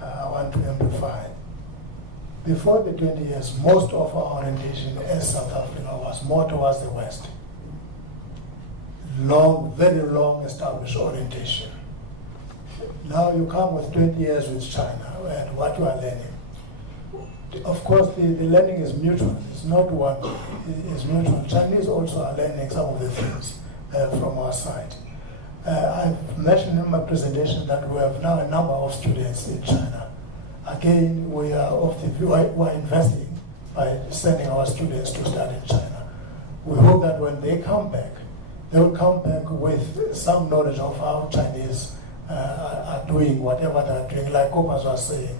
I want to amplify. Before the 20 years, most of our orientation as South Africa was more towards the West. Long, very long established orientation. Now you come with 20 years with China and what you are learning. Of course, the learning is mutual. It's not one, it's mutual. Chinese also are learning some of the things from our side. I've mentioned in my presentation that we have now a number of students in China. Again, we are of the view, we're investing by sending our students to study in China. We hope that when they come back, they will come back with some knowledge of how Chinese are doing whatever they're doing. Like Opas was saying,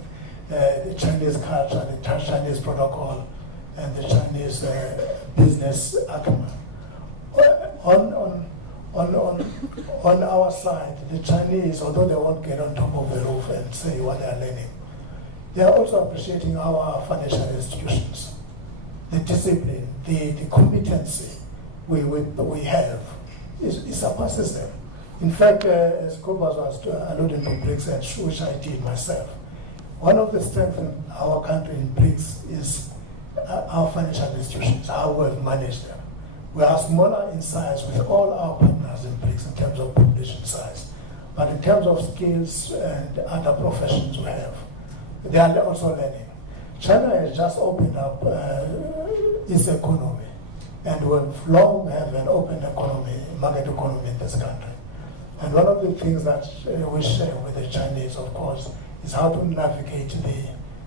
the Chinese culture, the Chinese protocol, and the Chinese business acumen. On our side, the Chinese, although they won't get on top of the roof and say what they are learning, they are also appreciating our financial institutions, the discipline, the competency we have. It surpasses them. In fact, as Kobas was alluding to BRICS, and which I did myself, one of the strengths in our country in BRICS is our financial institutions, how we have managed them. We are smaller in size with all our partners in BRICS in terms of population size. But in terms of skills and other professions we have, they are also learning. China has just opened up its economy. and we've long have an open economy, market economy in this country. And one of the things that we share with the Chinese, of course, is how to navigate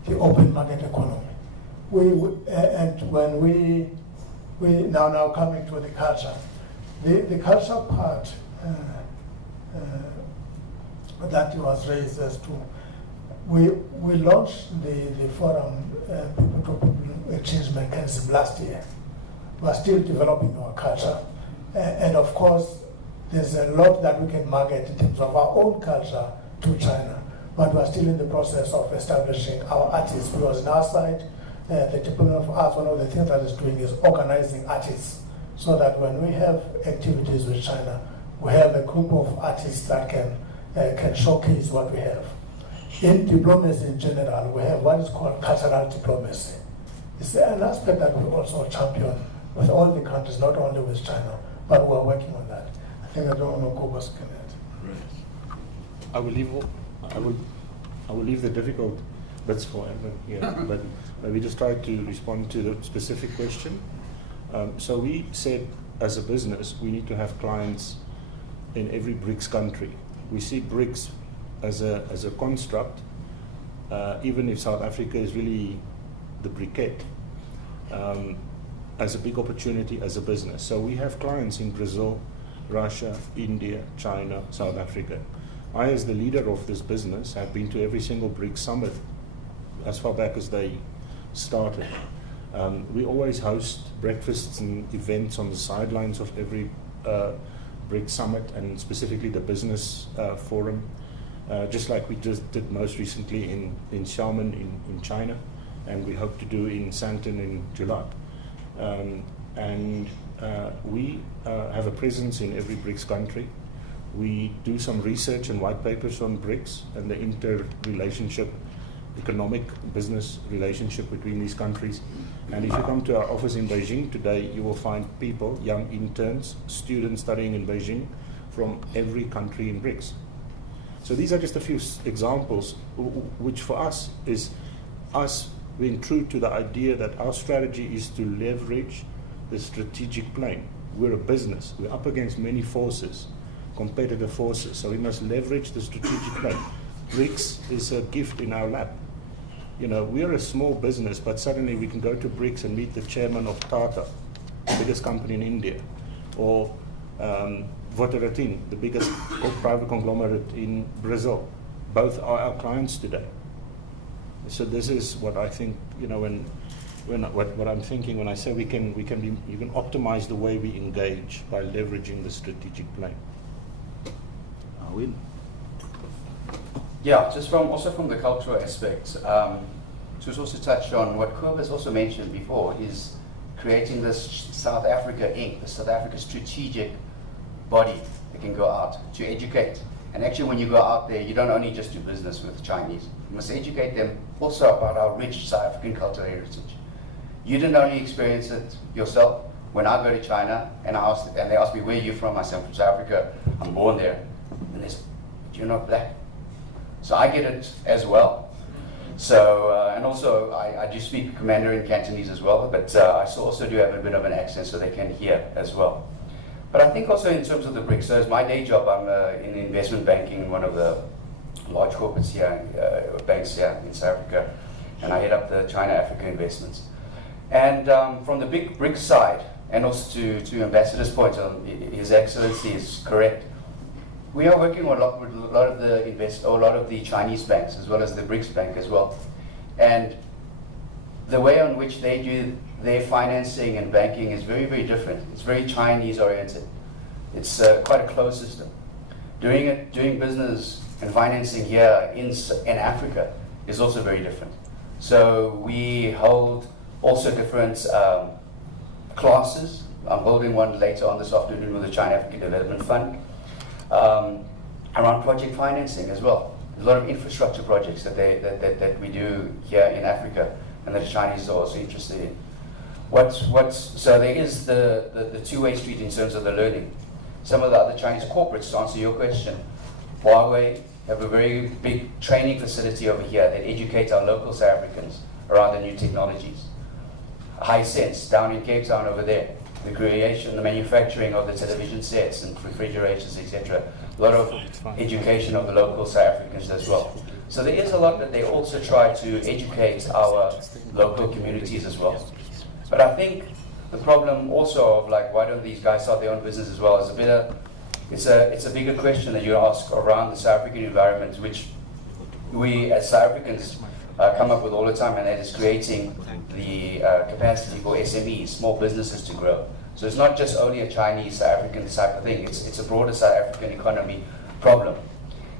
the open market economy. And when we now coming to the culture, the culture part that was raised as to, we launched the forum people-to-people exchange mechanism last year. We're still developing our culture, and of course, there's a lot that we can market in terms of our own culture to China, but we're still in the process of establishing our artists, because on our side, the Department of Arts, one of the things that it's doing is organizing artists, so that when we have activities with China, we have a group of artists that can showcase what we have. In diplomacy in general, we have what is called cultural diplomacy. It's an aspect that we also champion with all the countries, not only with China, but we're working on that. I think I don't know Kobus can add. I will leave the difficult bits for Evan here, but we just try to respond to the specific question. So we said, as a business, we need to have clients in every BRICS country. We see BRICS as a construct, even if South Africa is really the briquette, as a big opportunity as a business. So we have clients in Brazil, Russia, India, China, South Africa. I, as the leader of this business, have been to every single BRICS summit as far back as they started. We always host breakfasts and events on the sidelines of every BRICS summit, and specifically the business forum, just like we just did most recently in Xiamen in China, and we hope to do in Sandton in July. We have a presence in every BRICS country. We do some research and white papers on BRICS and the interrelationship, economic business relationship between these countries. And if you come to our office in Beijing today, you will find people, young interns, students studying in Beijing from every country in BRICS. So these are just a few examples, which for us is us being true to the idea that our strategy is to leverage the strategic plane. We're a business. We're up against many forces, competitive forces, so we must leverage the strategic plane. BRICS is a gift in our lap. You know, we're a small business, but suddenly we can go to BRICS and meet the chairman of Tata, the biggest company in India, or Votorantim, the biggest private conglomerate in Brazil. Both are our clients today. So this is what I think, you know, what I'm thinking when I say you can optimize the way we engage by leveraging the strategic plane. Will? Yeah, just also from the cultural aspect, to also touch on what Kobe has also mentioned before, is creating this South Africa Inc., the South Africa strategic body that can go out to educate. And actually when you go out there, you don't only just do business with the Chinese, you must educate them also about our rich South African cultural heritage. You didn't only experience it yourself. When I go to China and they ask me, where are you from? I say, I'm from South Africa, I'm born there. And they say, you're not black. So I get it as well. So, and also I do speak Mandarin Cantonese as well, but I also do have a bit of an accent so they can hear as well. But I think also in terms of the BRICS, so as my day job, I'm in investment banking in one of the large corporates here, banks here in South Africa, and I head up the China-Africa investments. And from the big BRICS side, and also to Ambassador's point, His Excellency is correct. We are working with a lot of the Chinese banks as well as the BRICS Bank as well, and the way on which they do their financing and banking is very, very different. It's very Chinese oriented. It's quite a closed system. Doing business and financing here in Africa is also very different. So we hold also different classes. I'm holding one later on this afternoon with the China African Development Fund around project financing as well. There's a lot of infrastructure projects that we do here in Africa and that the Chinese are also interested in. So there is the two-way street in terms of the learning. Some of the other Chinese corporates, to answer your question, Huawei have a very big training facility over here that educates our local South Africans around the new technologies. Hisense down in Cape Town over there the creation, the manufacturing of the television sets and refrigerators, etc. A lot of education of the local South Africans as well. So there is a lot that they also try to educate our local communities as well. But I think the problem also of like, why don't these guys start their own business as well, is a bit it's a bigger question that you ask around the South African environment, which we as South Africans come up with all the time, and that is creating the capacity for SMEs, small businesses, to grow. So it's not just only a Chinese South African type of thing, it's a broader South African economy problem.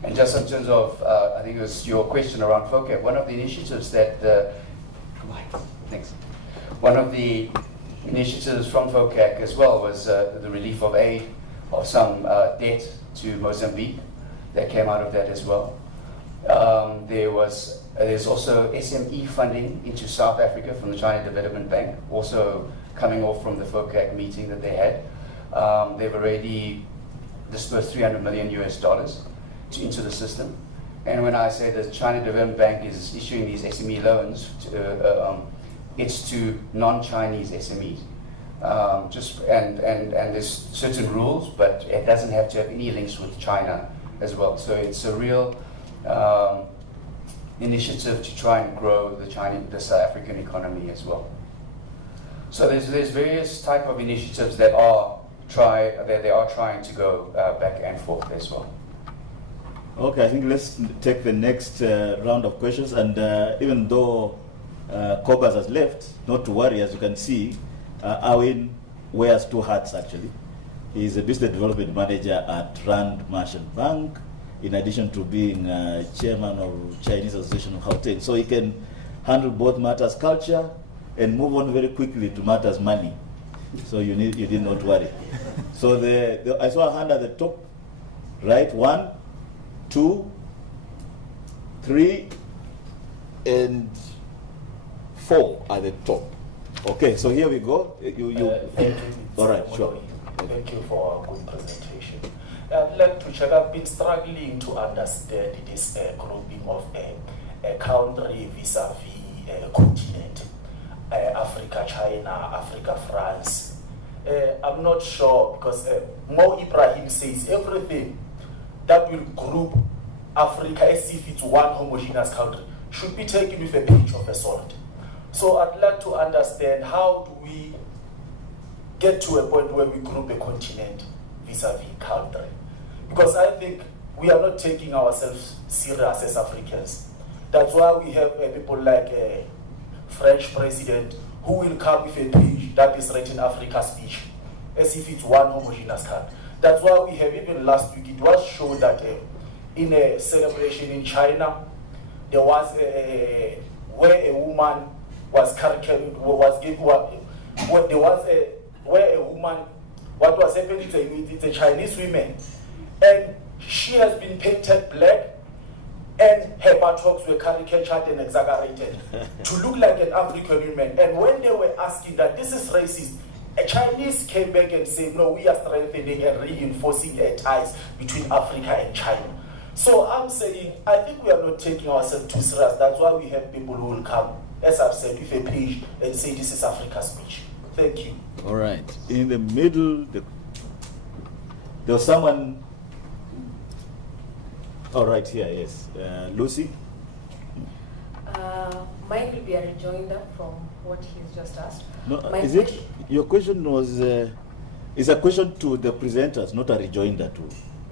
And just in terms of, I think it was your question around FOCAC, one of the initiatives that, one of the initiatives from FOCAC as well was the relief of aid of some debt to Mozambique that came out of that as well. There's also SME funding into South Africa from the China Development Bank, also coming off from the FOCAC meeting that they had. They've already dispersed $300 million into the system. And when I say the China Development Bank is issuing these SME loans, it's to non-Chinese SMEs. And there's certain rules, but it doesn't have to have any links with China as well. So it's a real initiative to try and grow the South African economy as well. So there's various type of initiatives that they are trying to go back and forth as well. Okay, I think let's take the next round of questions. And even though Cobus has left, not to worry, as you can see, Awin wears two hats actually. He's a business development manager at Rand Merchant Bank, in addition to being chairman of Chinese Association of Gauteng. So he can handle both matters culture and move on very quickly to matters money. So you need not worry. So I saw a hand at the top, right? 1, 2, 3, and 4 at the top. Okay, so here we go. Thank you. All right, sure. Thank you for a good presentation. I'd like to check. I've been struggling to understand this grouping of a country vis-a-vis a continent. Africa, China, Africa, France. I'm not sure, because Mo Ibrahim says everything that will group Africa as if it's one homogeneous country should be taken with a pinch of salt. So I'd like to understand, how do we get to a point where we group a continent vis-a-vis country? Because I think we are not taking ourselves serious as Africans. That's why we have people like a French president who will come with a page that is written Africa speech, as if it's one homogeneous country. That's why we have, even last week, it was shown that in a celebration in China, there was where a woman was caricatured, what was happening is a Chinese woman, and she has been painted black, and her buttocks were caricatured and exaggerated to look like an African woman. And when they were asking that this is racist, a Chinese came back and said, no, we are strengthening and reinforcing ties between Africa and China. So I'm saying, I think we are not taking ourselves too serious. That's why we have people who will come, as I've said, with a page and say this is Africa's speech. Thank you. All right. In the middle, there was someone. All right, here, yes. Lucy? Mine will be a rejoinder from what he's just asked. No, your question was, is a question to the presenters, not a rejoinder to?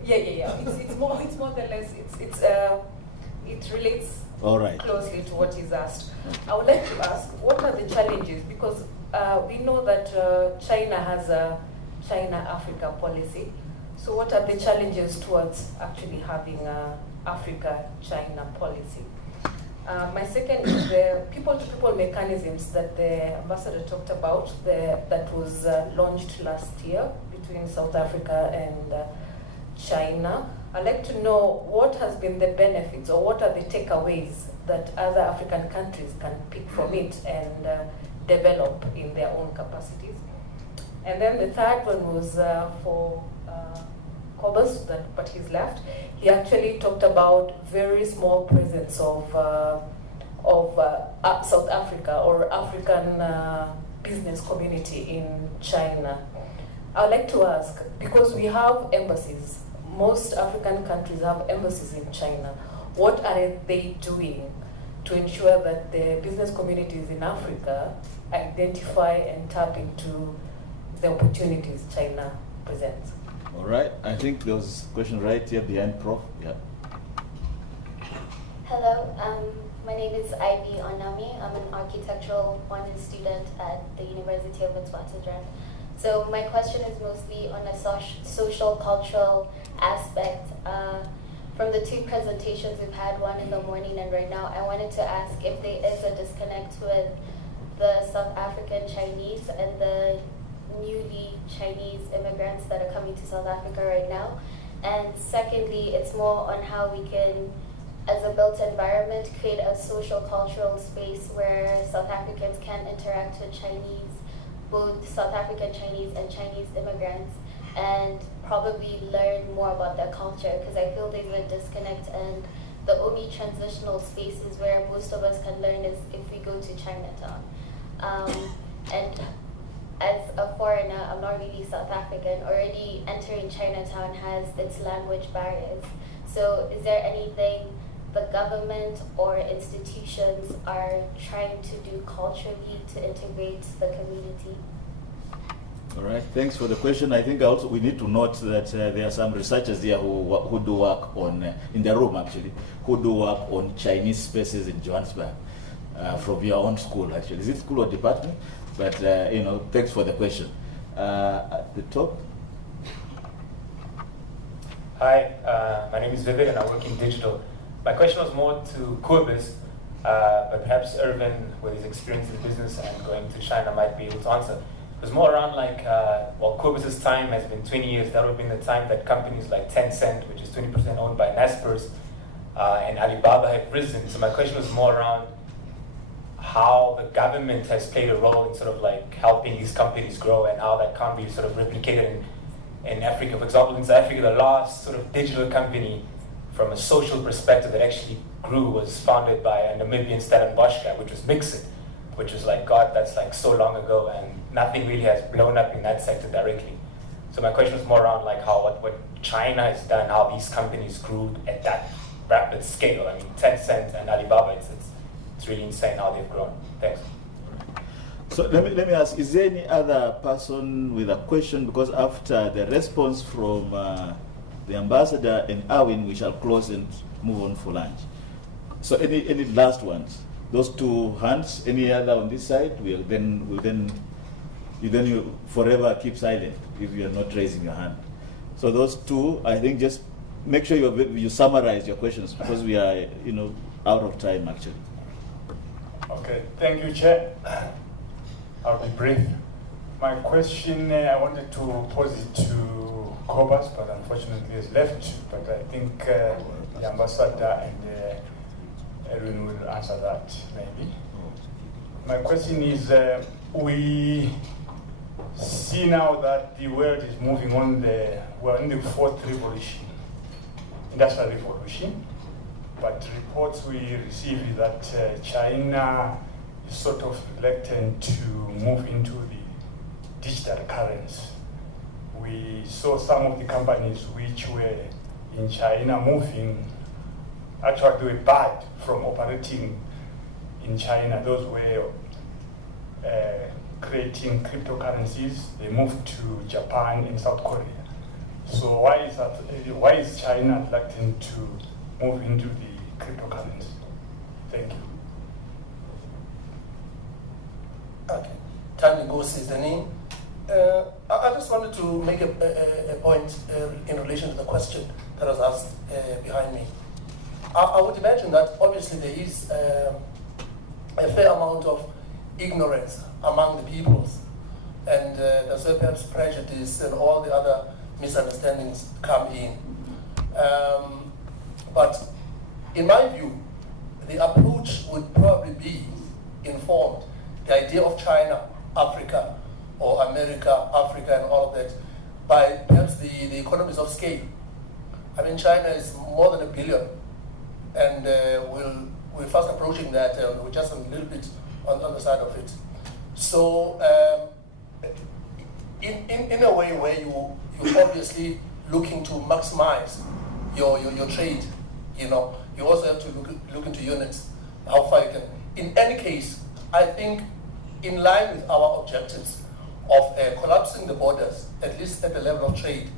Yeah. It's more than less. It relates all right. closely to what he's asked. I would like to ask, what are the challenges? Because we know that China has a China-Africa policy. So what are the challenges towards actually having an Africa-China policy? My second is the people-to-people mechanisms that the ambassador talked about, that was launched last year between South Africa and China. I'd like to know what has been the benefits, or what are the takeaways that other African countries can pick from it and develop in their own capacities. And then the third one was for Cobus, but he's left. He actually talked about very small presence of South Africa or African business community in China. I would like to ask, because we have embassies, most African countries have embassies in China, what are they doing to ensure that the business communities in Africa identify and tap into the opportunities China presents? All right, I think there was a question right here behind Prof. Yeah. Hello, my name is Ivy Onami. I'm an architectural honors student at the University of Wits. So my question is mostly on a social cultural aspect. From the two presentations we've had, one in the morning and right now, I wanted to ask if there is a disconnect with the South African Chinese and the newly Chinese immigrants that are coming to South Africa right now. And secondly, it's more on how we can, as a built environment, create a social cultural space where South Africans can interact with Chinese, both South African Chinese and Chinese immigrants, and probably learn more about their culture, because I feel there's a disconnect, and the only transitional spaces where most of us can learn is if we go to Chinatown. And as a foreigner, I'm not really South African, already entering Chinatown has its language barriers. So is there anything the government or institutions are trying to do culturally to integrate the community? All right, thanks for the question. I think also we need to note that there are some researchers here who do work on, in the room actually, who do work on Chinese spaces in Johannesburg from your own school actually. Is it school or department? But thanks for the question. At the top. Hi, my name is Vivek and I work in digital. My question was more to Kobus, but perhaps Irvin, with his experience in business and going to China, might be able to answer. It was more around like, well, Kobus's time has been 20 years. That would have been the time that companies like Tencent, which is 20% owned by Naspers, and Alibaba have risen. So my question was more around how the government has played a role in sort of like helping these companies grow and how that can't be sort of replicated in Africa. For example, in South Africa, the last sort of digital company from a social perspective that actually grew was founded by a Namibian Stellenbosch guy, which was Mixit, which was like, God, that's like so long ago, and nothing really has blown up in that sector directly. So my question was more around like how what China has done, how these companies grew at that rapid scale. I mean, Tencent and Alibaba, it's really insane how they've grown. Thanks. So let me ask, is there any other person with a question? Because after the response from the ambassador and Arwin, we shall close and move on for lunch. So any last ones? Those two hands. Any other on this side? You forever keep silent if you are not raising your hand. So those two, I think, just make sure you summarize your questions because we are out of time actually. Okay, thank you, Chair. I'll be brief. My question, I wanted to pose it to Kobus, but unfortunately he's left. But I think the ambassador and Edwin will answer that, maybe. My question is, we see now that the world is moving on, we're in the fourth revolution, industrial revolution. But reports we received that China is sort of reluctant to move into the digital currency. We saw some of the companies which were in China moving, actually they were barred from operating in China. Those were creating cryptocurrencies. They moved to Japan and South Korea. So why is that? Why is China reluctant to move into the cryptocurrency? Thank you. Okay. Tanya Ghost is the name. I just wanted to make a point in relation to the question that was asked behind me. I would imagine that obviously there is a fair amount of ignorance among the peoples, and that's where perhaps prejudice and all the other misunderstandings come in. But in my view, the approach would probably be informed. The idea of China, Africa, or America, Africa, and all of that, by perhaps the economies of scale. I mean, China is more than 1 billion, and we're fast approaching that. We're just a little bit on the side of it. So in a way where you're obviously looking to maximize your trade, you know, you also have to look into units, how far you can. In any case, I think in line with our objectives of collapsing the borders, at least at the level of trade,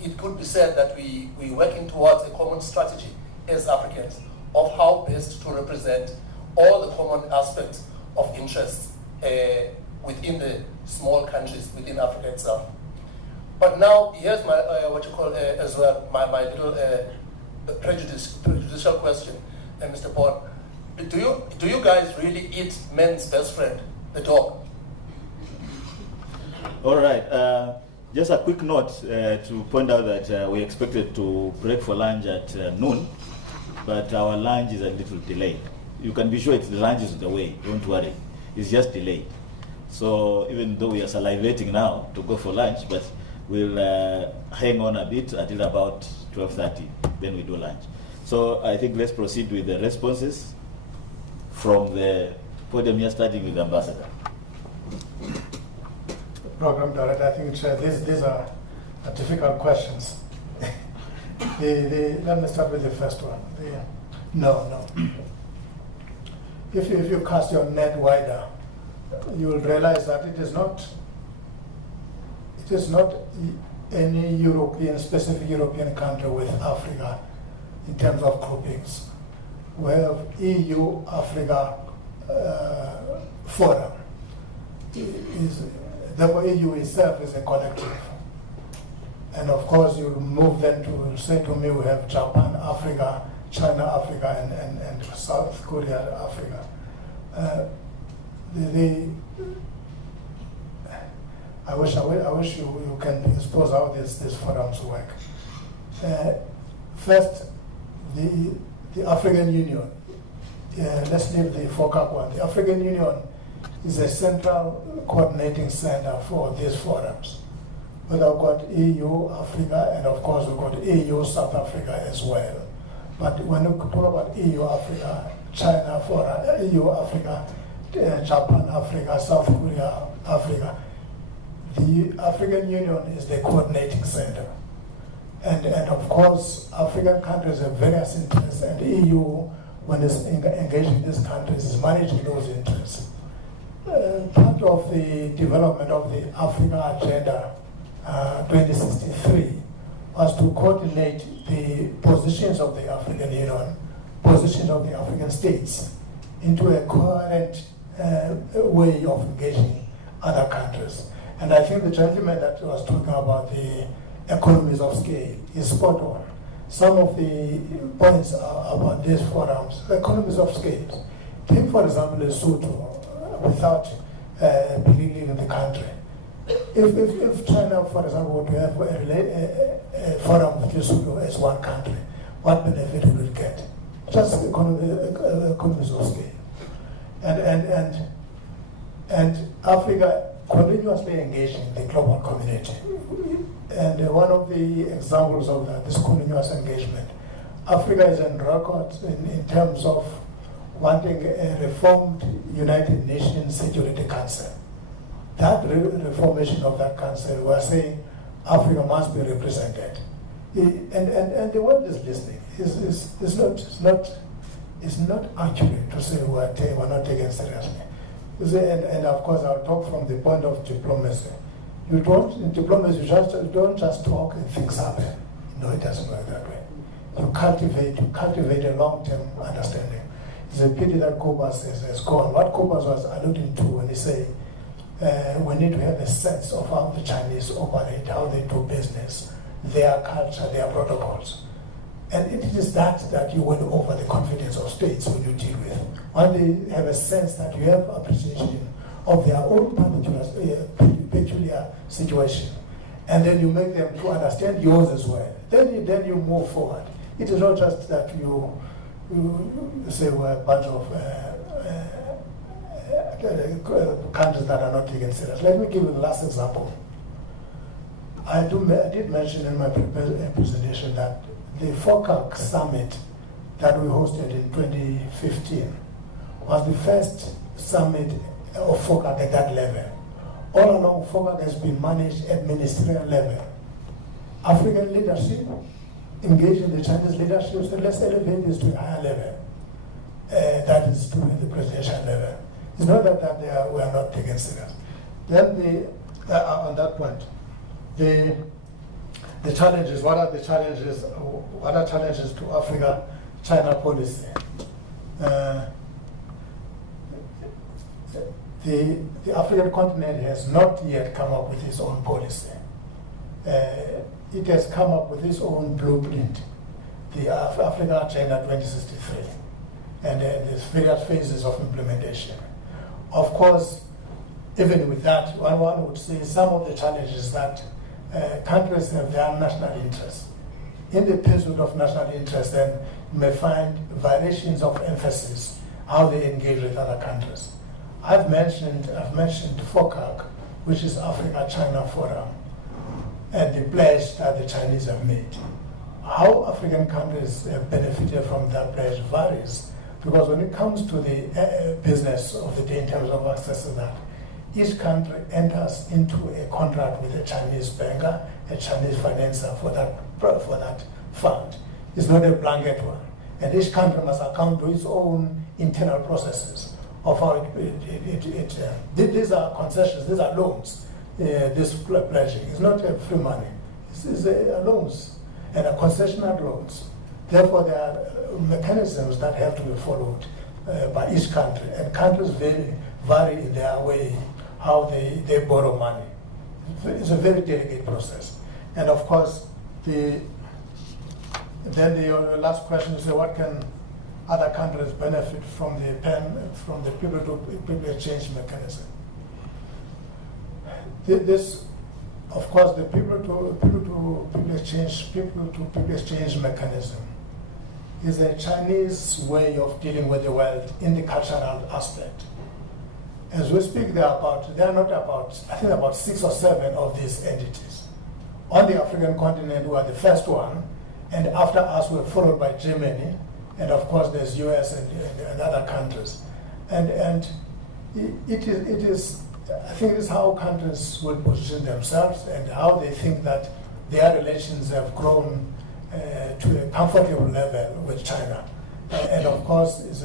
it could be said that we're working towards a common strategy as Africans of how best to represent all the common aspects of interest within the small countries within Africa itself. But now, here's my, what you call as well, my little prejudicial question, Mr. Paul. Do you guys really eat men's best friend, the dog? All right. Just a quick note to point out that we expected to break for lunch at noon, but our lunch is a little delayed. You can be sure the lunch is on the way, don't worry. It's just delayed. So even though we are salivating now to go for lunch, but we'll hang on a bit until about 12:30, then we do lunch. So I think let's proceed with the responses from the podium here, starting with the Ambassador. Program Director, I think these are difficult questions. Let me start with the first one. No. If you cast your net wider, you will realize that it is not any specific European country with Africa in terms of groupings. We have EU-Africa forum. The EU itself is a collective. And of course, you move then to say to me, we have Japan, Africa, China, Africa, and South Korea, Africa. I wish you can expose how these forums work. First, the African Union. Let's leave the FOCAC one. The African Union is a central coordinating center for these forums. But I've got EU, Africa, and of course we've got EU, South Africa as well. But when we talk about EU, Africa, China, EU, Africa, Japan, Africa, South Korea, Africa, the African Union is the coordinating center. And of course, African countries have various interests, and the EU, when it's engaging these countries, is managing those interests. Part of the development of the Africa Agenda 2063 was to coordinate the positions of the African Union, positions of the African states, into a coherent way of engaging other countries. And I think the gentleman that was talking about the economies of scale is spot on. Some of the points about these forums, economies of scale. Take, for example, Lesotho, without belittling the country. If China, for example, would have a forum with Lesotho as one country, what benefit would it get? Just economies of scale. And Africa continuously engaging the global community. And one of the examples of this continuous engagement, Africa is on record in terms of wanting a reformed United Nations Security Council. That reformation of that council, we are saying Africa must be represented. And the world is listening. It's not accurate to say we're not taken seriously. And of course, I'll talk from the point of diplomacy. In diplomacy, you don't just talk and things happen. No, it doesn't work that way. You cultivate a long-term understanding. It's a pity that Kobas has gone. What Kobas was alluding to when he said we need to have a sense of how the Chinese operate, how they do business, their culture, their protocols. And it is that you win over the confidence of states when you deal with. When they have a sense that you have appreciation of their own peculiar situation, and then you make them to understand yours as well. Then you move forward. It is not just that you say we're a bunch of countries that are not taken serious. Let me give you the last example. I did mention in my presentation that the FOCAC summit that we hosted in 2015 was the first summit of FOCAC at that level. All along, FOCAC has been managed at ministerial level. African leadership engaged in the Chinese leadership, so let's elevate this to a higher level. That is to the presidential level. It's not that we are not taken serious. Then on that point, the challenges. What are the challenges? What are challenges to Africa-China policy? The African continent has not yet come up with its own policy. It has come up with its own blueprint, the Africa-China 2063, and there's various phases of implementation. Of course, even with that, one would say some of the challenges that countries have their national interests. In the pursuit of national interest, then you may find variations of emphasis, how they engage with other countries. I've mentioned FOCAC, which is Africa-China Forum, and the pledge that the Chinese have made. How African countries have benefited from that pledge varies, because when it comes to the business of the day in terms of access to that, each country enters into a contract with a Chinese banker, a Chinese financer for that fund. It's not a blanket one. And each country must account to its own internal processes of how these are concessions, these are loans. This pledging is not free money. It's loans and a concessional loans. Therefore, there are mechanisms that have to be followed by each country, and countries vary in their way how they borrow money. It's a very delicate process. And of course, then the last question is, what can other countries benefit from the people exchange mechanism? This, of course, the people to people exchange mechanism is a Chinese way of dealing with the world in the cultural aspect. As we speak, there are about 6 or 7 of these entities. On the African continent, we are the first one, and after us, we're followed by Germany, and of course, there's US and other countries. And it is, I think, it's how countries will position themselves and how they think that their relations have grown to a comfortable level with China. And of course, is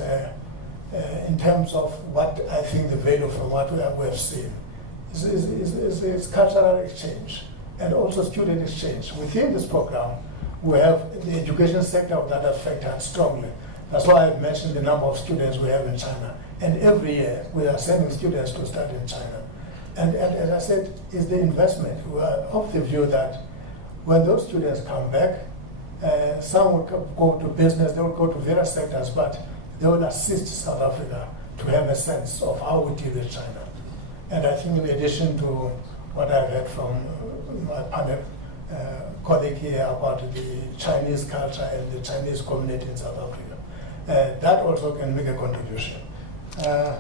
in terms of what I think the value from what we have seen is cultural exchange and also student exchange. Within this program, we have the education sector of that affected strongly. That's why I mentioned the number of students we have in China. And every year, we are sending students to study in China. And as I said, is the investment. We are of the view that when those students come back, some will go to business, they will go to various sectors, but they will assist South Africa to have a sense of how we deal with China. And I think in addition to what I've heard from my panel colleague here about the Chinese culture and the Chinese community in South Africa, that also can make a contribution. I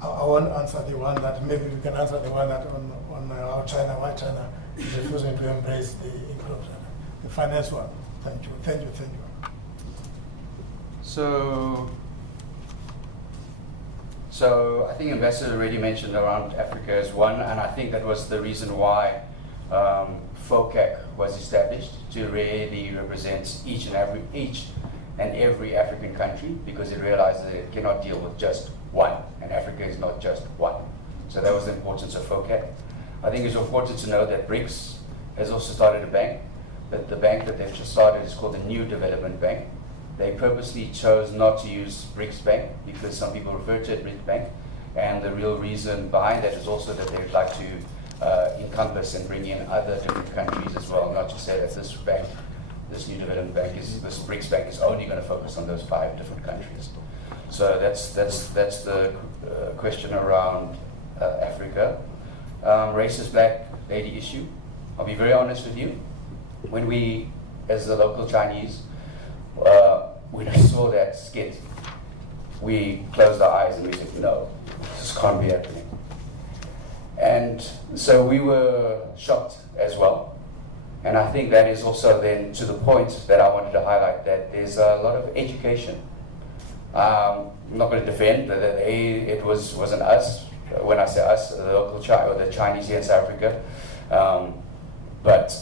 won't answer the one that, maybe we can answer the one that on how why China is refusing to embrace the inclusion. The finance one. Thank you. So I think Ambassador already mentioned around Africa as one, and I think that was the reason why FOCAC was established, to really represent each and every African country, because it realized that it cannot deal with just one, and Africa is not just one. So that was the importance of FOCAC. I think it's important to know that BRICS has also started a bank, but the bank that they've just started is called the New Development Bank. They purposely chose not to use BRICS Bank because some people refer to it BRICS Bank, and the real reason behind that is also that they'd like to encompass and bring in other different countries as well, not just say that this bank, this New Development Bank, this BRICS Bank is only going to focus on those 5 different countries. So that's the question around Africa. Racist black lady issue. I'll be very honest with you. When we, as the local Chinese, when we saw that skit, we closed our eyes and we said, no, this can't be happening. And so we were shocked as well. And I think that is also then to the point that I wanted to highlight, that there's a lot of education I'm not going to defend that it wasn't us. When I say us, the local or the Chinese here in South Africa. But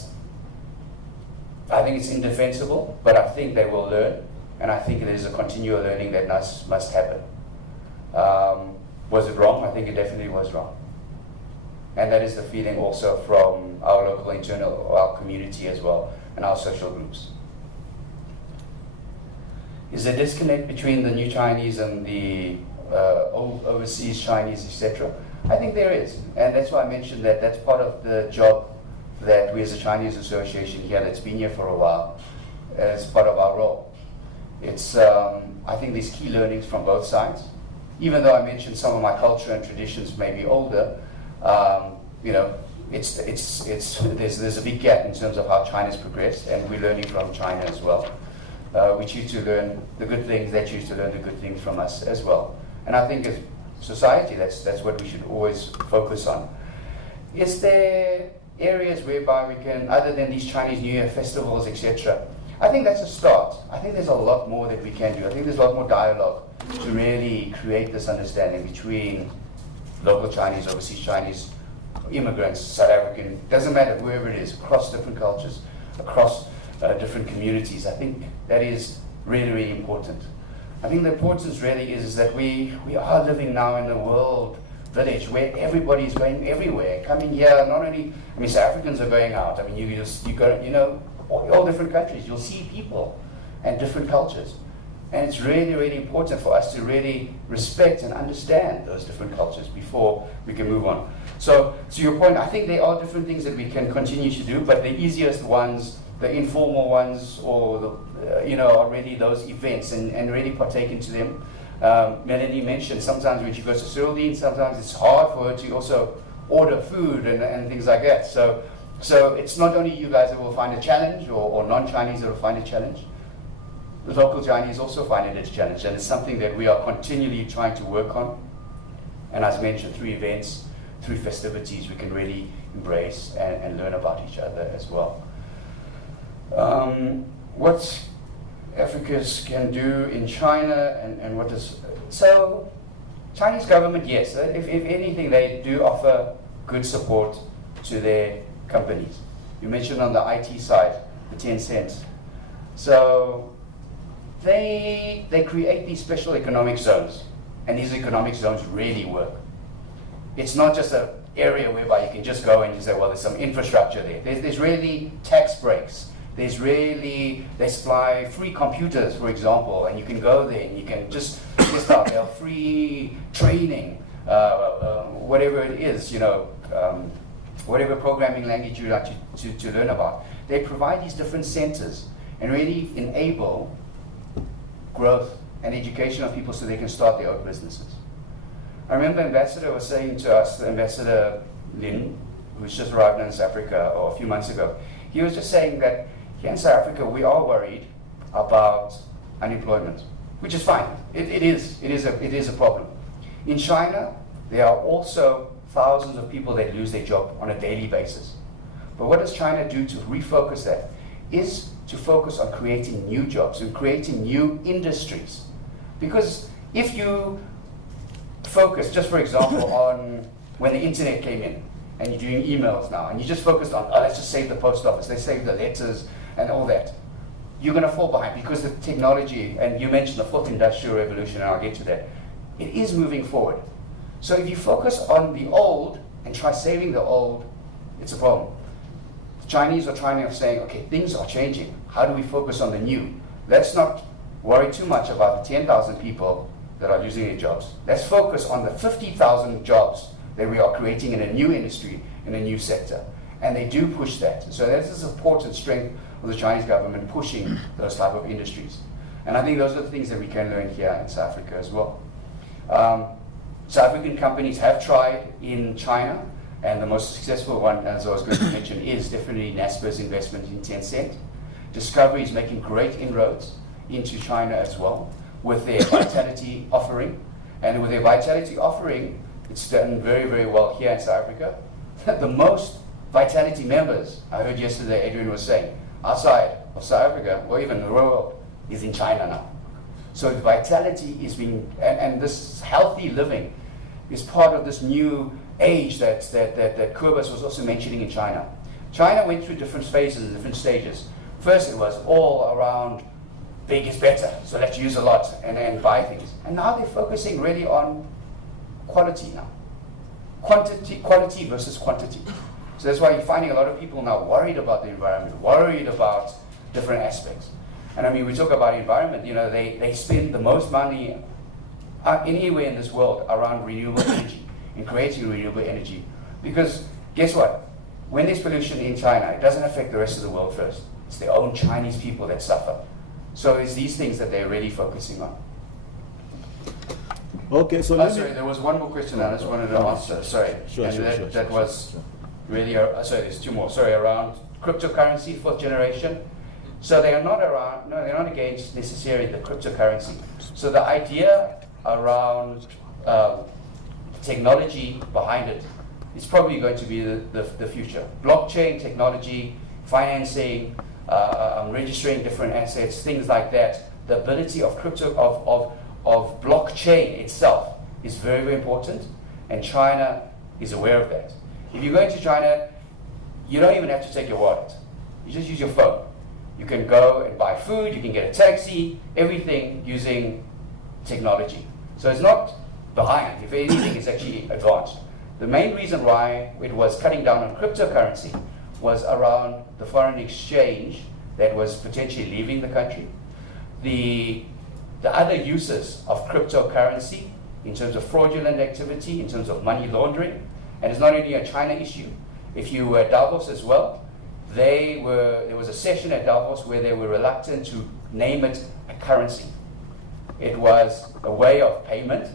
I think it's indefensible, but I think they will learn, and I think there's a continual learning that must happen. Was it wrong? I think it definitely was wrong. And that is the feeling also from our local internal, our community as well, and our social groups. Is there a disconnect between the new Chinese and the overseas Chinese, etc.? I think there is, and that's why I mentioned that that's part of the job that we as a Chinese association here that's been here for a while, as part of our role. It's, I think there's key learnings from both sides. Even though I mentioned some of my culture and traditions may be older, you know, there's a big gap in terms of how China's progressed, and we're learning from China as well. We choose to learn the good things, they choose to learn the good things from us as well. And I think as society, that's what we should always focus on. Is there areas whereby we can, other than these Chinese New Year festivals, etc., I think that's a start. I think there's a lot more that we can do. I think there's a lot more dialogue to really create this understanding between local Chinese, overseas Chinese, immigrants, South African, doesn't matter, whoever it is, across different cultures, across different communities. I think that is really, really important. I think the importance really is that we are living now in the world village where everybody is going everywhere, coming here. Not only, I mean, South Africans are going out. I mean, you go, you know, all different countries. You'll see people and different cultures, and it's really, really important for us to really respect and understand those different cultures before we can move on. So, to your point, I think there are different things that we can continue to do, but the easiest ones, the informal ones, or the, you know, are really those events and really partake into them. Melanie mentioned sometimes when she goes to Cyrildine, sometimes it's hard for her to also order food and things like that. So it's not only you guys that will find a challenge, or non-Chinese that will find a challenge. The local Chinese also find it a challenge, and it's something that we are continually trying to work on. And as mentioned, through events, through festivities, we can really embrace and learn about each other as well. What Africans can do in China and what does... So, Chinese government, yes, if anything, they do offer good support to their companies. You mentioned on the IT side, the 10 cents. So, they create these special economic zones, and these economic zones really work. It's not just an area whereby you can just go and you say, well, there's some infrastructure there. There's really tax breaks. They supply free computers, for example, and you can go there and you can just test out their free training, whatever it is, you know, whatever programming language you like to learn about. They provide these different centers and really enable growth and education of people so they can start their own businesses. I remember Ambassador was saying to us, Ambassador Lin, who's just arrived in South Africa a few months ago, he was just saying that here in South Africa we are worried about unemployment, which is fine. It is a problem. In China, there are also thousands of people that lose their job on a daily basis. But what does China do to refocus that? Is to focus on creating new jobs and creating new industries. Because if you focus, just for example, on when the internet came in, and you're doing emails now, and you just focused on, oh, let's just save the post office, let's save the letters and all that, you're going to fall behind because the technology, and you mentioned the fourth industrial revolution, and I'll get to that, it is moving forward. So if you focus on the old and try saving the old, it's a problem. The Chinese are trying to say, okay, things are changing. How do we focus on the new? Let's not worry too much about the 10,000 people that are losing their jobs. Let's focus on the 50,000 jobs that we are creating in a new industry, in a new sector. And they do push that. So that is an important strength of the Chinese government pushing those type of industries. And I think those are the things that we can learn here in South Africa as well. South African companies have tried in China, and the most successful one, as I was going to mention, is definitely Naspers investment in Tencent. Discovery is making great inroads into China as well with their Vitality offering. And with their Vitality offering, it's done very, very well here in South Africa. The most Vitality members, I heard yesterday Adrian was saying, outside of South Africa, or even the world, is in China now. So vitality is being, and this healthy living is part of this new age that Kurbas was also mentioning in China. China went through different phases and different stages. First, it was all around big is better, so let's use a lot and buy things. And now they're focusing really on quality now. Quality versus quantity. So that's why you're finding a lot of people now worried about the environment, worried about different aspects. And I mean, we talk about environment, you know, they spend the most money anywhere in this world around renewable energy, in creating renewable energy. Because guess what? When there's pollution in China, it doesn't affect the rest of the world first. It's their own Chinese people that suffer. So it's these things that they're really focusing on. Okay, so sorry, there was one more question I just wanted to answer. Sorry, that was really sorry. There's two more. Sorry, around cryptocurrency, fourth generation. So they are not around. No, they're not against necessarily the cryptocurrency. So the idea around technology behind it is probably going to be the future. Blockchain technology, financing, registering different assets, things like that. The ability of of blockchain itself is very, very important, and China is aware of that. If you go into China, you don't even have to take your wallet. You just use your phone. You can go and buy food, you can get a taxi, everything using technology. So it's not behind. If anything, it's actually advanced. The main reason why it was cutting down on cryptocurrency was around the foreign exchange that was potentially leaving the country. The other uses of cryptocurrency in terms of fraudulent activity, in terms of money laundering, and it's not only a China issue. If you were at Davos as well, there was a session at Davos where they were reluctant to name it a currency. It was a way of payment,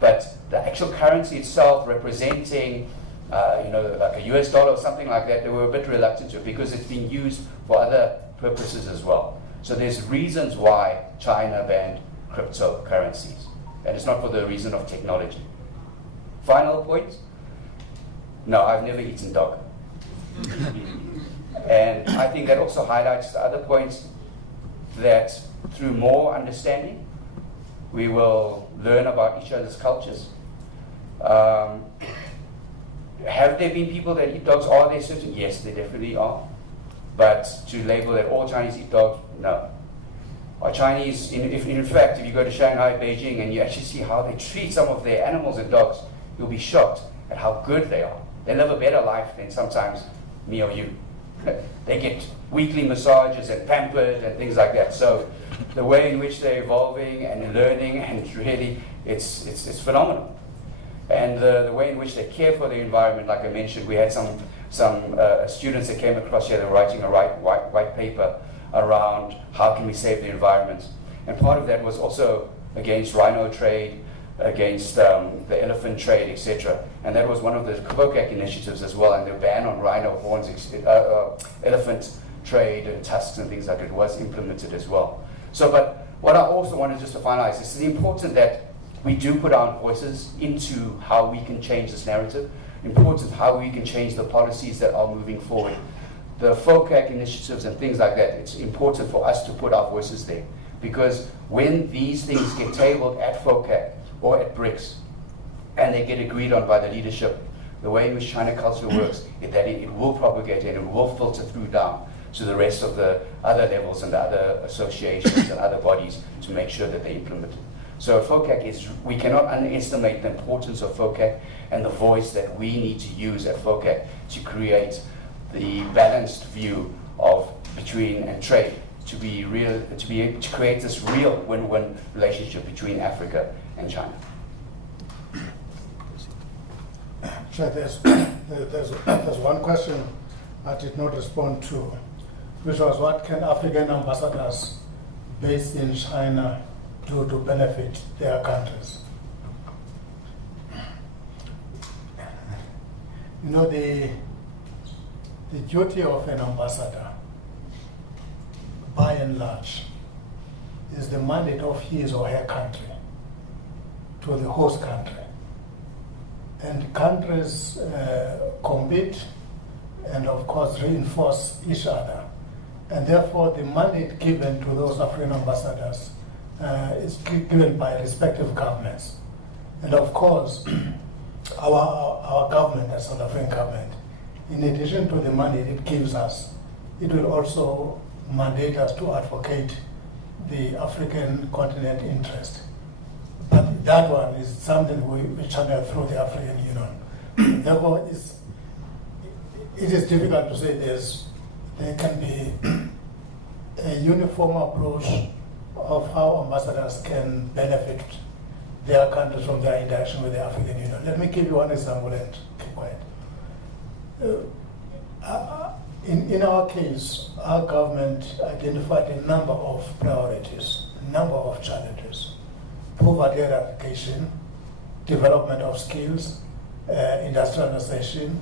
but the actual currency itself representing like a US dollar or something like that, they were a bit reluctant to it because it's being used for other purposes as well. So there's reasons why China banned cryptocurrencies, and it's not for the reason of technology. Final point, no, I've never eaten dog. And I think that also highlights the other points that through more understanding, we will learn about each other's cultures. Have there been people that eat dogs? Are there certain? Yes, there definitely are. But to label that all Chinese eat dogs, no. Are Chinese, in fact, if you go to Shanghai, Beijing, and you actually see how they treat some of their animals and dogs, you'll be shocked at how good they are. They live a better life than sometimes me or you. They get weekly massages and pampered and things like that. So the way in which they're evolving and learning, and really, it's phenomenal. And the way in which they care for the environment, like I mentioned, we had some students that came across here that were writing a white paper around how can we save the environment. And part of that was also against rhino trade, against the elephant trade, etc. And that was one of the COVOCAC initiatives as well, and the ban on rhino horns, elephant trade and tusks and things like that was implemented as well. So, but what I also wanted just to finalize is it's important that we do put our voices into how we can change this narrative, important how we can change the policies that are moving forward. The FOCAC initiatives and things like that, it's important for us to put our voices there. Because when these things get tabled at FOCAC or at BRICS, and they get agreed on by the leadership, the way in which China culture works, that it will propagate and it will filter through down to the rest of the other levels and the other associations and other bodies to make sure that they implement it. So FOCAC we cannot underestimate the importance of FOCAC and the voice that we need to use at FOCAC to create the balanced view of between and trade, to create this real win-win relationship between Africa and China. Sure, there's one question I did not respond to, which was what can African ambassadors based in China do to benefit their countries? You know, the duty of an ambassador, by and large, is the mandate of his or her country to the host country. And countries compete and, of course, reinforce each other. And therefore, the mandate given to those African ambassadors is given by respective governments. And of course, our government, the South African government, in addition to the money it gives us, it will also mandate us to advocate the African continent interest. But that one is something we channel through the African Union. Therefore, it is difficult to say there can be a uniform approach of how ambassadors can benefit their countries from their interaction with the African Union. Let me give you one example and keep quiet. In our case, our government identified a number of priorities, a number of challenges: poverty eradication, development of skills, industrialization,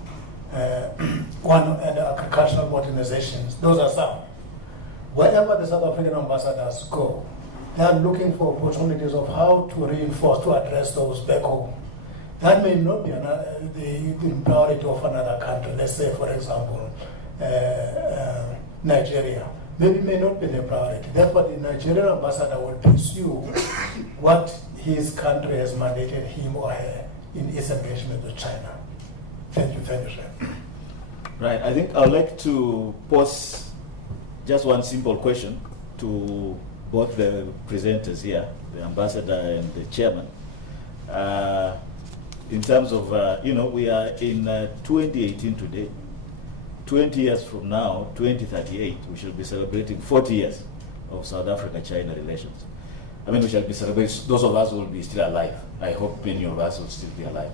and agricultural modernizations. Those are some. Wherever the South African ambassadors go, they are looking for opportunities of how to reinforce, to address those back home. That may not be the priority of another country. Let's say, for example, Nigeria. Maybe it may not be the priority. Therefore, the Nigerian ambassador will pursue what his country has mandated him or her in its engagement with China. Thank you, sir. Right, I think I would like to pose just one simple question to both the presenters here, the ambassador and the chairman. In terms of, we are in 2018 today. 20 years from now, 2038, we shall be celebrating 40 years of South Africa-China relations. I mean, we shall be celebrating, those of us who will be still alive. I hope many of us will still be alive.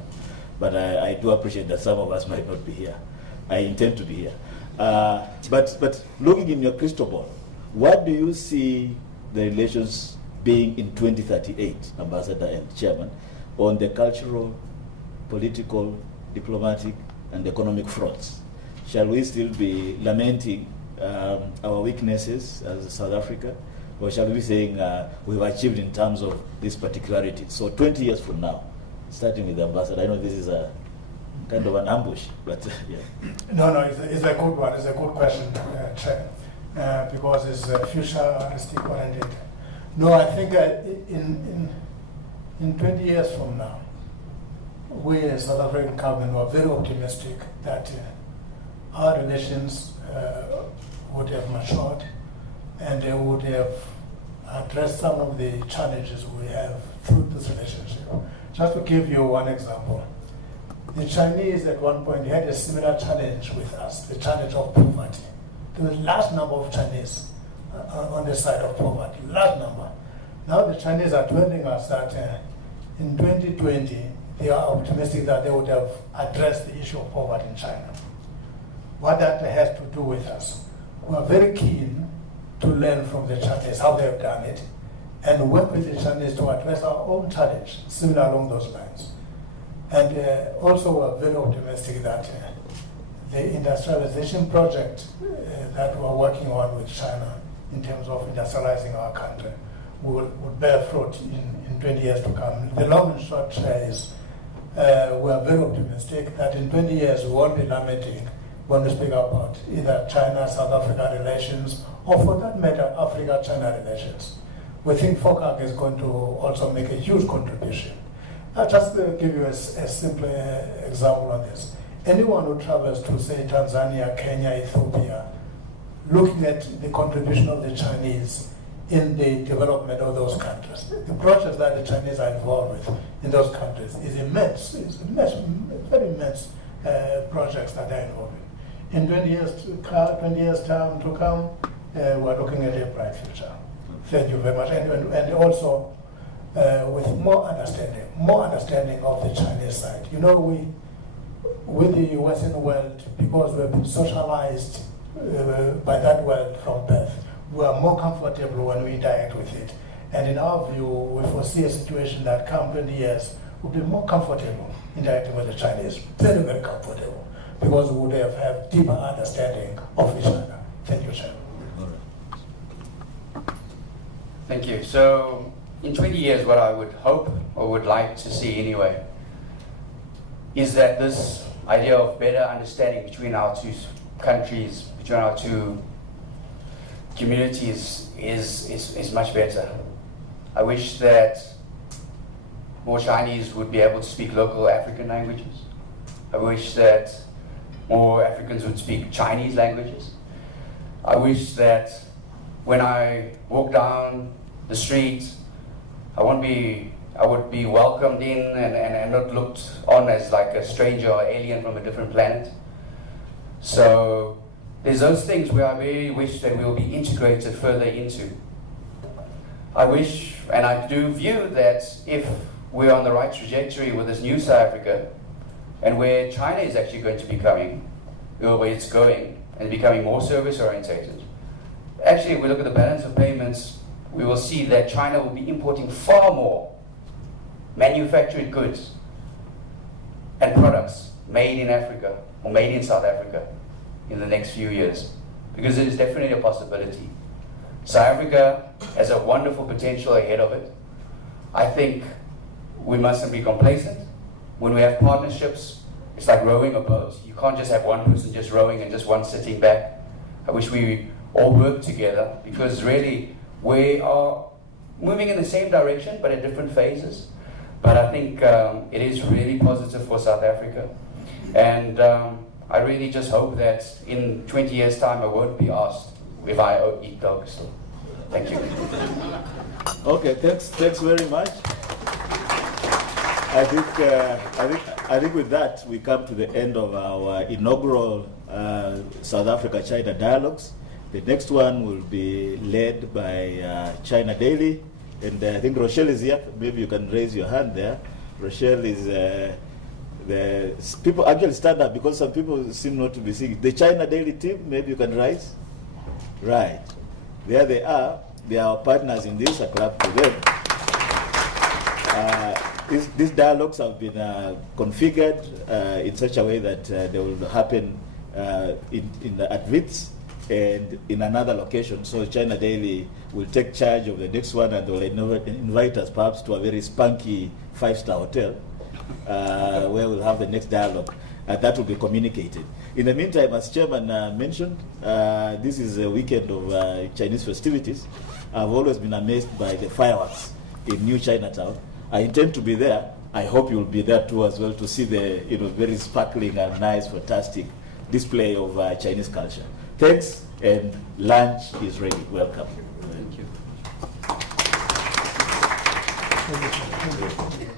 But I do appreciate that some of us might not be here. I intend to be here. But looking in your crystal ball, what do you see the relations being in 2038, Ambassador and Chairman, on the cultural, political, diplomatic, and economic fronts? Shall we still be lamenting our weaknesses as South Africa, or shall we be saying we've achieved in terms of this particularity? So 20 years from now, starting with the ambassador, I know this is a kind of an ambush, but yeah. No, it's a good one. It's a good question, Chair, because it's futuristic oriented. No, I think in 20 years from now, we as South African government were very optimistic that our relations would have matured and they would have addressed some of the challenges we have through this relationship. Just to give you one example, the Chinese at one point had a similar challenge with us, the challenge of poverty. There was a large number of Chinese on the side of poverty, large number. Now the Chinese are telling us that in 2020, they are optimistic that they would have addressed the issue of poverty in China. What that has to do with us, we are very keen to learn from the Chinese how they have done it and work with the Chinese to address our own challenge, similar along those lines. And also we are very optimistic that the industrialization project that we are working on with China in terms of industrializing our country will bear fruit in 20 years to come. The long and short is we are very optimistic that in 20 years we won't be lamenting when we speak about either China-South Africa relations or for that matter Africa-China relations. We think FOCAC is going to also make a huge contribution. I'll just give you a simple example on this. Anyone who travels to, say, Tanzania, Kenya, Ethiopia, looking at the contribution of the Chinese in the development of those countries, the projects that the Chinese are involved with in those countries is immense. It's immense, very immense projects that they're involved in. In 20 years time to come, we're looking at a bright future. Thank you very much. And also with more understanding of the Chinese side. You know, we, with the Western world, because we've been socialized by that world from birth, we are more comfortable when we interact with it. And in our view, we foresee a situation that come 20 years, we'll be more comfortable interacting with the Chinese. Very, very comfortable. Because we would have deeper understanding of each other. Thank you, Chair. Thank you. So, in 20 years, what I would hope, or would like to see anyway, is that this idea of better understanding between our two countries, between our two communities, is much better. I wish that more Chinese would be able to speak local African languages. I wish that more Africans would speak Chinese languages. I wish that when I walk down the street, I would be welcomed in and not looked on as like a stranger or alien from a different planet. So there's those things where I really wish that we'll be integrated further into. I wish, and I do view that if we're on the right trajectory with this new South Africa, and where China is actually going to be coming, or where it's going, and becoming more service orientated. Actually, if we look at the balance of payments, we will see that China will be importing far more manufactured goods and products made in Africa or made in South Africa in the next few years, because it is definitely a possibility. South Africa has a wonderful potential ahead of it. I think we mustn't be complacent. When we have partnerships, it's like rowing a boat. You can't just have one person just rowing and just one sitting back. I wish we all work together, because really we are moving in the same direction but at different phases. But I think it is really positive for South Africa. And I really just hope that in 20 years' time I won't be asked if I eat dogs. So, thank you. Okay, thanks very much. I think with that we come to the end of our inaugural South Africa-China dialogues. The next one will be led by China Daily, and I think Rochelle is here. Maybe you can raise your hand there. Rochelle is the people actually stand up because some people seem not to be seeing. The China Daily team, maybe you can rise. Right, there they are. They are our partners in this. A clap to them. These dialogues have been configured in such a way that they will happen at Wits and in another location. So China Daily will take charge of the next one, and they will invite us perhaps to a very spunky 5-star hotel where we'll have the next dialogue. That will be communicated. In the meantime, as Chairman mentioned, this is a weekend of Chinese festivities. I've always been amazed by the fireworks in New Chinatown. I intend to be there. I hope you'll be there too as well to see the very sparkling and nice, fantastic display of Chinese culture. Thanks, and lunch is ready. Welcome. Thank you.